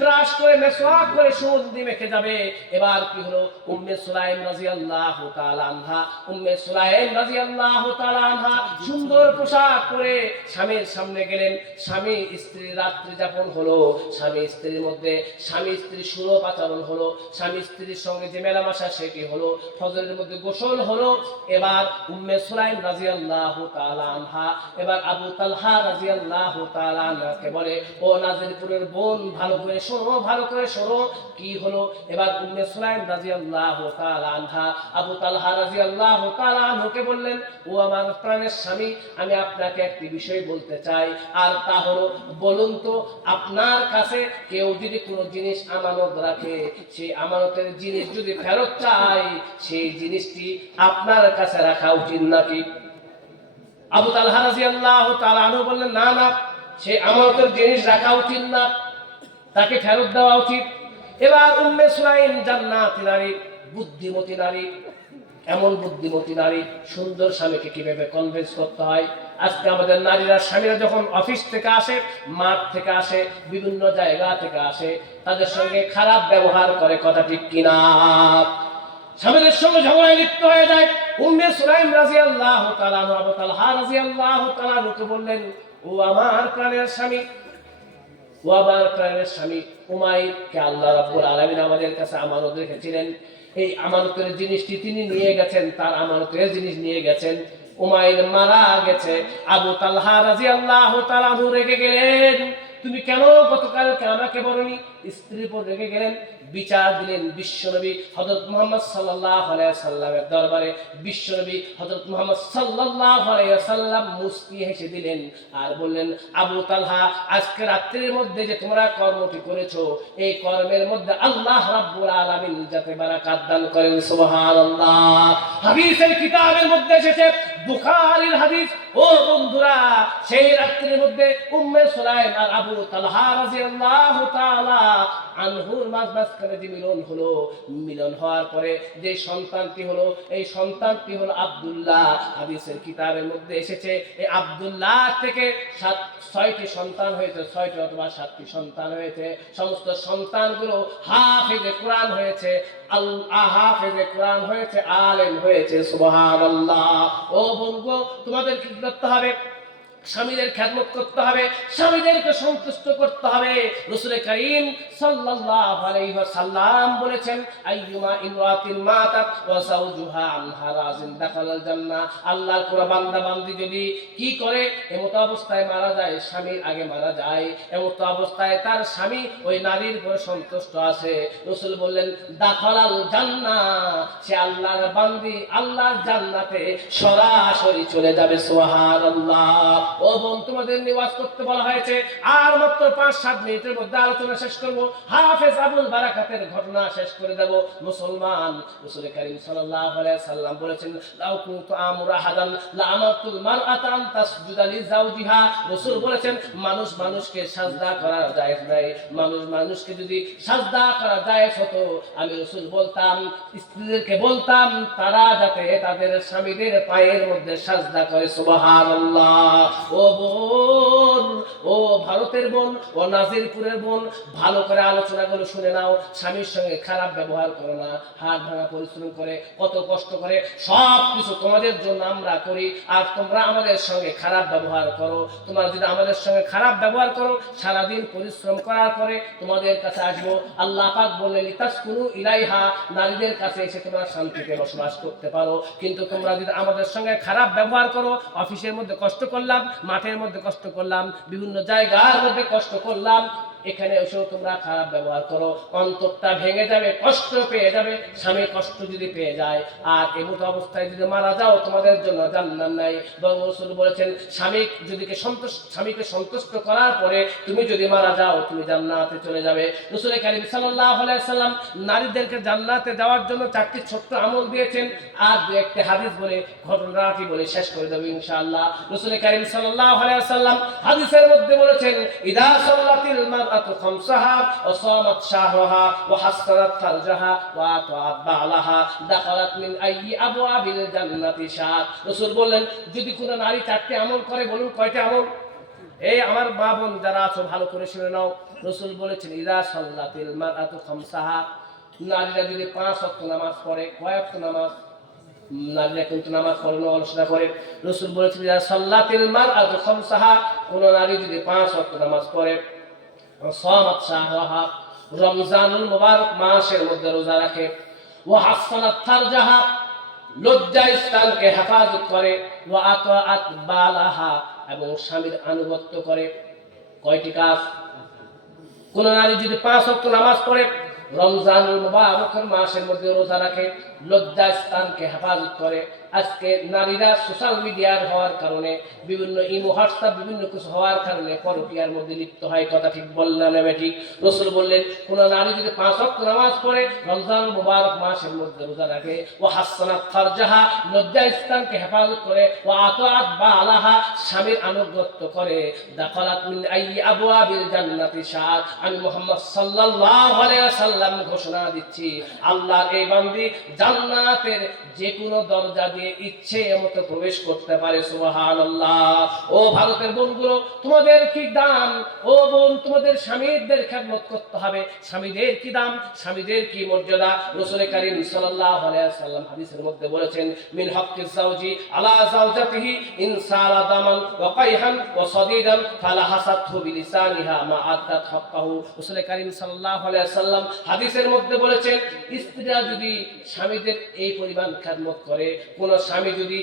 ব্রাশ করে, মেসওয়াক করে, সুগন্ধি মেখে যাবে। এবার কি হলো, উম্মে সুলাইম রাদিয়াল্লাহু তাআলা আনহা, উম্মে সুলাইম রাদিয়াল্লাহু তাআলা আনহা সুন্দর পোশাক পরে স্বামীর সামনে গেলেন। স্বামী স্ত্রীর রাত্রি যাপন হলো, স্বামী স্ত্রীর মধ্যে স্বামী স্ত্রীর সুরপ আচরণ হলো, স্বামী স্ত্রীর সঙ্গে যে মেলামেশা সেটি হলো, ফজরের মধ্যে গোসল হলো। এবার উম্মে সুলাইম রাদিয়াল্লাহু তাআলা আনহা এবার আবু তালহা রাদিয়াল্লাহু তাআলা আনহাকে বলে, ও নাজিরপুরের বোন, ভালো করে শোনো, ভালো করে শোনো, কি হলো। এবার উম্মে সুলাইম রাদিয়াল্লাহু তাআলা আনহা আবু তালহা রাদিয়াল্লাহু তাআলা আনহুকে বললেন, ও আমার প্রাণের স্বামী, আমি আপনাকে একটি বিষয় বলতে চাই, আর তা হলো, বলুন তো আপনার কাছে কেউ কেউ যদি কোনো জিনিস আমানত রাখে, সেই আমানতের জিনিস যদি ফেরত চায়, সেই জিনিসটি আপনার কাছে রাখা উচিত নাকি? আবু তালহা রাদিয়াল্লাহু তাআলা আনহু বললেন, না না, সেই আমানতের জিনিস রাখা উচিত না, তাকে ফেরত দেওয়া উচিত। এবার উম্মে সুলাইম জান্নাতি নারী, বুদ্ধিমতী নারী, এমন বুদ্ধিমতী নারী, সুন্দর স্বামীকে কিভাবে কনভিন্স করতে হয়। আজকে আমাদের নারীরা, স্বামীরা যখন অফিস থেকে আসে, মাঠ থেকে আসে, বিভিন্ন জায়গা থেকে আসে, তাদের সঙ্গে খারাপ ব্যবহার করে, কথা ঠিক কিনা? স্বামীদের সঙ্গে ঝগড়ায় লিপ্ত হয়ে যায়। উম্মে সুলাইম রাদিয়াল্লাহু তাআলা আনহা আবু তালহা রাদিয়াল্লাহু তাআলা আনহুকে বললেন, ও আমার প্রাণের স্বামী, ও আমার প্রাণের স্বামী, উমাইরকে আল্লাহ রাব্বুল আলামিন আমাদের কাছে আমানত রেখেছিলেন। এই আমানতের জিনিসটি তিনি নিয়ে গেছেন, তার আমানতের জিনিস নিয়ে গেছেন। উমাইর মারা গেছে। আবু তালহা রাদিয়াল্লাহু তাআলা আনহু রেগে গেলেন, তুমি কেন গতকালকে আমাকে বলনি? স্ত্রীর উপর রেগে গেলেন। বিচার দিলেন বিশ্বনবী হযরত মুহাম্মদ সাল্লাল্লাহু আলাইহি ওয়াসাল্লামের দরবারে। বিশ্বনবী হযরত মুহাম্মদ সাল্লাল্লাহু আলাইহি ওয়াসাল্লাম মুস্কি হেসে দিলেন আর বললেন, আবু তালহা, আজকে রাত্রির মধ্যে যে তোমরা কর্মটি করেছো, এই কর্মের মধ্যে আল্লাহ রাব্বুল আলামিন যাতে বারাকাত দান করেন। সুবহানাল্লাহ। হাদিসের কিতাবের মধ্যে এসেছে, বুখারীর হাদিস। ও বন্ধুরা, সেই রাত্রির মধ্যে উম্মে সুলাইম আর আবু তালহা রাদিয়াল্লাহু তাআলা আনহুর মাঝখানে যে মিলন হলো, মিলন হওয়ার পরে যে সন্তানটি হলো, এই সন্তানটি হলো আব্দুল্লাহ। হাদিসের কিতাবের মধ্যে এসেছে, এই আব্দুল্লাহ থেকে 6টি সন্তান হয়েছে, 6টি অথবা 7টি সন্তান হয়েছে। সমস্ত সন্তানগুলো হাফেজে কোরআন হয়েছে, হাফেজে কোরআন হয়েছে, আলেম হয়েছে। সুবহানাল্লাহ। ও বন্ধু, তোমাদের কি করতে হবে? স্বামীদের খেদমত করতে হবে, স্বামীদেরকে সন্তুষ্ট করতে হবে। রাসূল কারীম সাল্লাল্লাহু আলাইহি ওয়াসাল্লাম বলেছেন, আইয়ুমা ইমরাতিন মাতাত ওয়া যাওজুহা আনহা রাজিন দাখালাল জান্নাহ। আল্লাহর কোন বান্দা বান্দি যদি কি করে, এমত অবস্থায় মারা যায়, স্বামীর আগে মারা যায়, এমত অবস্থায় তার স্বামী ওই নারীর উপর সন্তুষ্ট আছে, রাসূল বললেন দাখালাল জান্নাহ, সে আল্লাহর বান্দি আল্লাহর জান্নাতে সরাসরি চলে যাবে। সুবহানাল্লাহ। ও বোন, তোমাদের নিওয়াজ করতে বলা হয়েছে। আর মাত্র 5-7 মিনিটের মধ্যে আলোচনা শেষ করব। হাফেজ আবুল বারাকাতের ঘটনা শেষ করে দেব। মুসলমান, রাসূল কারীম সাল্লাল্লাহু আলাইহি সাল্লাম বলেছেন, লাউ কুনতু আমুরু আহাদান লা আমাতুল মারআতা আন তাসজুদা লিজাওজিহা। রাসূল বলেছেন, মানুষ মানুষকে সাজদা করা জায়েজ নাই। মানুষ মানুষকে যদি সাজদা করা জায়েজ হতো, আমি রাসূল বলতাম, স্ত্রীদেরকে বলতাম, তারা যাতে তাদের স্বামীদের পায়ের মধ্যে সাজদা করে। সুবহানাল্লাহ। ও বোন, ও ভারতের বোন, ও নাজিরপুরের বোন, ভালো করে আলোচনাগুলো শুনে নাও। স্বামীর সঙ্গে খারাপ ব্যবহার করো না। হাত ভাঙা পরিশ্রম করে, কত কষ্ট করে সব কিছু তোমাদের জন্য আমরা করি, আর তোমরা আমাদের সঙ্গে খারাপ ব্যবহার করো। তোমরা যদি আমাদের সঙ্গে খারাপ ব্যবহার করো, সারাদিন পরিশ্রম করার পরে তোমাদের কাছে আসবো। আল্লাহ পাক বললেন, লিতাসকুনু ইলাইহা, নারীদের কাছে এসে তোমরা শান্তিতে বসবাস করতে পারো। কিন্তু তোমরা যদি আমাদের সঙ্গে খারাপ ব্যবহার করো, অফিসের মধ্যে কষ্ট করলাম, মাঠের মধ্যে কষ্ট করলাম, বিভিন্ন জায়গার মধ্যে কষ্ট করলাম, এখানে এসেও তোমরা খারাপ ব্যবহার করো, অন্তরটা ভেঙে যাবে, কষ্ট পেয়ে যাবে। স্বামী কষ্ট যদি পেয়ে যায়, আর এমত অবস্থায় যদি মারা যাও, তোমাদের জন্য জান্নাত নাই। বরং রাসূল বলেছেন, স্বামীকে সন্তুষ্ট করার পরে তুমি যদি মারা যাও, তুমি জান্নাতে চলে যাবে। রাসূল কারীম সাল্লাল্লাহু আলাইহি ওয়াসাল্লাম নারীদেরকে জান্নাতে যাওয়ার জন্য 4টি ছোট্ট আমল দিয়েছেন। আর দু একটি হাদিস বলে ঘটনাটি বলে শেষ করে দেব ইনশাআল্লাহ। রাসূল কারীম সাল্লাল্লাহু আলাইহি ওয়াসাল্লাম হাদিসের মধ্যে বলেছেন, ইদা সাল্লাতিল মারআতু খামসাহা ওয়া সামাত শাহরাহা ওয়া হাসসানাত ফারজাহা ওয়া আতাআত বালাহা দাখালাত মিন আইয়ি আবওয়াবিল জান্নাতি শাআ। রাসূল বললেন, যদি কোন নারী 4টি আমল করে, বলুন কয়টি আমল? এই আমার মা বোন যারা আছো, ভালো করে শুনে নাও। রাসূল বলেছেন, ইদা সাল্লাতিল মারআতু খামসাহা, নারীরা যদি 5 ওয়াক্ত নামাজ পড়ে, কয় ওয়াক্ত নামাজ? নারীরা কিন্তু নামাজ পড়ে না, অলসতা করে। রাসূল বলেছেন, ইদা সাল্লাতিল মারআতু খামসাহা, কোন নারী যদি 5 ওয়াক্ত নামাজ পড়ে, সামাত শাহরাহা, রমজানুল মুবারক মাসের মধ্যে রোজা রাখে, ওয়া হাসসানাত ফারজাহা, লজ্জা স্থানকে হেফাজত করে, ওয়া আতাআত বালাহা, এবং স্বামীর আনুগত্য করে। কয়টি কাজ? কোন নারী যদি 5 ওয়াক্ত নামাজ পড়ে, রমজানুল মুবারকের মাসের মধ্যে রোজা রাখে, লজ্জা স্থানকে হেফাজত করে। আজকে নারীরা সোশ্যাল মিডিয়ার হওয়ার কারণে, বিভিন্ন ইমো হোয়াটসঅ্যাপ বিভিন্ন কিছু হওয়ার কারণে পরকীয়ার মধ্যে লিপ্ত হয়। কথা ঠিক বললেন না বেটি? রাসূল বললেন, কোন নারী যদি 5 ওয়াক্ত নামাজ পড়ে, রমজান মুবারক মাসের মধ্যে রোজা রাখে, ও হাসানাত ফারজাহা, লজ্জা স্থানকে হেফাজত করে, ও আতাআত বালাহা, স্বামীর আনুগত্য করে, দাখালাত মিন আইয়ি আবওয়াবিল জান্নাতি শাআত। আমি মুহাম্মদ সাল্লাল্লাহু আলাইহি ওয়াসাল্লাম ঘোষণা দিচ্ছি, আল্লাহর এই বান্দি জান্নাতের যে কোনো দরজা দিয়ে ইচ্ছে মতো প্রবেশ করতে পারে। সুবহানাল্লাহ। ও ভারতের বোনগুলো, তোমাদের কি দাম? ও বোন, তোমাদের স্বামীদের খেদমত করতে হবে। স্বামীদের কি দাম, স্বামীদের কি মর্যাদা। রাসূল কারীম সাল্লাল্লাহু আলাইহি ওয়াসাল্লাম হাদিসের মধ্যে বলেছেন, মিন হাক্কিজ যাওজি আলা যাওজাতিহি ইন সালা দামান ওয়া কাইহান ওয়া সাদিদান ফালা হাসাতহু বিলিসানিহা মা আদ্দাত হাক্কাহু। রাসূল কারীম সাল্লাল্লাহু আলাইহি ওয়াসাল্লাম হাদিসের মধ্যে বলেছেন, স্ত্রীরা যদি স্বামীদের এই পরিমাণ খেদমত করে, কোন স্বামী যদি,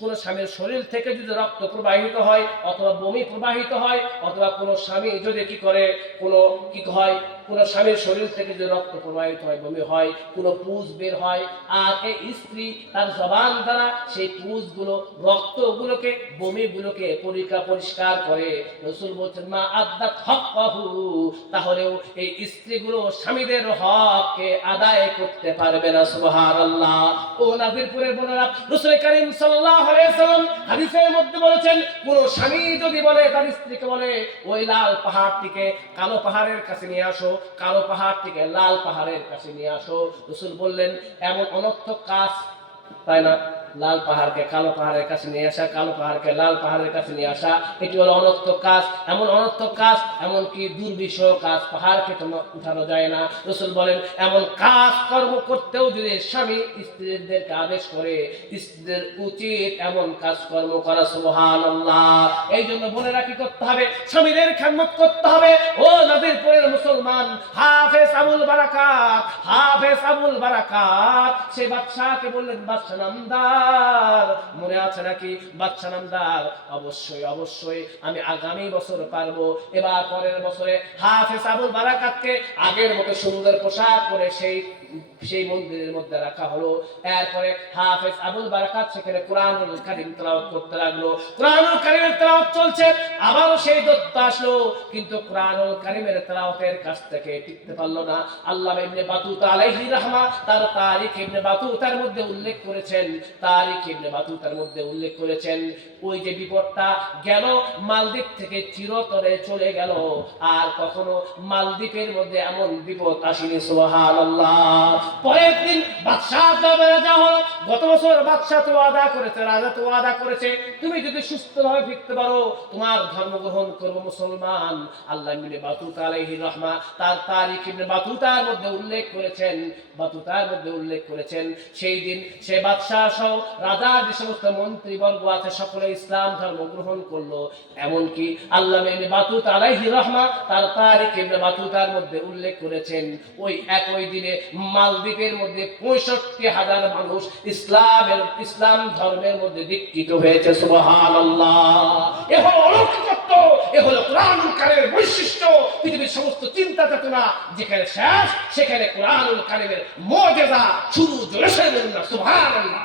কোন স্বামীর শরীর থেকে যদি রক্ত প্রবাহিত হয়, অথবা বমি প্রবাহিত হয়, অথবা কোন স্বামী যদি কি করে, কোন কি হয়, কোন স্বামীর শরীর থেকে যদি রক্ত প্রবাহিত হয়, বমি হয়, কোন পুজ বের হয়, আর এই স্ত্রী তার জবান দ্বারা সেই পুজগুলো, রক্তগুলোকে, বমিগুলোকে পরিষ্কার করে, রাসূল বলছেন মা আদ্দাত হাক্কাহু, তাহলেও এই স্ত্রীগুলো স্বামীদের হককে আদায় করতে পারবে না। সুবহানাল্লাহ। ও নাজিরপুরের বোনেরা, রাসূল কারীম সাল্লাল্লাহু আলাইহি ওয়াসাল্লাম হাদিসের মধ্যে বলেছেন, কোন স্বামী যদি বলে তার স্ত্রীকে বলে, ওই লাল পাহাড়টিকে কালো পাহাড়ের কাছে নিয়ে আসো, কালো পাহাড়টিকে লাল পাহাড়ের কাছে নিয়ে আসো, রাসূল বললেন, এমন অনর্থক কাজ, তাই না? লাল পাহাড়কে কালো পাহাড়ের কাছে নিয়ে আসা, কালো পাহাড়কে লাল পাহাড়ের কাছে নিয়ে আসা, এটি হলো অনর্থক কাজ। এমন অনর্থক কাজ, এমনকি দুর্বিষহ কাজ, পাহাড়কে তো উঠানো যায় না। রাসূল বলেন, এমন কাজ কর্ম করতেও যদি স্বামী স্ত্রীদেরকে আদেশ করে, স্ত্রীদের উচিত এমন কাজ কর্ম করা। সুবহানাল্লাহ। এই জন্য বোনেরা কি করতে হবে? স্বামীদের খেদমত করতে হবে। ও নাজিরপুরের মুসলমান, হাফেজ আবুল বারাকাত, হাফেজ আবুল বারাকাত সে বাদশাহকে বললেন, বাদশা নামদার, মনে আছে নাকি? বাদশা নামদার, অবশ্যই অবশ্যই, আমি আগামী বছর পারবো। এবার পরের বছরে হাফেজ আবুল বারাকাতকে আগের মতো সুন্দর পোশাক পরে সেই মন্দিরের মধ্যে রাখা হলো। এরপরে হাফেজ আবুল বারাকাত সেখানে কুরআনুল কারীম তেলাওয়াত করতে লাগলো। কুরআনুল কারীমের তেলাওয়াত চলছে, আবারও সেই দৈত্য আসলো, কিন্তু কুরআনুল কারীমের তেলাওয়াতের কাছ থেকে টিকতে পারলো না। আল্লামা ইবনে বাতুতা আলাইহি রাহমা তার তারিখ ইবনে বাতুতার মধ্যে উল্লেখ করেছেন, তারিখ ইবনে বাতুতার মধ্যে উল্লেখ করেছেন, ওই যে বিপদটা গেল মালদ্বীপ থেকে চিরতরে চলে গেল, আর কখনো মালদ্বীপের মধ্যে এমন বিপদ আসেনি। সুবহানাল্লাহ। পরের দিন বাদশাহ দরবারে যাওয়া হলো। গত বছর বাদশাহ তো ওয়াদা করেছে, রাজা তো ওয়াদা করেছে, তুমি যদি সুস্থভাবে ফিরতে পারো তোমার ধর্ম গ্রহণ করবো মুসলমান। আল্লাহ ইবনে বাতুতা আলাইহি রাহমা তার তারিখ ইবনে বাতুতার মধ্যে উল্লেখ করেছেন, বাতুতার মধ্যে উল্লেখ করেছেন, সেই দিন সে বাদশাহ সহ রাজার যে সমস্ত মন্ত্রীবর্গ আছে সকলে ইসলাম ধর্ম গ্রহণ করলো। এমনকি আল্লাহ ইবনে বাতুতা আলাইহি রাহমা তার তারিখ ইবনে বাতুতার মধ্যে উল্লেখ করেছেন, ওই একই দিনে মালদ্বীপের মধ্যে 65,000 মানুষ ইসলাম ধর্মের মধ্যে দীক্ষিত হয়েছে। সুবহানাল্লাহ। এ হলো অলৌকিকত্ব, এ হলো কুরআনুল কারীমের বৈশিষ্ট্য। পৃথিবীর সমস্ত চিন্তা চেতনা যেখানে শেষ, সেখানে কুরআনুল কারীমের মুজিজা শুরু। জোরে বলুন না সুবহানাল্লাহ।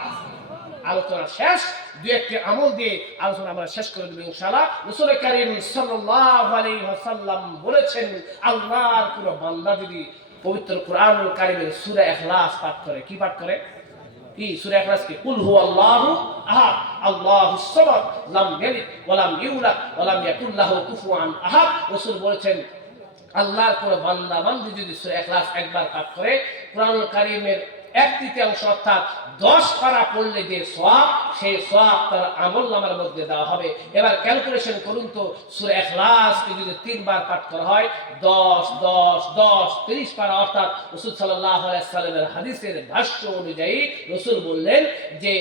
আলোচনা শেষ, দুই একটি আমল দিয়ে আলোচনা আমরা শেষ করে দেব ইনশাআল্লাহ। রাসূল কারীম সাল্লাল্লাহু আলাইহি ওয়াসাল্লাম বলেছেন, আল্লাহর কোন বান্দা যদি পবিত্র কুরআনুল কারীমের সূরা ইখলাস পাঠ করে, কি পাঠ করে? কি সূরা ইখলাস কি? কুল হুয়াল্লাহু আহাদ, আল্লাহুস সামাদ, লাম ইয়ালিদ ওয়া লাম ইউলাদ ওয়া লাম ইয়াকুল লাহু কুফুয়ান আহাদ। রাসূল বলেছেন, আল্লাহর কোন বান্দা বান্দি যদি সূরা ইখলাস একবার পাঠ করে, কুরআনুল কারীমের 1/3 অর্থাৎ 10 পারা পড়লে যে সওয়াব, সেই সওয়াব তার আমলনামার মধ্যে দেওয়া হবে। এবার ক্যালকুলেশন করুন তো, সূরা ইখলাসকে যদি 3 বার পাঠ করা হয়, 10 10 10 30 পারা, অর্থাৎ রাসূল সাল্লাল্লাহু আলাইহি ওয়াসাল্লামের হাদিসের ভাষ্য অনুযায়ী রাসূল বললেন যে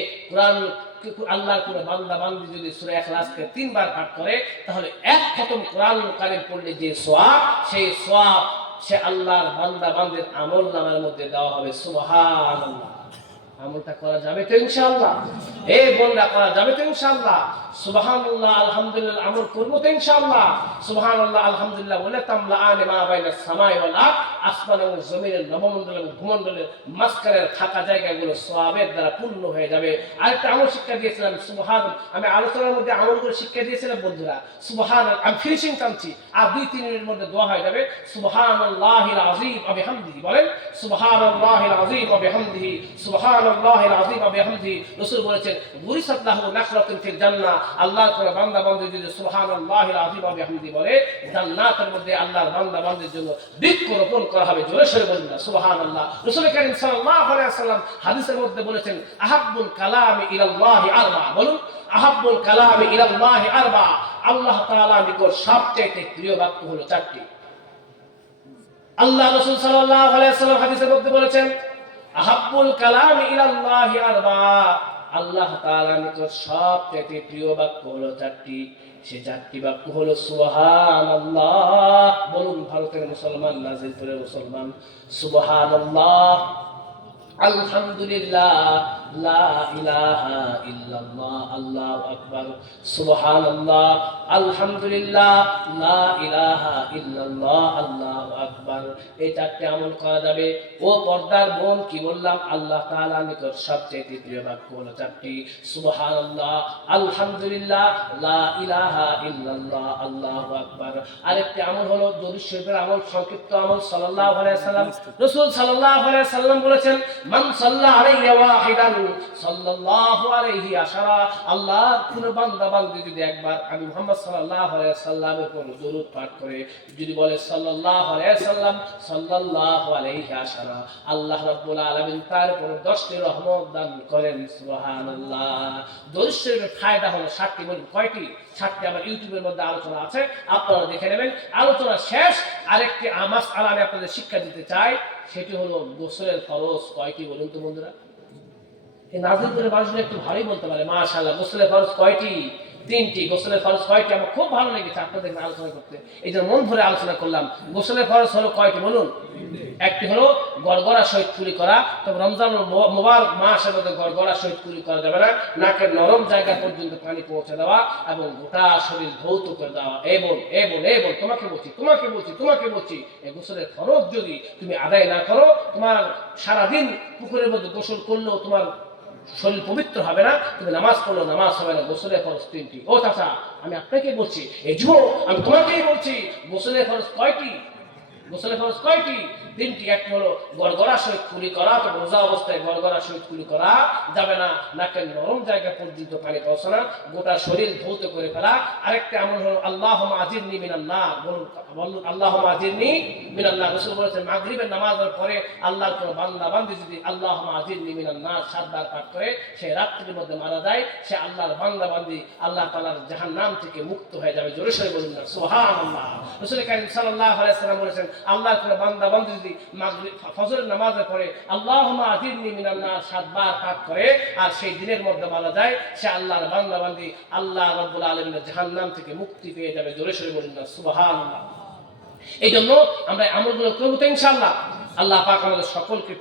আল্লাহর কোন বান্দা বান্দি যদি সূরা ইখলাসকে 3 বার পাঠ করে, তাহলে এক খতম কুরআনুল কারীম পড়লে যে সওয়াব, সেই সওয়াব সে আল্লাহর বান্দা বান্দির আমলনামার মধ্যে দেওয়া হবে। সুবহানাল্লাহ। আমলটা করা যাবে তো ইনশাআল্লাহ? এই বোনরা করা যাবে তো ইনশাআল্লাহ? সুবহানাল্লাহ আলহামদুলিল্লাহ আমল করবো তো ইনশাআল্লাহ? সুবহানাল্লাহ আলহামদুলিল্লাহ বলে তামলাআনে মা বাইনাস সামাই ওয়াল আরদ, আসমান এবং জমিনের নবমণ্ডল এবং ভূমণ্ডলের মাঝখানের ফাঁকা জায়গাগুলো সওয়াবের দ্বারা পূর্ণ হয়ে যাবে। আরেকটা আমল শিক্ষা দিয়েছিলাম, আমি আলোচনার মধ্যে আমলগুলো শিক্ষা দিয়েছিলাম বন্ধুরা। আমি ফিনিশিং টানছি, আর 2-3 মিনিটের মধ্যে দোয়া হয়ে যাবে। সুবহানাল্লাহিল আযীম ওয়া বিহামদিহি, বলেন সুবহানাল্লাহিল আযীম ওয়া বিহামদিহি, সুবহানাল্লাহিল আযীম ওয়া বিহামদিহি। রাসূল বলেছেন গুরিসাত লাহু নাখরাতুন ফিল জান্নাহ, আল্লাহর কোন বান্দা বান্দী যদি সুবহানাল্লাহিল আযীম ওয়া বিহামদিহি বলে, জান্নাতের মধ্যে আল্লাহর বান্দা বান্দির জন্য বৃক্ষ রোপণ করা হবে। জোরে সরে বলুন না সুবহানাল্লাহ। রাসূল কারীম সাল্লাল্লাহু আলাইহি ওয়াসাল্লাম হাদিসের মধ্যে বলেছেন আহাব্বুল কালামি ইলাল্লাহি আরবা, বলুন আহাব্বুল কালামি ইলাল্লাহি আরবা, আল্লাহ তাআলার নিকট সবচেয়ে প্রিয় বাক্য হলো 4টি। আল্লাহ রাসূল সাল্লাল্লাহু আলাইহি ওয়াসাল্লাম হাদিসের মধ্যে বলেছেন আহাব্বুল কালামি ইলাল্লাহি আরবা, আল্লাহ তাআলার নিকট সবচেয়ে প্রিয় বাক্য হলো 4টি। সে 4টি বাক্য হলো সুবহানাল্লাহ, বলুন ভারতের মুসলমান, নাজিল করে মুসলমান, সুবহানাল্লাহ, আলহামদুলিল্লাহ, লা ইলাহা ইল্লাল্লাহ, আল্লাহু আকবার, সুবহানাল্লাহ, আলহামদুলিল্লাহ, লা ইলাহা ইল্লাল্লাহ, আল্লাহু আকবার। এই 4টি আমল করা যাবে। ও পর্দার বোন, কি বললাম? আল্লাহ তাআলার নিকট সবচেয়ে প্রিয় বাক্য হলো 4টি, সুবহানাল্লাহ, আলহামদুলিল্লাহ, লা ইলাহা ইল্লাল্লাহ, আল্লাহু আকবার। আরেকটি আমল হলো দরুদ শরীফের আমল, সংক্ষিপ্ত আমল। সাল্লাল্লাহু আলাইহি ওয়াসাল্লাম, রাসূল সাল্লাল্লাহু আলাইহি ওয়াসাল্লাম বলেছেন মান সাল্লা আলাইহি ওয়াহিদান সাল্লাল্লাহু আলাইহি আশারা, আল্লাহর কোন বান্দা বান্দী যদি একবার আমি মুহাম্মদ সাল্লাল্লাহু আলাইহি ওয়াসাল্লামের উপর দরুদ পাঠ করে, যদি বলে সাল্লাল্লাহু আলাইহি ওয়াসাল্লাম সাল্লাল্লাহু আলাইহি আশারা, আল্লাহ রাব্বুল আলামিন তার উপর 10টি রহমত দান করেন। সুবহানাল্লাহ। দরুদ শরীফের ফায়দা হলো 7টি। বলুন কয়টি? 7টি। আমার ইউটিউবের মধ্যে আলোচনা আছে, আপনারা দেখে নেবেন। আলোচনা শেষ, আরেকটি মাসআলা আমি আপনাদের শিক্ষা দিতে চাই, সেটি হলো গোসলের ফরজ কয়টি? বলুন তো বন্ধুরা। এই নাজিল করে মানুষগুলো একটু ভালোই বলতে পারে মাশাআল্লাহ। গোসলের ফরজ কয়টি? 3টি। গোসলের ফরজ কয়টি? আমার খুব ভালো লেগেছে আপনাদের আলোচনা করতে, এই যে মন ভরে আলোচনা করলাম। গোসলের ফরজ হলো কয়টি বলুন? একটি হলো গড়গড়া সহিত কুলি করা। তবে রমজান মোবারক মাসের মধ্যে গড়গড়া সহিত কুলি করা যাবে না। নাকের নরম জায়গা পর্যন্ত পানি পৌঁছে দেওয়া এবং গোটা শরীর ধৌত করে দেওয়া। এবং তোমাকে বলছি এই গোসলের ফরজ যদি তুমি আদায় না করো, তোমার সারাদিন পুকুরের মধ্যে গোসল করলেও তোমার শরীর পবিত্র হবে না, তুমি নামাজ পড়লো নামাজ হবে না। গোসলের ফরজ 3টি। ও চাচা, আমি আপনাকে বলছি, এই যুবক আমি তোমাকেই বলছি, গোসলের ফরজ কয়টি? গোসলের ফরজ কয়টি? 3টি। একটি হলো গড়গড়া সহিত কুলি করা, তো রোজা অবস্থায় গড়গড়া সহিত কুলি করা যাবে না, নাকের নরম জায়গা পর্যন্ত পানি পৌঁছানো, গোটা শরীর ধৌত করে ফেলা। আরেকটা আমল হলো আল্লাহুম্মা আজিরনি মিনান নার, বলুন আল্লাহুম্মা আজিরনি মিনান নার। রাসূল বলেছেন মাগরিবের নামাজের পরে আল্লাহর কোন বান্দা বান্দী যদি আল্লাহুম্মা আজিরনি মিনান নার 7 বার পাঠ করে, সে রাত্রির মধ্যে মারা যায়, সে আল্লাহর বান্দা বান্দী আল্লাহ তাআলার জাহান্নাম থেকে মুক্ত হয়ে যাবে। জোরে সরে বলুন না সুবহানাল্লাহ। রাসূল কারীম সাল্লাল্লাহু আলাইহি ওয়াসাল্লাম বলেছেন আল্লাহর কোন বান্দা বান্দী যদি মাগরিব ফজরের নামাজের পরে আল্লাহুম্মা আজিরনি মিনান নার 7 বার পাঠ করে, আর সেই দিনের মধ্যে মারা যায়, সে আল্লাহর বান্দা বান্দী আল্লাহ রাব্বুল আলামিনের জাহান্নাম থেকে মুক্তি পেয়ে যাবে। জোরে সরে বলুন না সুবহানাল্লাহ। এই জন্য আমরা আমলগুলো করব তো ইনশাআল্লাহ। আল্লাহ পাক আমাদের সকলকে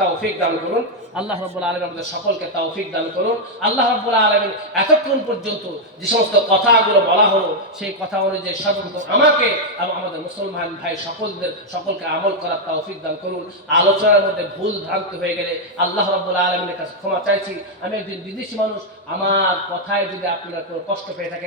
তৌফিক দান করুন। আল্লাহ রাব্বুল আলামিন আমাদের সকলকে তৌফিক দান করুন। আল্লাহ রাব্বুল আলামিন এতক্ষণ পর্যন্ত যে সমস্ত কথাগুলো বলা হলো, সেই কথা অনুযায়ী সর্বপ্রথম আমাকে এবং আমাদের মুসলমান ভাই সকলকে আমল করার তৌফিক দান করুন। আলোচনার মধ্যে ভুল ভ্রান্তি হয়ে গেলে আল্লাহ রাব্বুল আলামিনের কাছে ক্ষমা চাইছি। আমি একজন বিদেশি মানুষ, আমার কথায় যদি আপনারা কোনো কষ্ট পেয়ে থাকেন